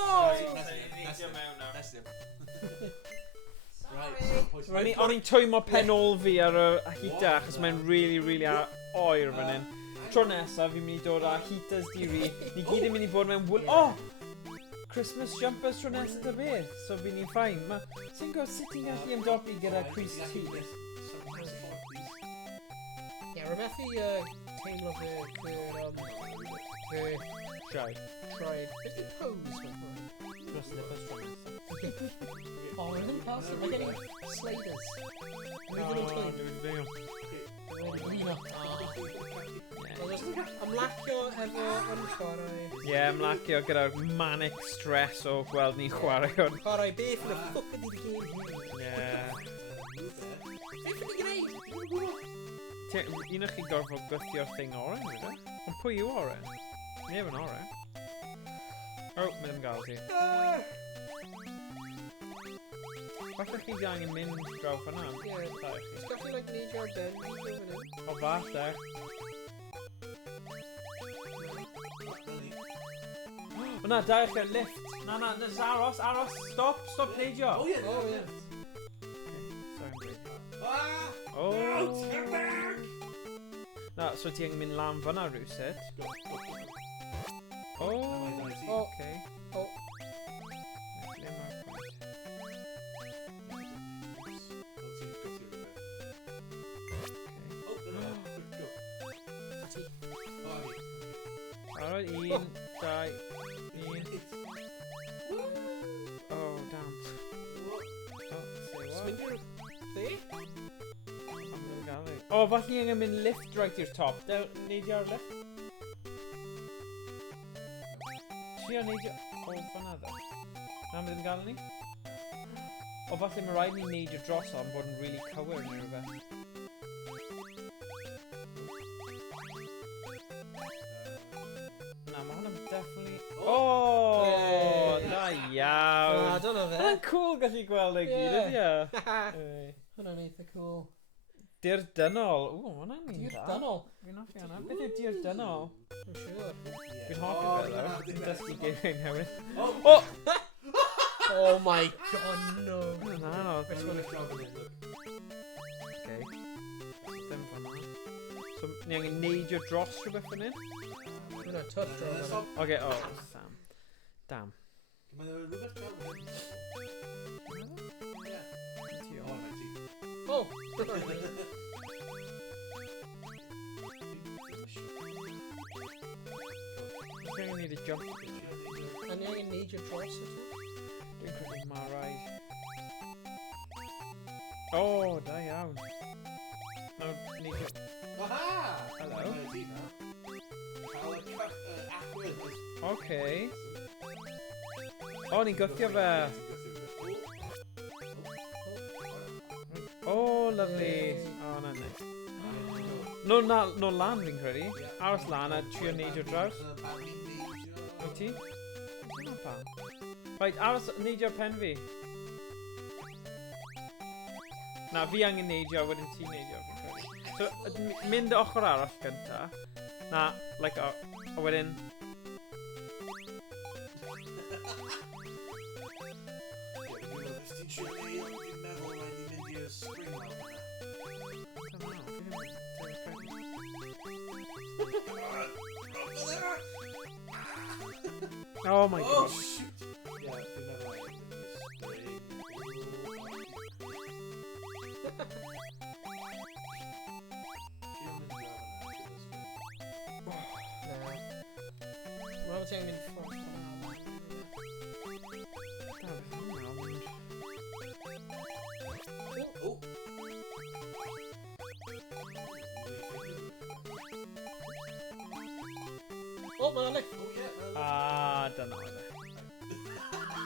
Right. O'n i'n twymo pen ôl fi ar y heater achos mae'n really oer fan hyn. Tro nesaf fi'n mynd i dod â heaters diri. Ni gyd yn mynd i bod mewn wool... Oh! Christmas jumpers tro nesaf dy beth. So fi'n ni'n ffain. Sy'n gwybod sut ti'n gallu ymdopi gyda Chris T? Ie, rhywbeth i teimlo fy Tried. tried. Beth yw pose fan hwn? Dros nippers tro nesaf. O, yn ddim cael sy'n mae gen i sliders. Rwy'n ddim yn twy'n. Ymlacio efo YnChwarae. Ie, ymlacio gyda'r manic stress o gweld ni'n chwarae hwn. Chwarae, beth yn y ffwc ydy'r game hyn? Ie. Beth yn i gwneud? Un o'ch chi gorfod gwythio'r thing oren, rydw? Ond pwy yw oren? Ni efo oren. O, mynd am gael ti. Falle chi angen mynd draw fan am? Ie. Sgwch chi like neidio ar ben? O falle. O na, da eich lift. Na, aros, stop neidio. Oh, yeah. Oh, ie. Sorry, I'm bleeding. Ah! Oh. No, turn back! Na, so ti angen mynd lan fan'na rhywsyd. Oh, okay. Oh. Ble mae'r pwynt? Ati. Alright, 1, 2, 1. Oh, damn. Oh, say what? Smindio dde? I'm gonna gael it. Oh, falle ni angen mynd lift right i'r top. Neidio ar lift? Trio neidio... O, fan'na dda. Na, mynd yn gael ni? O, falle mae rhaid ni neidio dros o'n bod yn really cywir neu rhywbeth. Na, mae hwnna'n definitely... Oh! Da iawn! Dyna fe. Mae'n cool gallu gweld ei gyd, ydy e? Hwna'n eitha cool. Dir dynol. Ww, hwnna'n ni'n Dir dda. dynol. Fi'n hoffi hwnna. Beth yw dir dynol? Dwi'n siŵr. Fi'n hoffi fe ddo. Fi'n dysgu geiriau newydd. Oh! Oh my god, no. Hwna'n anodd. Beth yw'n eich job yn hyn, look? Okay. Dim fan'na. So, ni angen neidio dros rhywbeth fan hyn? Hwna'n twll dro. Oce, o, Sam. Dam. Mae'n rhywbeth job yn hyn. Ie. Ti o. Oh, my teeth. Oh! Dwi'n need a jump. A ni angen neidio dros eto? Dwi'n credu mae rhaid. O, da iawn. Nawr, neidio. Aha! Hello. My teeth now. Cael y acwydd. Oce. O, ni'n gyffio fe. O, lovely. O, na neis. No lan fi'n credu. Aros lan a trio neidio draws. Wyt ti? Dyna pam. Right, aros neidio pen fi. Na, fi angen neidio, wedyn ti neidio fi'n credu. So, mynd ochr arall gynta. Na, like, a wedyn... Oh my Oh, god. shoot! Yeah, dwi'n meddwl Wel, ti'n mynd ffwrdd. Oh! Oh, mae'n lift. Oh, yeah, Ah, dyna oedd e.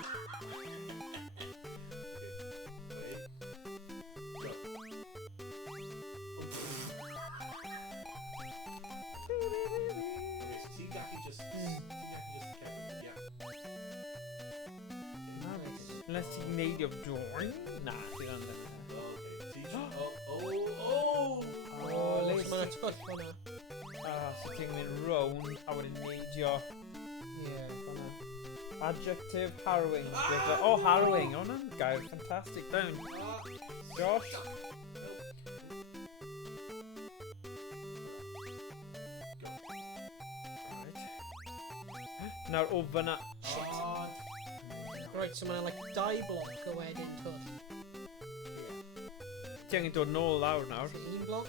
Unless ti'n neidio drawing? Na, ti'n ond yna. Oh, mae'n twll hwnna. Ah, so ti'n mynd round a wedyn neidio. Ie. Fanna. Adjective harrowing. Oh, harrowing. Oh, hwnna'n gair fantastic. Down. Josh. Right. Nawr, o fyna. Right, so mae'n like 2 bloc o wedyn twll. Ti angen dod nôl lawr nawr. So 1 bloc.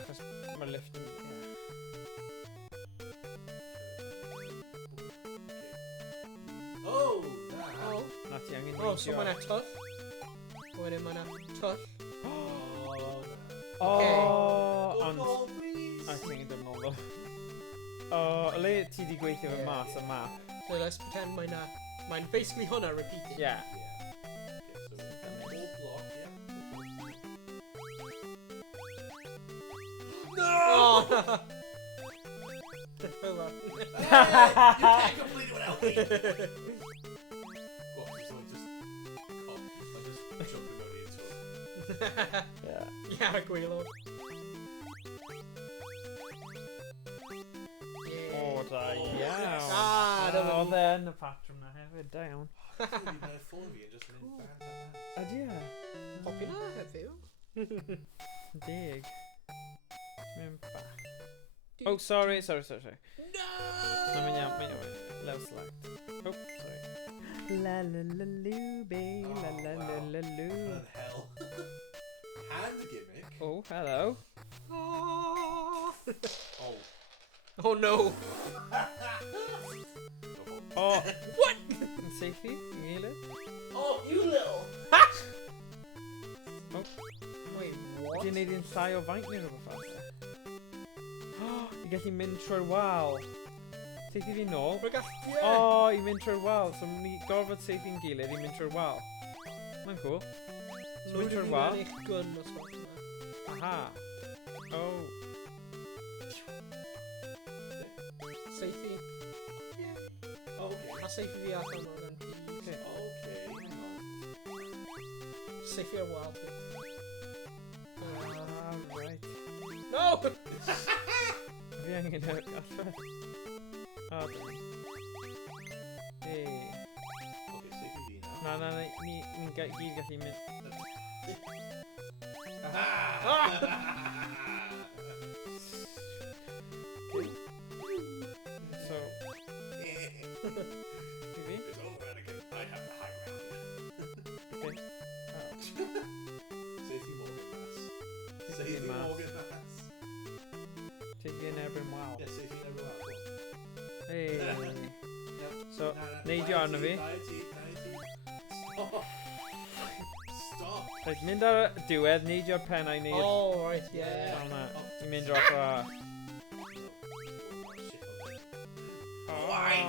Achos mae'r lift yn... Oh! Oh. Na ti angen Oh, so neidio. mae'n twll. Wedyn mae'n twll. Oh, Don't ond... fall, please! A ti angen dod nôl ddo. O, le ti di gweithio fe mas y map? So let's pretend mae'n basically hwnna repeated. Yeah. Oh! You can't complete it without me! What, so I just jumping out into it. Yeah. Yeah, Gwilo. O, da iawn. Ah, dyma O, ni. dde yn y patrwm na hefyd, da iawn. Mae'n ffôn fi yn just mynd band. Ydy e? Popular heddiw. Dig. Mynd bach. Oh, sorry. No! No, mae'n iawn. Level select. Oh, sorry. La la la looby, la la la la loo. What the hell? Hand gimmick? Oh, hello. Oh. Oh. Oh no! Oh, What? yn seithi, yng gilydd. Oh, you little! Wait, what? Ti'n neud un llai o faint neu rhywbeth falle? Oh, i gallu mynd trwy'r wal. Seithi fi nôl. O, i mynd trwy'r wal. So, ni gorfod seithi yn gilydd i mynd trwy'r wal. Mae'n cool. So, mynd trwy'r wal. Eich gun os gwelwch yma. Aha. Oh. Seithi. Okay. A seithi fi allan o'r MP. Okay. Okay. Safe i'r wal. Right. No! Fi angen allan. O, dyn. Hey. Okay, safe i fi now. Na, ni'n gyd gallu mynd. So, fi? It's over, Anakin. I have the high ground. Okay. Safety Morgan Mass. Safety Mass. Morgan Mass. Take fi yn erbyn waw. Yeah, safety never out. Hey. No. So, neidio arno fi. Stop. Stop. Rhaid, mynd ar y diwedd, neidio'r pennau neu... Oh, right, yeah. Fel na, ti'n mynd dros o... Owain!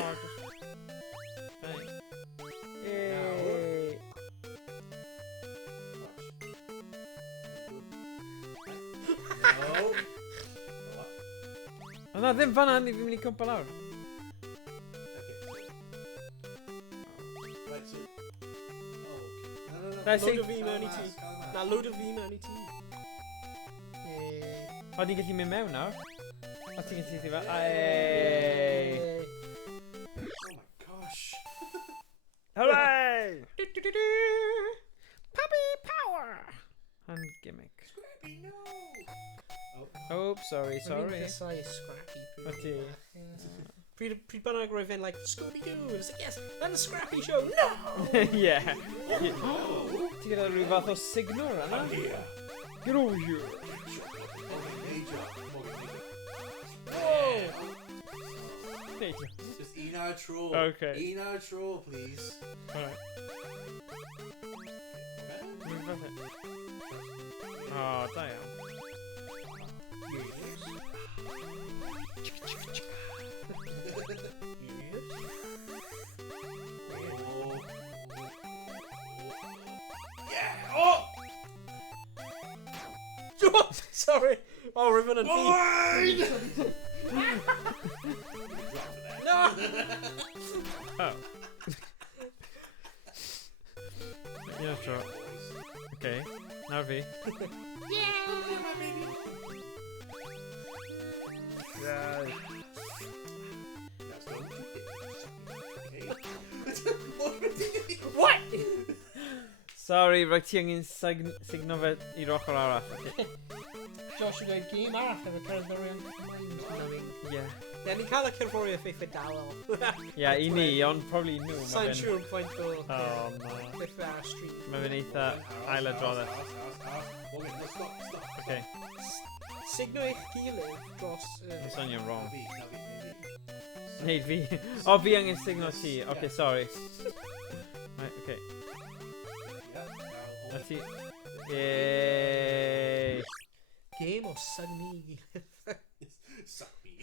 Yay! No. O na, ddim fan'na, ni fi'n mynd i cwmpa lawr. Right, so... Oh, okay. No. That's Load it. of V mewn I ti. Na, load of V mewn I ti. O, ni'n gallu mynd mewn nawr. O, ti'n gallu thi fel... Ayy! Oh my gosh. Hooray! Puppy power! And gimmick. Scrappy, no! Oh, sorry. Rwy'n casau Scrappy. O ti. Pryd bynnag roedd fe'n like, Scooby-Doo. It's like, yes, that's a Scrappy show. No! Yeah. Ti'n gyda rhyw fath o signal yna? Here. Get over here. Okay, major. Whoa! Neidio. Just eat our troll. Okay. Eat our troll, please. Alright. Okay. Rhyw fath o... O, da iawn. Yeah! Oh! Sorry. Oh, Riven and Owain! No! Oh. Yeah, sure. Okay. Nawr fi. Yeah! What? Sorry, rhaid ti angen signo fe i'r ochr arall. Josh yn dweud game arall efo cerddorion mind. Yeah. Ie, ni'n cael y cerddoriaeth eitha dawel. Yeah, i ni, ond probably nhw. Sa'n siŵr pwynt o... Oh, no. Beth fe ar y street. Mae fe'n eitha ailadroddus. Okay. Signo eich gilydd dros... It's on your wrong. Neud fi. O, fi angen signo ti. Okay, sorry. Right, okay. A ti... Yay! Game o sug me. Suck me.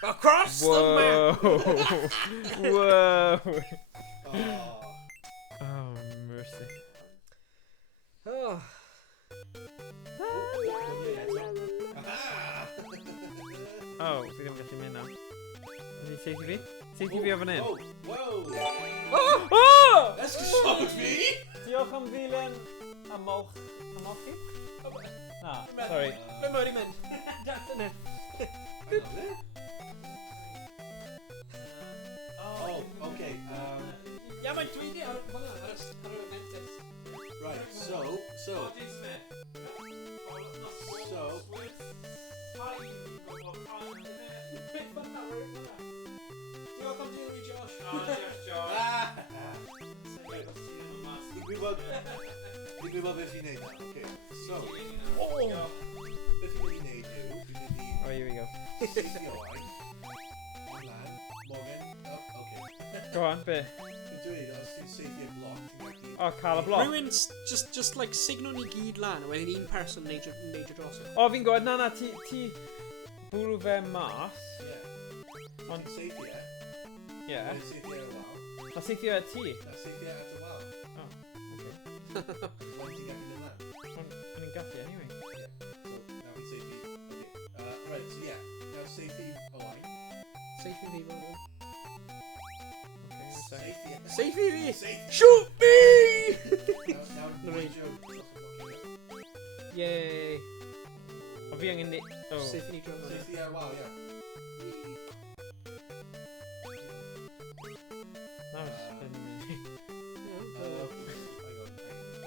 Across the map! Whoa! Oh. Oh, mercy. Oh. Oh, fi ddim gallu mynd nawr. Ydy seithi fi? Seithi fi o fan hyn? Oh, whoa! Oh! Oh! That's showed me! Diolch am ddilyn amolch... Amolchi? Na, sorry. Fe mor i mynd. Dath yna. Oh, okay. Ia, mae'n tweedio ar hwnna, ar y mentis. Right, so... Diolch am dilyn i Josh. Digwydd bod beth i'n neud na, okay. So, beth i'n mynd i neud yw, fi'n mynd i... Oh, here we go. Seithi Owain. On lan, Morgan, up, okay. Go on, be? Fi'n dweud, os ti'n seithi y bloc, ti'n gallu... Oh, cael y bloc. Rwy'n just like signo ni gyd lan, a wedyn un person neud dros. O, fi'n gwybod, na, ti bwrw fe mas. Yeah. Ond, Ti'n seithi e? ie. Ti'n seithi ar y wal. A seithio e ti? Na seithi ar y wal. Oh, okay. Ond ti'n gallu mynd lan. Ond i'n gallu, anyway. Yeah. So, now we seithi... Okay. Right, so yeah. Now seithi Owain. Safe i fi, fel hwn. Okay, Seithi e. Safe i fi! Seithi. Shoot me! Now, Right.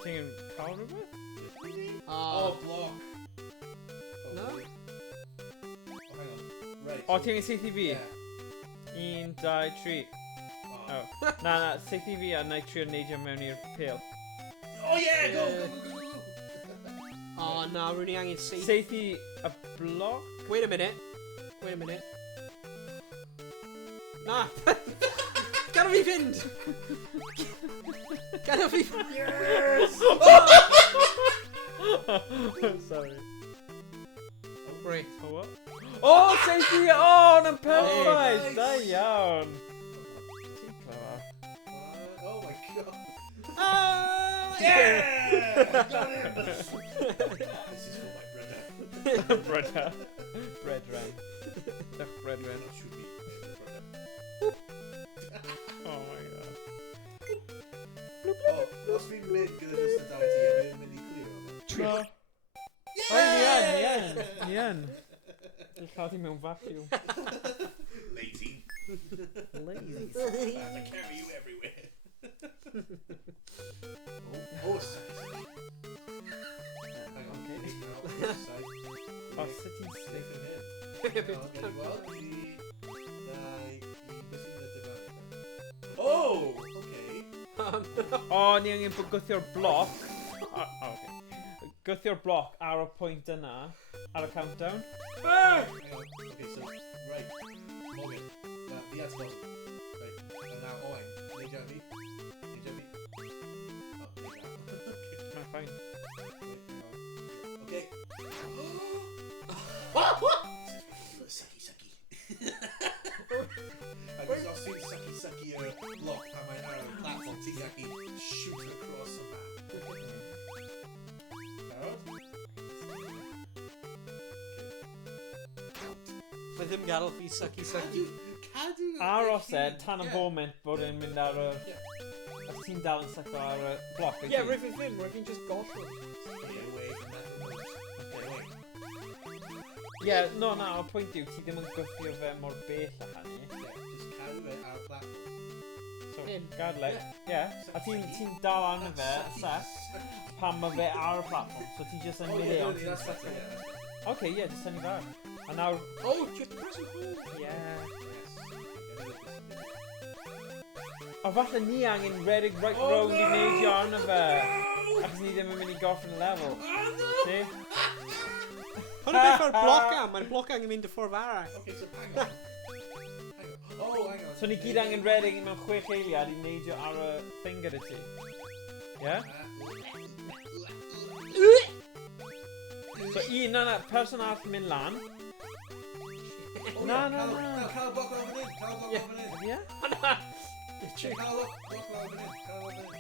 Ti'n cael rhywbeth? Oh, block. No? Oh, hang on. Right. O, ti'n seithi fi? Yeah. 1, 2, 3. Oh. Na, seithi fi a na i trio neidio mewn i'r pêl. Oh yeah, go, Yeah. go, go, go, go. Oh, na, rwy'n i angen syth. Seithi y bloc? Wait a minute. Wait a minute. Na! Gada fi fynd! Gada fi fynd! Yes! Sorry. Right. Oh, what? Oh, seithi! Oh, na'n perffaith! Nice. Da iawn. Ti'n clever. Oh my god. Ah! Yeah! This is for my brother. Brother. Brethren. The brethren. That should be brother. Oh my god. Oh, os fi'n mynd gyda jyst y dau ti, a fi'n mynd i clear o'n No. Yeah! Oh, ni yn. Dwi'n cael ti mewn vacuum. Lazy. Lazy. I carry you everywhere. Oh, sucky. Hang on. Okay. Now, side. Oh, sut ti'n Safe safe? in here. Oh, okay. O, ni angen gwthio'r bloc. Okay. Gwthio'r bloc ar y pwynt yna, ar y countdown. Hang on. Okay, so, right. Morgan. The answer doesn't. Right. And now Owain. Need you me? Need you me? Oh, need that. Okay. No, fine. Okay. Sucky, sucky. I just I've seen sucky block on my arrow platform to actually shoot across the map. Mae ddim gadw fi sucky. Cadw. Aros tan y foment bod yn mynd ar y... Os ti'n dal yn sycho ar y bloc, Ie, rwy'n ddim, rwy'n just gollwng. Stay away from that remote. Okay. Ie, no, na, o pwynt yw, ti ddim yn gwthio fe mor bell â hynny. Yeah, just cadw it our platform. So, Hyn. gadle. Ie, a ti'n dal arno fe, set, pan mae fe ar y platform. So ti just yn Oh, mynd yeah, eon. that's it, yeah. Okay, ie, just tynnu fawr. A nawr... Oh, just press and hold. Ie. Yes. O falle ni angen redig right round i neidio arno fe. Achos ni ddim yn mynd i gorffen y lefel. Si? Hwna beth o'r bloc am, mae'r bloc angen mynd y ffordd arall. Okay, so hang on. Hang on. Oh, hang on. So ni gyd angen redig mewn 6 eiliad i neidio ar y thing gyda ti. Ie? So na, person arall yn mynd lan. Na. Cael y bloc lawr fan hyn. Cael y bloc lawr fan hyn. Ie? Cael y bloc lawr fan hyn. Cael y bloc lawr fan hyn.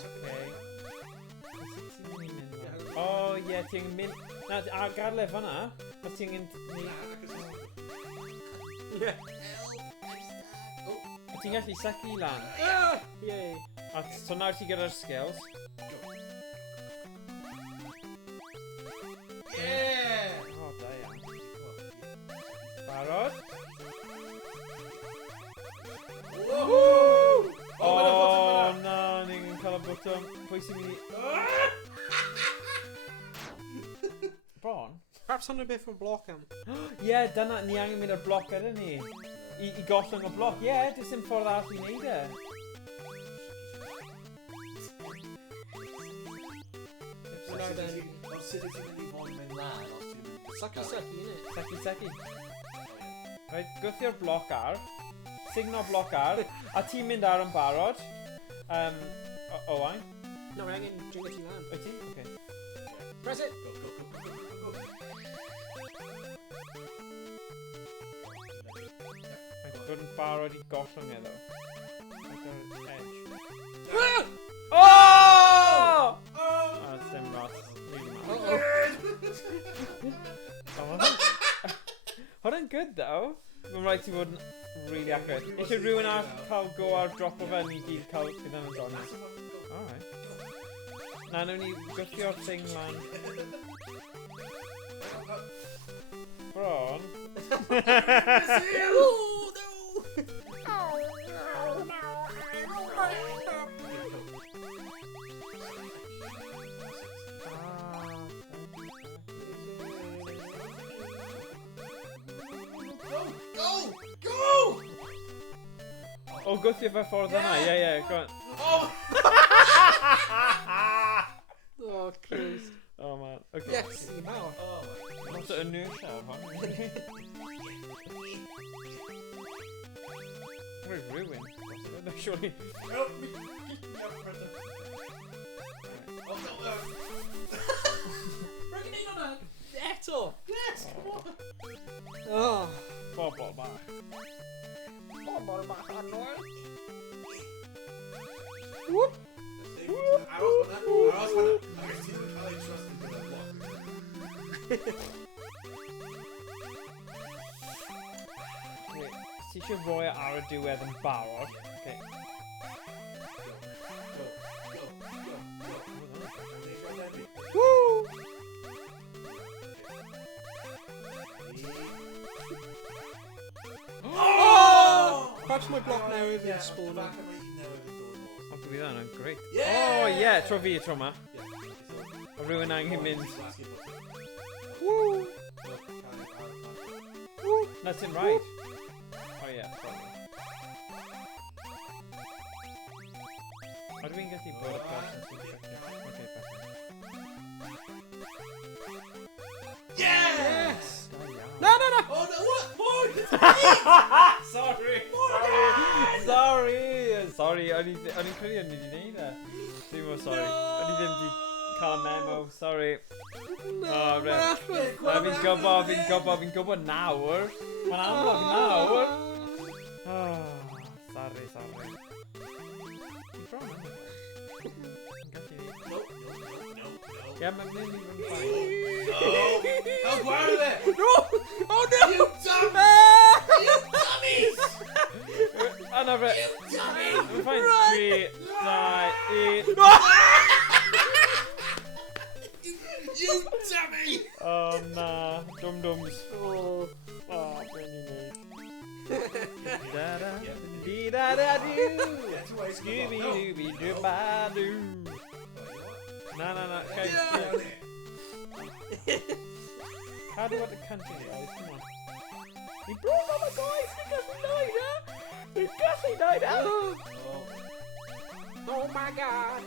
Stop. Oh, ie, ti'n mynd... Na, a gadle fan'na, os ti'n mynd... Ie. Ti'n gallu sychu lan. Yay. A so nawr ti gyda'r skills. Yeah! O, da iawn. Barod? Woohoo! O, na, ni'n cael y bwtwm. Pwy sy'n mynd i... Bron? Perhaps hwna beth o'r bloc am. Ie, dyna, ni angen mynd ar bloc gyda ni. I gollwng y bloc. Ie, does dim ffordd arall i wneud e. Ond sut wyt ti'n mynd i fod yn mynd lan os ti'n mynd... Sucky, innit? Sychu. Rhaid, gwthio'r bloc ar. Signo bloc ar. A ti'n mynd ar yn barod. Owain? No, we're angen dringo ti lan. Wyt ti? Okay. Press it! Go. Rhaid, bod yn barod i gollwng e ddo. Rhaid o'r edge. Ah! Oh! That's dim ros. Hwna'n good though. Mae'n rhaid ti fod yn really accurate. Eisiau rhywun arall cael go ar drop o fe, ni gyd cael gyda'n yn dron. Alright. Na, nawn ni gwthio'r thing lan. Bron. O, gwthio fe ffordd yna, ie, go on. Oh, Christ. Oh, man. Okay. Yes, i mawr. What's it a new show, huh? We're ruined. Surely. Help me! Reckoning on that. Eto. Yes, come on. Oh. Bobl bach. Bobl bach annoy. Whoop! Aros fanna. I trust you for that block. Wait, ti eisiau rhoi ar y diwedd yn barod? Okay. Go. Woo! Oh! Perhaps my block newydd yn spawn up. O, dwi dda, great. Yeah! Oh, yeah, tro fi, tro ma. O rhywun angen mynd. Woo! Woo! That's in right. Oh, yeah, probably. O, dwi'n gallu bod y person sy'n checio. Okay, perfect. Yes! No, no, no! Oh no, what? Point! Sorry! O'n i'n credu o'n i wedi neud e. Dwi'n mor sorry. O'n i ddim wedi cael memo, sorry. Oh, right. Fi'n gwybod nawr. Mae'n amlwg nawr. Oh, sorry. Ti'n bron yn ymwneud? No. Ie, mae'n mynd i fod yn ffain. How guard of it? No! Oh no! You dumb! You dummies! Anna fe. You dummy! Mae'n ffain. 3, 2, 1. You dummy! Oh, na. Dum-dums. Oh. Oh, be'n i'n neud. Di-da-da-doo. Scooby-Dooby-Doo-ba-doo. Na. Okay. How do you want the country, guys? Come on. He brought on the guys because he died, huh? Because he died, huh? Oh my god!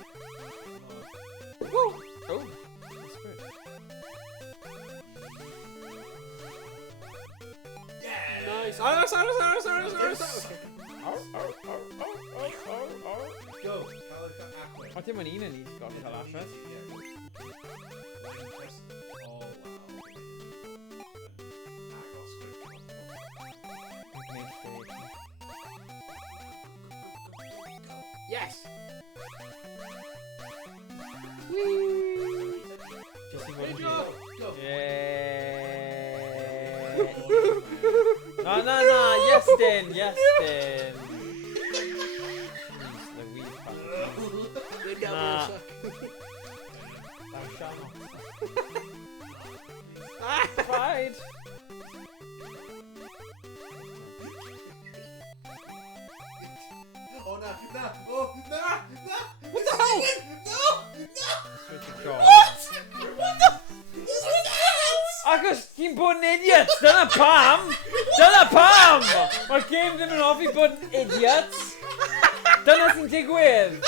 Woo! Oh, that's good. Yeah! Nice! Sorry! Go! O, dim ond un yn ni sy'n gorfod cael ashred. Yes! Just i fod Good yn job! Go! Yeah. No, Iestyn. Jeez, the wee fuck. Nah. Thou shalt not. Pride. Oh, no! Oh, no! What the hell? No! Switch of God. What the? Agos ti'n bod yn idiot, dyna pam! Mae'r game ddim yn hoffi bod yn idiots! Dyna sy'n digwydd!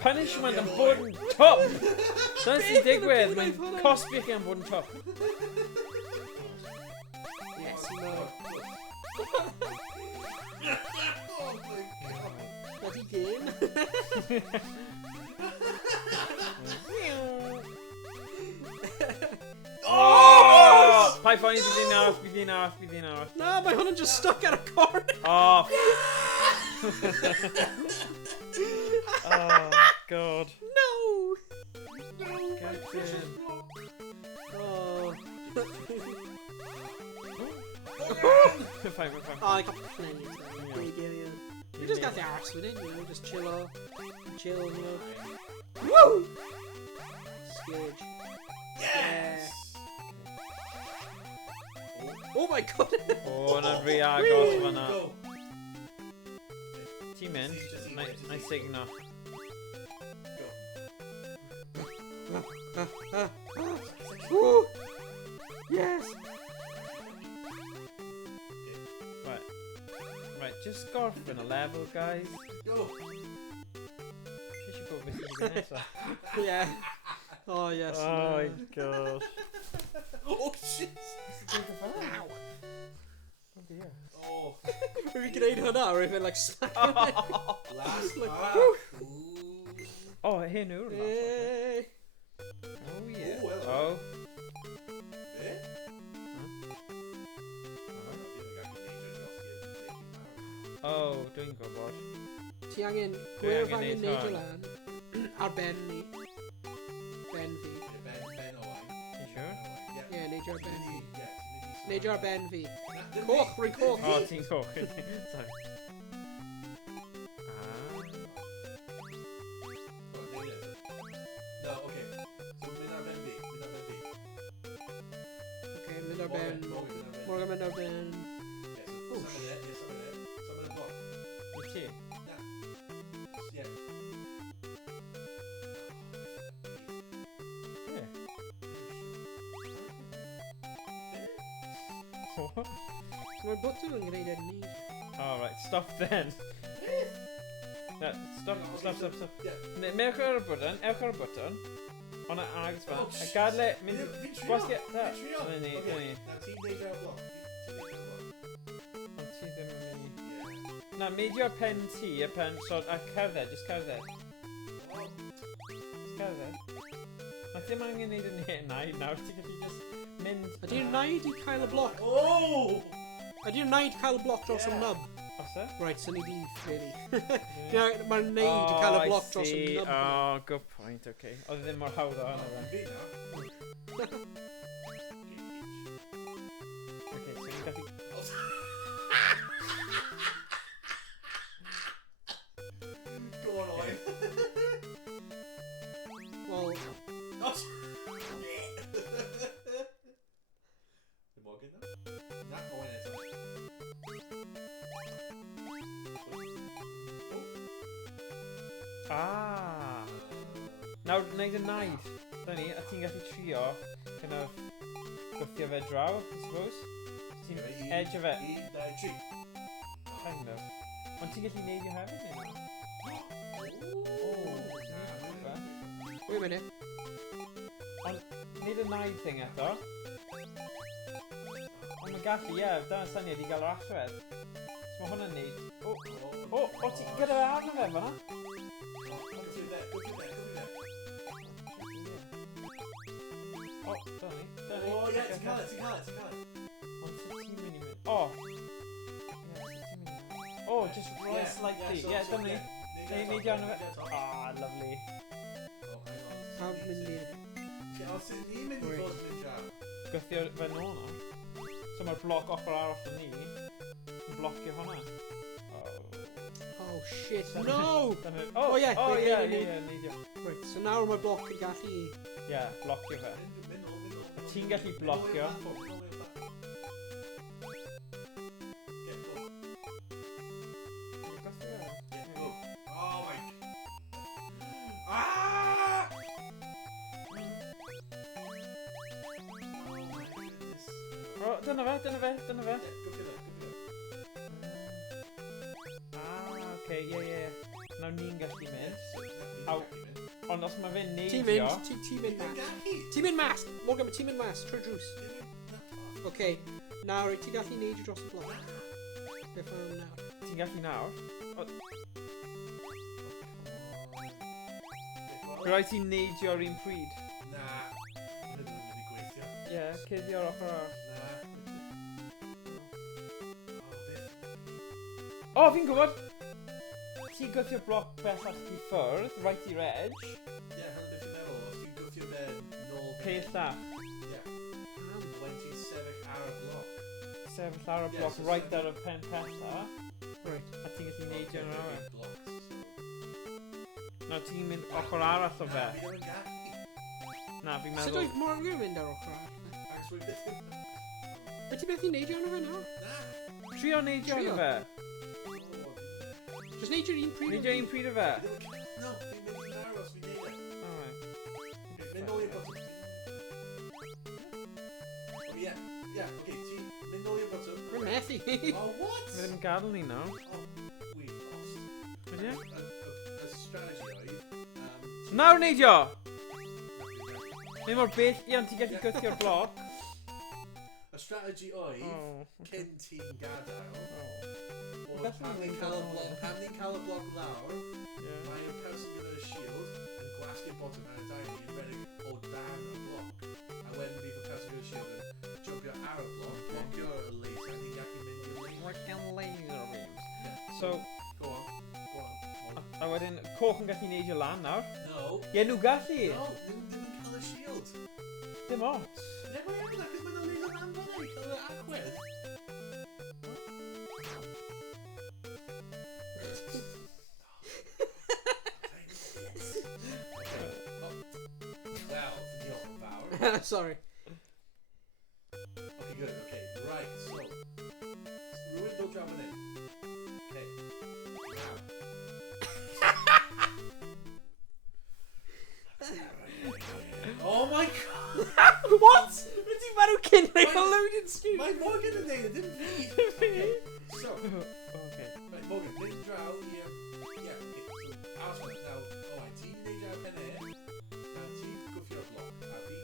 Punishment yn bod yn top! Dyna sy'n digwydd, mae'n cosbi chi am bod yn top. Yes, no. Oh my god! Bloody game. Oh! Pai ffain, bydd un arall. No, mae hwn yn just stuck ar y corner. Oh. Oh, God. No! Captain. Oh. Fine. Oh, I got plenty of time. Yeah. There you go, yeah. You just gallu aros fan hyn, you know, just chill, you know. Woo! Scourge. Yes! Oh my god! O, yna'n rhy agos fan'na. Go! Ti'n mynd? Na i signo. Woo! Yes! Right, just gorffen y level, guys. Go! Eisiau gwybod beth sy'n nesaf. Yeah. Oh yes. Oh my gosh. Oh shit! Ow! Oh dear. Oh. Fi'n gwneud hwnna, or if it like smack your head. Last Like, pack. woo! Oh, hyn yw'r last one. Yay! Oh yeah. Oh, well. Oh. Be? Oh, dwi'n gwybod. Ti angen, Dwi gwyrf angen angen neud neud i hwn. lan. Ar ben ni. Ben fi. Ben Owain. Ti'n siŵr? Yeah. Ie, neud ar ben fi. Yeah. Neud ar ben fi. Coch! Coch, rwy'n coch. Oh, ti'n coch. Sorry. No, okay. So, mynd ar ben fi. Okay, mynd ar ben. Morgan. Morgan mynd ar ben. Yes, some of that. Some of the block. I ti? Yeah. Ie. What? Mae'r botwm yn gwneud ar ni. Oh, right, stop then. Yeah, stop. Yeah. Mewch ar y bwtyn, ewch ar y bwtyn. O'na agos fan. Oh, A gadle, mynd... Fi'n trio. Gwasgu... Da. Fi'n trio. Dyna ni, dyna ni. Na, ti'n neud ar block. Ond ti ddim yn mynd... Na, meidio'r pen ti, y pen... So, a cerdded, just cerdded. Just cerdded. Na ddim angen neud yn hyn nawr, ti'n gallu just mynd... Ydy'r naid i cael y bloc? Oh! Ydy'r naid cael y bloc dros y nub? Os e? Right, sy'n ni di, really. Mae'r naid i cael y bloc dros y nub. Oh, good point, okay. Oedd ddim mor hawdd o hwnna. Fi na. Okay, so ni'n gallu... Go on, Owain. Wel, Dim Morgan na? Na, Owain eto. Ah! Nawr, wneud y naid. Dyna ni, a ti'n gallu trio, kind of, gwthio fe draw, I suppose. Ti'n edge o fe, 1, 2, 3. kind of. Ond ti'n gallu neidio hefyd, neu na? wait a minute. Ond, neud y naid thing eto. Ond mae'n gallu, ie, dyna'n syniad i gael o'r allwedd. So mae hwnna'n neud... O, ti gyda fe arno fe fan'na? O, dyna ni. Oh, ie, ti'n cael e. Ond sut ti'n mynd i mynd? O! Oh, just right slightly. Yeah, dyna ni. Neidio arno fe. Ah, lovely. Pam mynd i'r... Os ydyn ni'n mynd i fod yn mynd draw. Gwthio fe nôl na. So mae'r bloc ochr arall yn ni. Yn blocio hwnna. Oh shit, Dyna- no! dyna- Oh, ie, Oh, wait, ie, wait, ie, wait. neidio. Right, so nawr mae'r bloc yn gallu... Ie, blocio fe. Mynd nôl. Ti'n gallu blocio. Oh my... Ah! O, dyna fe. Okay, ie. Nawr ni'n gallu mynd. Ond os mae fe'n Ti'n neidio... mynd, ti'n mynd mas. Ti'n mynd mas! Morgan, ti'n mynd mas, trwy drws. Okay, nawr, ti'n gallu neidio dros y bloc. Beth am nawr? Ti'n gallu nawr? Rhaid ti'n neidio ar un pryd. Na. Hwnnw ddim yn mynd i gweithio. Ie, ceddio'r ochr arall. Na. O, fi'n gwybod! Ti'n gwthio'r bloc bellach i ffwrdd, right i'r edge. Ie, hwn beth i'n meddwl, os ti'n gwthio fe nôl... Pell llach. Ie. When ti'n sefyll ar y bloc. Sefyll ar y bloc, right ar y pen pella. Right. A ti'n gallu neidio yn awr. Blocked, so... Na, ti'n mynd ochr arall o fe. Na, fi ddim yn gallu. Na, fi'n Sut meddwl... oedd Morgan yn mynd ar ochr arall? Thanks for listening. Wyt ti beth i neidio yn fe nawr? Na. Trio neidio yn fe. Just neidio un pryd? Neidio un pryd o fe. No, fi'n mynd i'n aros, fi'n neud e. Alright. Mynd nôl i'r bottom. Oh, yeah, okay, ti mynd nôl i'r bottom. Rwy'n methu. Oh, what? Fe ddim yn gadael ni nawr. Oh, we've lost. Ydy? A strategy oedd... Nawr neidio! Neu mor bell, Ian, ti'n gallu gythio'r bloc. Y strategy oedd, Oh. cyn ti'n gadael, oedd Beth pan yn ni'n cael y bloc lawr, Yeah. mae'r person gyda'r shield yn gwasgu'r bottom ar y daini yn redeg o dan y bloc. A wedyn bydd y person gyda'r shield yn jumpio ar y bloc, blocio y laser, a ni'n gallu mynd i'r laser. Working laser beams. Yeah. So, Go on. a wedyn, coch yn gallu neidio lan nawr. No. Ie, nhw gallu. No, ddim cael y shield. Dim ots. Never ever, cos mae'n laser lan fyny, cael y agwedd. Well, diolch yn fawr. Sorry. Okay, good. Okay, right. So, rhywun dod draw fan hyn. Okay. Now. Oh my god! What? Wyt ti'n marw cyn rhaid o loaded scoop? Mae Morgan yn neud, dim fi! Okay, so, Okay. right, Morgan, mynd draw i... yeah, okay, so, aros fan. Now, Owain, ti'n neud draw pen e, now ti'n gwffio'r bloc, a fi'n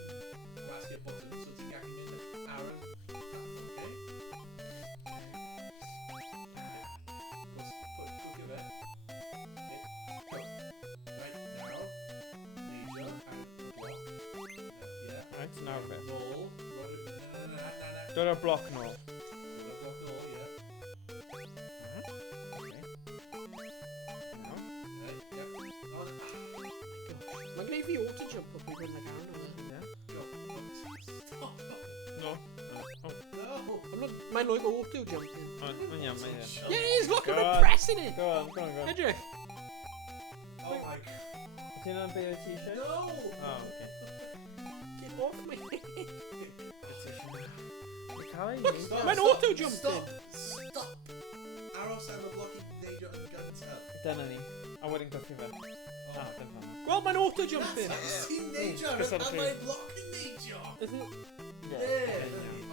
gwasgu'r bottom, so ti'n gallu mynd ar y okay? Gwffio fe. Okay, go. Right, now, neidio ar y bloc. Yeah. Right, nawr fe. Nôl. Na. Dod o'r bloc nôl. Nôl, yeah. Okay. Nawr. Right, yeah. On. Mae'n gwneud fi auto-jump o pryd yn y gawn o fe. Ie. Go. Stop. No. Oh. No. Mae'n like auto-jumping. Mae'n iawn, mae'n iawn. Yeah, it is, look at God. him pressing it. Go on, go on, go on. Edrych. Oh my god. Ti'n yn beir y t-shirt? No! Oh, okay. Get off me. Mae'n cael ei Stop, neidio. Mae'n stop, auto-jumping. Stop! Aros am y bloc i neidio yn gyntaf. Dyna ni. A wedyn gyffio fe. Ah, dim fan. Well, mae'n auto-jumping. That's ti'n neidio Just ar sort of y bloc yn neidio. Isn't Ie. Yeah. ie.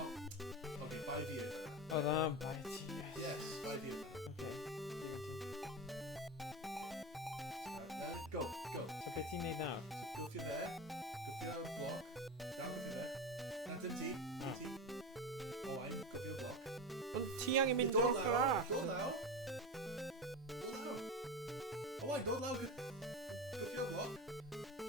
Okay, 5 years. Oedd o'n bai ti. Yes, 5 years. Okay. Go. So beth ti'n neud nawr? Gwffio fe. Gwffio bloc. Down gwffio fe. Na, dim ti. Ah. Ti. Owain, gwffio bloc. Ond ti angen mynd o'r ochr arall. Dod lawr. Owain, dod lawr. Gwffio bloc.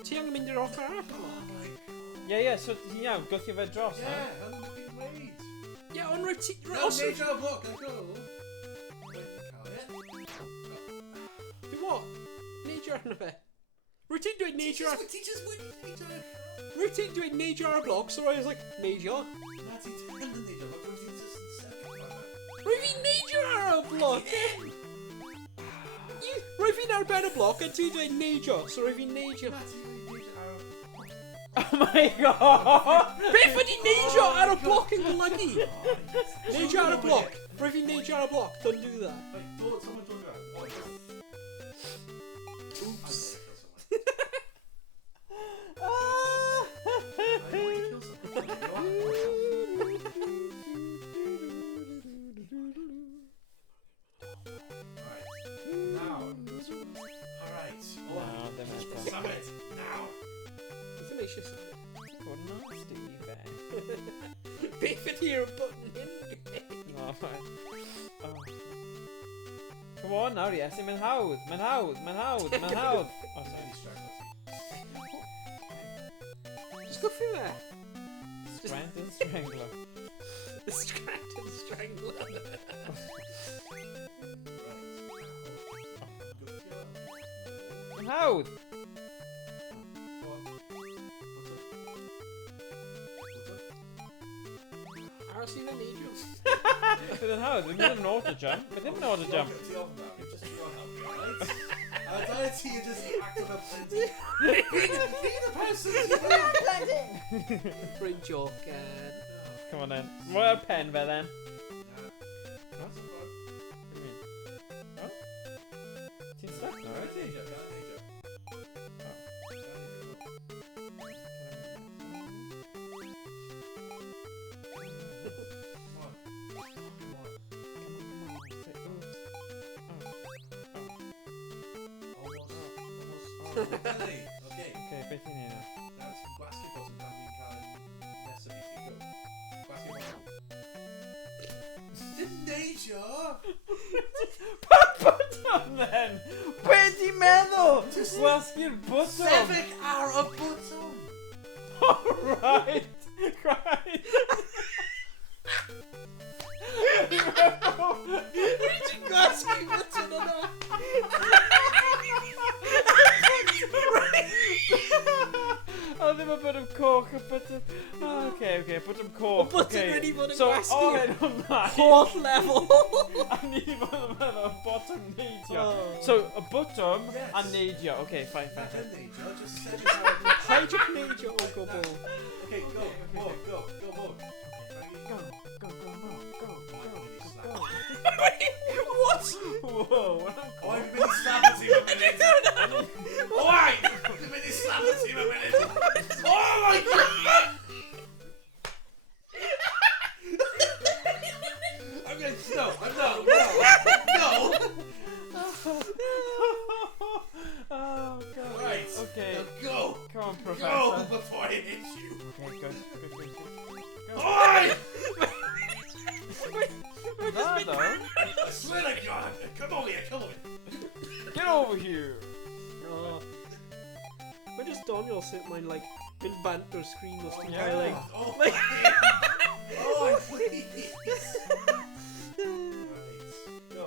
Ti angen mynd i'r ochr arall. Oh my god. Ie, ie, so ti'n iawn, gwthio fe dros, na? Yeah, hynny beth fi'n dweud. Yeah, ond rwyt ti... No, neidio ar y bloc, let's go. Wedyn cael e. Di what? Neidio arno fe. Rwyt ti'n dweud neidio ar... Teachers wedi neidio ar... Rwyt ti'n dweud neidio ar y blog, so I was like, neidio? Na, ti'n ddim yn neidio, mae rwy'n ti'n just yn sefyll fan. Rwy fi neidio ar y blog! Rwy fi'n arbed y blog, a ti'n dweud neidio, so rwy fi'n neidio. Na, ti'n neidio ar y... Oh my god! Beth ydi neidio ar y bloc yn golygu? Neidio ar y bloc. Rwy fi'n neidio ar y bloc, don't do that. Wait, dod, someone dod around. Oh, yeah. Oops. I need to kill someone. Alright. No, ddim eto. Summit, now. Beth yn eisiau sôn? Bod nasty i fe. Beth ydi'r button hyn? Oh, right. Oh. Come on nawr, Iestyn, mae'n hawdd, mae'n hawdd, mae'n hawdd, mae'n hawdd. Oh, sorry. Just go through there. Strength and strangler. The Scranton Strangler. Mae'n hawdd! Aros i'n neidio. Bydd yn hawdd, bydd yn auto-jump. Bydd ddim yn auto-jump. Deity just acted up plenty. Be the person you Bring joke. Come on then. What a pen fe then? That's a fun. What do you mean? Oh? Ti'n stuck now, Gael is he? neidio. Okay. Okay, beth i'n ei nawr? Now it's basketball sy'n cael fi'n cael nesaf i chi. Go. Basketball. Dim neidio! Pa bwtwm then? Be di meddwl? Gwasgu'r bwtwm? Sefyll ar y bwtwm! Right! Right! Ti'n gwasgu button yna? O, ddim yn bod yn coch y bwtwm. Okay, bod yn coch. Y bwtwm wedi bod yn gwasgu. So, o, hyn hwnna. Holl level. A ni fod yn meddwl y botwm neidio. Oh. So, y bwtwm Yes. a neidio. Okay, fine. Not dim neidio, just sefyll ar y bwtwm. Paid yw'n neidio o gwbl. Okay, go, more, go, more. Go. What? Whoa, what am Oh, I'm mynd i slap at him a minute. Owain! Dwi'n mynd i slap at him a minute. Oh my god! I'm going to... No. Oh, God. Right. Okay. Now go. Come on, Go Professor. before I hit you. Okay, good. Go. Owain! That, though. I swear to God. Come over here. Get over here. Oh. Mae just Doniol sut mae'n like mynd bant o'r screen os ti'n Yeah. cael like Oh, please. Right. Go.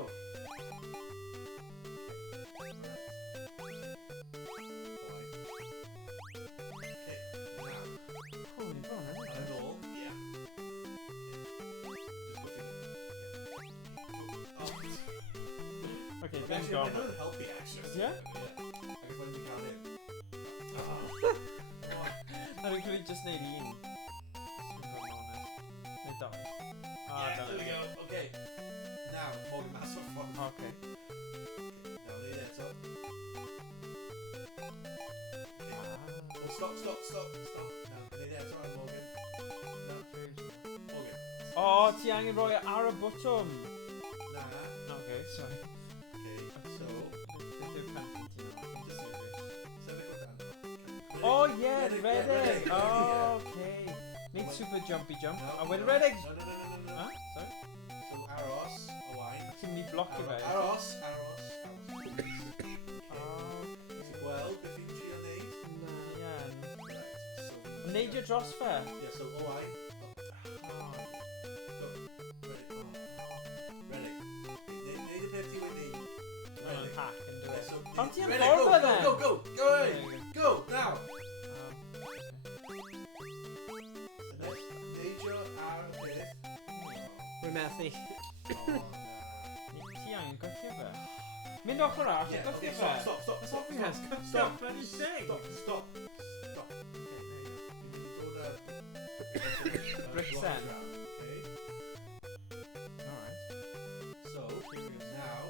Holy bro, no. Okay, then go. Yeah? I think we just need in. Neu dau. There we go. Okay. Now, Morgan, that's what fun. Okay. Now, lean it up. Oh, stop. Now, lean it up, Morgan. No. Morgan. Oh, ti angen rhoi ar y bwtwm. Nah. Okay, sorry. Okay, so... Beth yw'r penalty nawr? Just sefyll o dan. Oh, yeah, Redig, redig. yeah, Oh, okay. Need super jumpy jump. No, A wedyn no, redig. No. Huh? Sorry? So, Aros, Owain. Ti'n mynd i blocio fe? Aros. Oh, Ti'n gweld beth yw'n trio neud? yeah. Right, so... Neidio dros fe. Yeah, so Owain. Oh. Go. Ready. Neud y peth ti wedi. Mae'n hack yn Yeah, dweud. so... Pam ti'n Ready, ffordd fe then? Go, go, now! Neidio ar y peth. Rwy'n methu. Oh, Ti angen gweithio fe. Mynd ochr arall, Yeah, gweithio okay, fe. stop. Yes, Stop. bloody thing. Stop. Bricks then. Okay, Alright. so, now,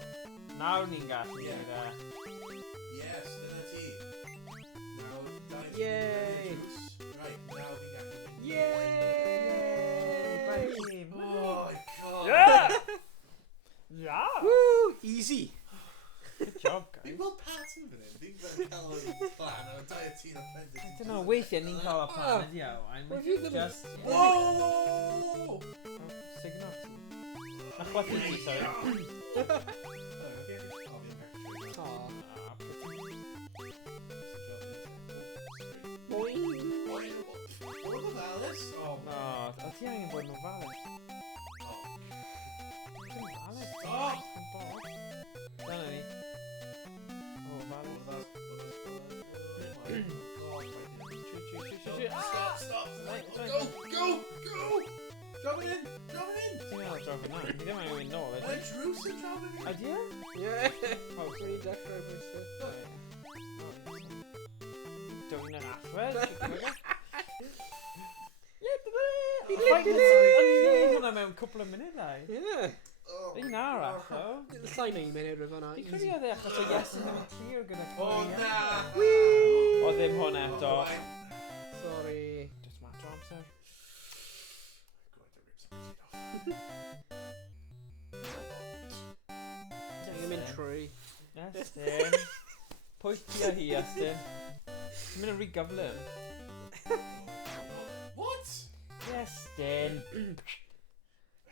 Nawr ni'n gallu Yeah. neud e. yes, dyna ti. Now, Dice Yay. Right, now we got to do. Yay! Team. Oh my god. Yeah! Yeah! Woo! Easy. Good job, guys. Fi'n gweld pattern fan hyn. Fi'n gweld cael y plan o dau tîn o plentyn. I don't know, weithiau ni'n cael y plan ydi o. I'm Well, you didn't- just... Whoa! Signal ti. Na chwathi ti, sorry. Aw. Oh, No, o ti angen bod yn ofalus. Dim ofalus. Stop! Yn bod. Dyna ni. O, ofalus. Stop! Right, Go! Drop it in! Ti'n meddwl, draw fyna. Ni ddim yn mynd nôl, Mae ydyn? drws yn draw yn ni. Ydy e? Ie. O, Dwi'n ei dechrau bwysau. Dwi'n yn allwedd. Ie, O'n i'n gwneud hwnna mewn cwpl o munudau. Ie. Un arall, o. Llai na 1 munud rwy'n fanna. Fi'n credu oedd e achos o Iestyn ddim yn clir gyda O Cymraeg. na! O ddim hwn eto. Sorry. Just matter o amser. Dwi'n mynd trwy. Iestyn. Pwyty o hi, Iestyn. Ti'n mynd yn rhy gyflym. What? Iestyn.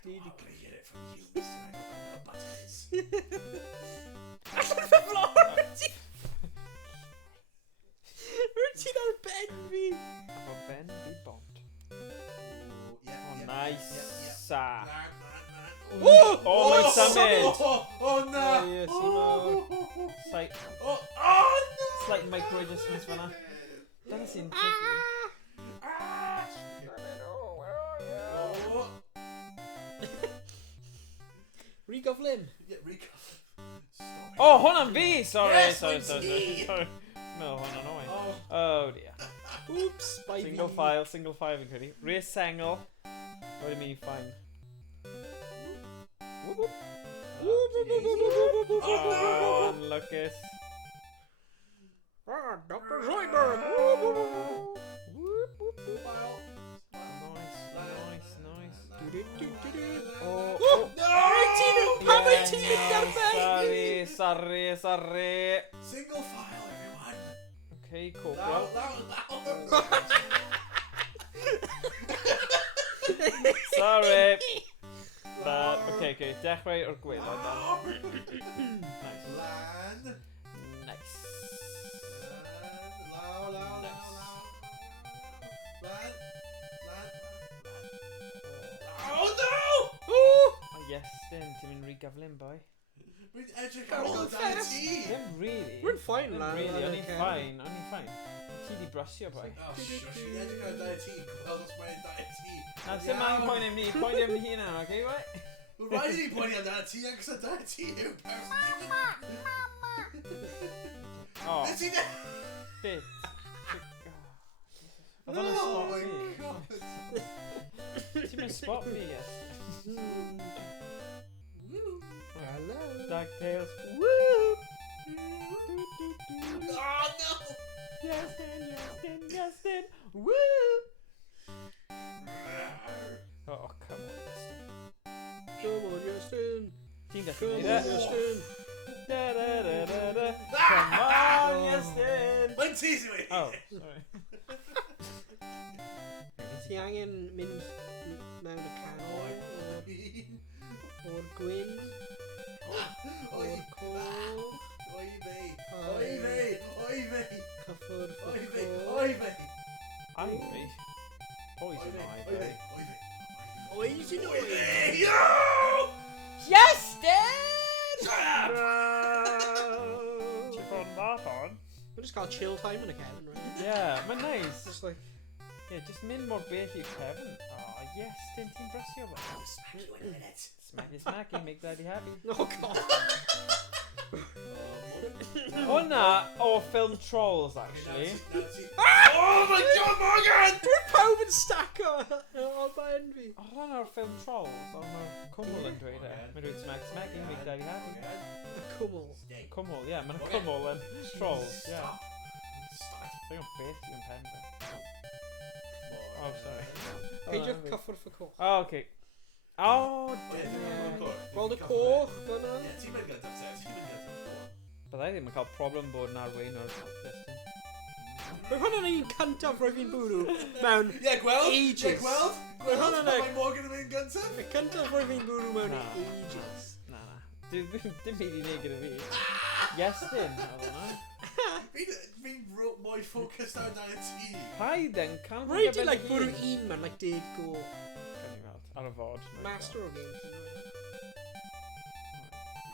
I'm gonna get it from you, Mr. I don't know what that is. Allan fy flor! Rwy'n ti'n ar ben fi! Efo ben fi bont. Oh, yeah, O, yeah, nice. yeah, yeah. Sa. Man. O, mae'n symud. Oh no! Yes, i mawr. Slight Oh no! slight micro adjustments fyna. Dyna sy'n tricky. Oh, Re-gyflym. yeah, recover. Stop. O, hwnna'n fi! Sorry. Yes, Sorry. mae'n ti. Meddwl hwnna'n Owain. Oh, Oh dear. Oops, by Single file fi'n credu. Rear sengl. What do you mean fine? Whoop, whoop. Oh, unluckus. Ah, Dr. Zoidberg. file. Nice. Oh, No! Pam wyt ti'n mynd ar ben? Sorry. Single file, everyone. Okay, cool. Now. Sorry. But, okay. Dechrau o'r gwaelod then. Nice. Land. Nice. Land. Oh no! Oh, Iestyn, ti'n mynd rhy gyflym, boy. Wy'n edrych ar ôl dan ti. Ddim really. Rwy'n fine, Ddim lad. really, o'n i'n Okay. fine. Ti di brysio, boy. Oh, shush. Wy'n edrych ar dan ti. Gweld os mae'n dan ti. Na, sy'n ma'n poen am ni hynna, okay, right? Wel, rhaid i ni poeni am dan ti, ac os dan ti yw person. Oh, Beth ti'n edrych? bit. Oedd Oh hwnna'n spot my fi. god. Ti'n mynd spot fi, yes. Hello. Ducktails. Oh no! Iestyn. Woo! Oh, come on, Iestyn. Come on, Iestyn. Ti'n gallu Come neud on, e? Iestyn. Da-da-da-da-da. Come on, Iestyn. Mae'n ti sy'n mynd. Oh, sorry. Ti angen mynd mewn y canol o'r gwyn, o'r côl, Oi fi. cyffwrdd y côl. Ivy? Poison ivy. Oes yn oes! Iestyn! Ti'n bron that on? We're just cael chill time yn y cefn, right? Yeah, mae'n nice. Just like, Yeah, just mynd mor bell i'w cefn. Oh, Iestyn, ti'n brysio fo. Smacky, make daddy happy. oh god! Hwna o ffilm Trolls, actually. Oh my god, Morgan! Dwi'n pawb yn stacko o ben fi. O, hwna o'r ffilm Trolls, ond mae'r cwmwl yn dweud e. Mae'n dweud smacky, make daddy happy. Y cwmwl. Cwmwl, ie, mae'n cwmwl yn Trolls, ie. Dwi'n gwybod beth yw'n pen fe. Oh, sorry. Peidiwch cyffwrdd y coch. Oh, okay. Oh, Gweld y coch fyna? Ti'n mynd gyntaf, Sef. Ti'n mynd gyntaf. byddai ddim yn cael problem bod yn arwein o'r Iestyn. Mae hwnna'n un cyntaf roedd fi'n bwrw mewn Ie, gweld? ages. Ie, gweld? Mae hwnna'n Mae Morgan yn mynd gyntaf? y cyntaf roedd fi'n bwrw mewn Na. ages. Na. Dim byd i neud gyda fi. Iestyn, oedd hwnna. Fi'n mwy ffocused ar dan ti. Paid then, can't Rhaid i like bwrw un mewn like 10 go. Can i weld, ar y fod. Master o games.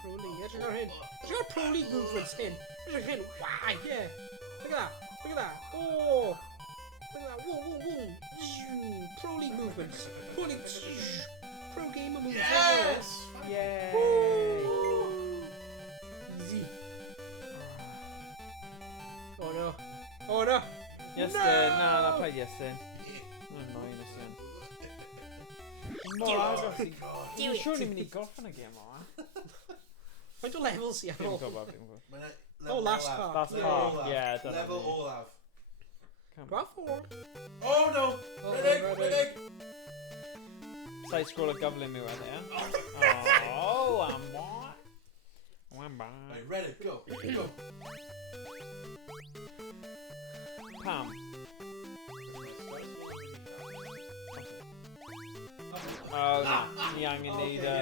Pro League, edrych ar hyn. Edrych ar Pro League movements hyn. Edrych ar hyn, why, yeah. Look at that, look at that. Oh! Look at that, whoa. Pro League movements. Pro League, pro gamer movements. Yeah! O, na. Iestyn, na paid Iestyn. Mae'n annoying Iestyn. Mor agos i... Dwi'n siŵr ni'n mynd i gorffen y gêm o. Faint o levels i ar Dim ôl? gwybod, dim gwybod. Oh, last part. Last part, yeah, dyna Level ni. olaf. Graf four. Oh no! Redig! Side scroll y gyflym yw edrych, ie? Oh, am what? Wan ba. Right, Redig, go! Go! Pam. Oh, na. Ni angen neud y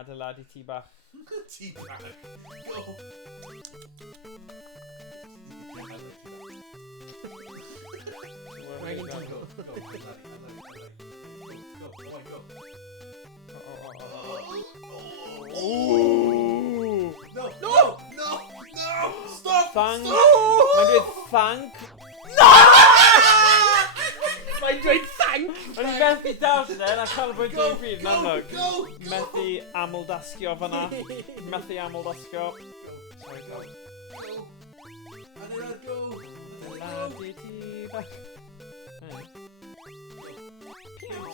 adeiladu tŷ bach. Tŷ bach. Go! Rhaid i'n tingo. Go, Owain, go. Ooh! No! Stop! Thank. Stop! Mae'n dweud thank. Mae'n dweud thank! O'n i methu darllen a canolbwynt Go! i'n pryd, na Go! look. Go! Methu aml dasgio fanna. Methu aml dasgio. Sorry, go. Adeilad, go! Adeiladu tŷ bach.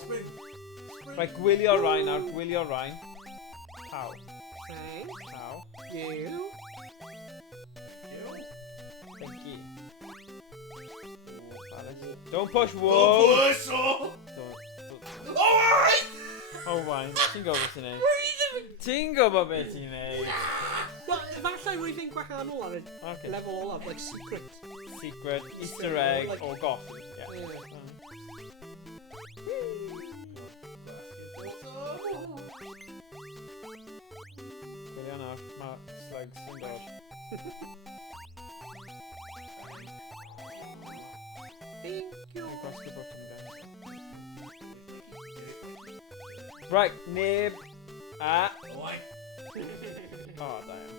Spring! Right, gwylio Rhain nawr, gwylio Rhain. How? Thank How? you. Thank you. Don't push, whoa! Don't push! Oh! Don't- Owain! Owain, ti'n gwybod beth i'n neud? Ti'n gwybod beth i'n neud? Wel, efallai rwy'n fi'n gwahanol ar y Okay. level olaf, like secret. Secret, Easter egg, Like- or golf. Yeah. Gwylio nawr, mae slugs yn dod. Thank you. Mae'n gwasgu bottom, guys. Right, neb. Owain! Oh, da iawn.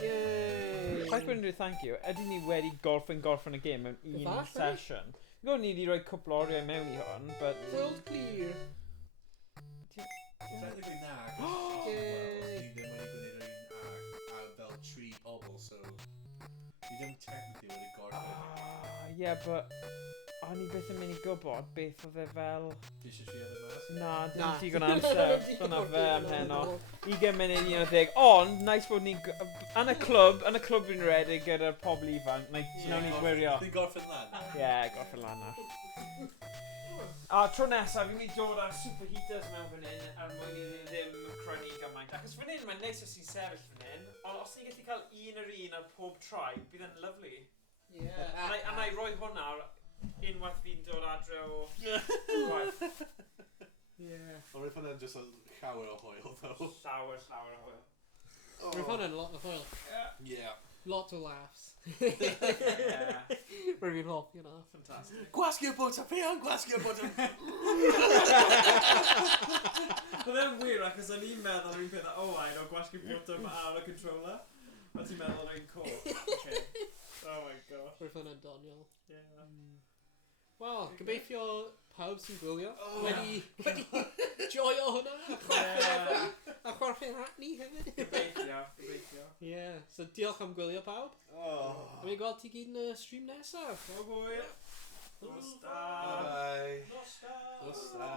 Yeah! Yay. Ffaith bod yn dweud thank you, ydyn ni wedi gorffen y gêm mewn un Efallai. session. Gwyd ni wedi rhoi cwpl o oriau mewn i hwn, but... World clear. Technically na, Yay. ni ddim wedi gwneud un fel tri pobl, so ni ddim technically wedi gorffen. Yeah, but... O'n i beth yn mynd i gwybod beth oedd e fel... Ti eisiau tri efo mas? Na, Na. dim digon amser. Dyna fe am heno. 20 munud, 11. Ond, nice bod ni'n... Yn y clwb fi'n redig gyda'r pobl ifanc. Nawn ni gwirio. Ni'n gorffen lan? Ie, gorffen lan na. A tro nesaf, fi'n mynd i dod â'r superheaters mewn fan hyn er mwyn i ddim crynu gymaint. Ac os fan hyn, mae'n neis os ti'n sefyll fan hyn, ond os ni'n gallu cael un ar pob tribe, bydd yn lyflu. Yeah. A na i roi hwnna unwaith fi'n dod adre o... Gwaith. Yeah. Ond rwy'n hwnna'n just a llawer o hwyl, though. Llawer o hwyl. Rwy'n hwnna'n lot o hwyl. Yeah. Lot o laughs. Yeah. Rwy'n hoff, you know. Fantastic. Gwasgu'r bwta, Pian, gwasgu'r bwta! Oedd e'n wir achos o'n i'n meddwl rwy'n peth o Owain o gwasgu bottom ar y controller. A ti'n meddwl o'n co. Okay. Oh my god. Rwy'n hwnna'n doniol. Yeah. Wel, gobeithio pawb sy'n gwylio Oh. wedi joio hwnna a chwarchu'n ratni hefyd. Gobeithio. Yeah, so diolch am gwylio pawb. Oh. Dwi'n gweld ti gyd yn y stream nesaf. Oh boy. Nos da. Bye. Nos da. Nos da.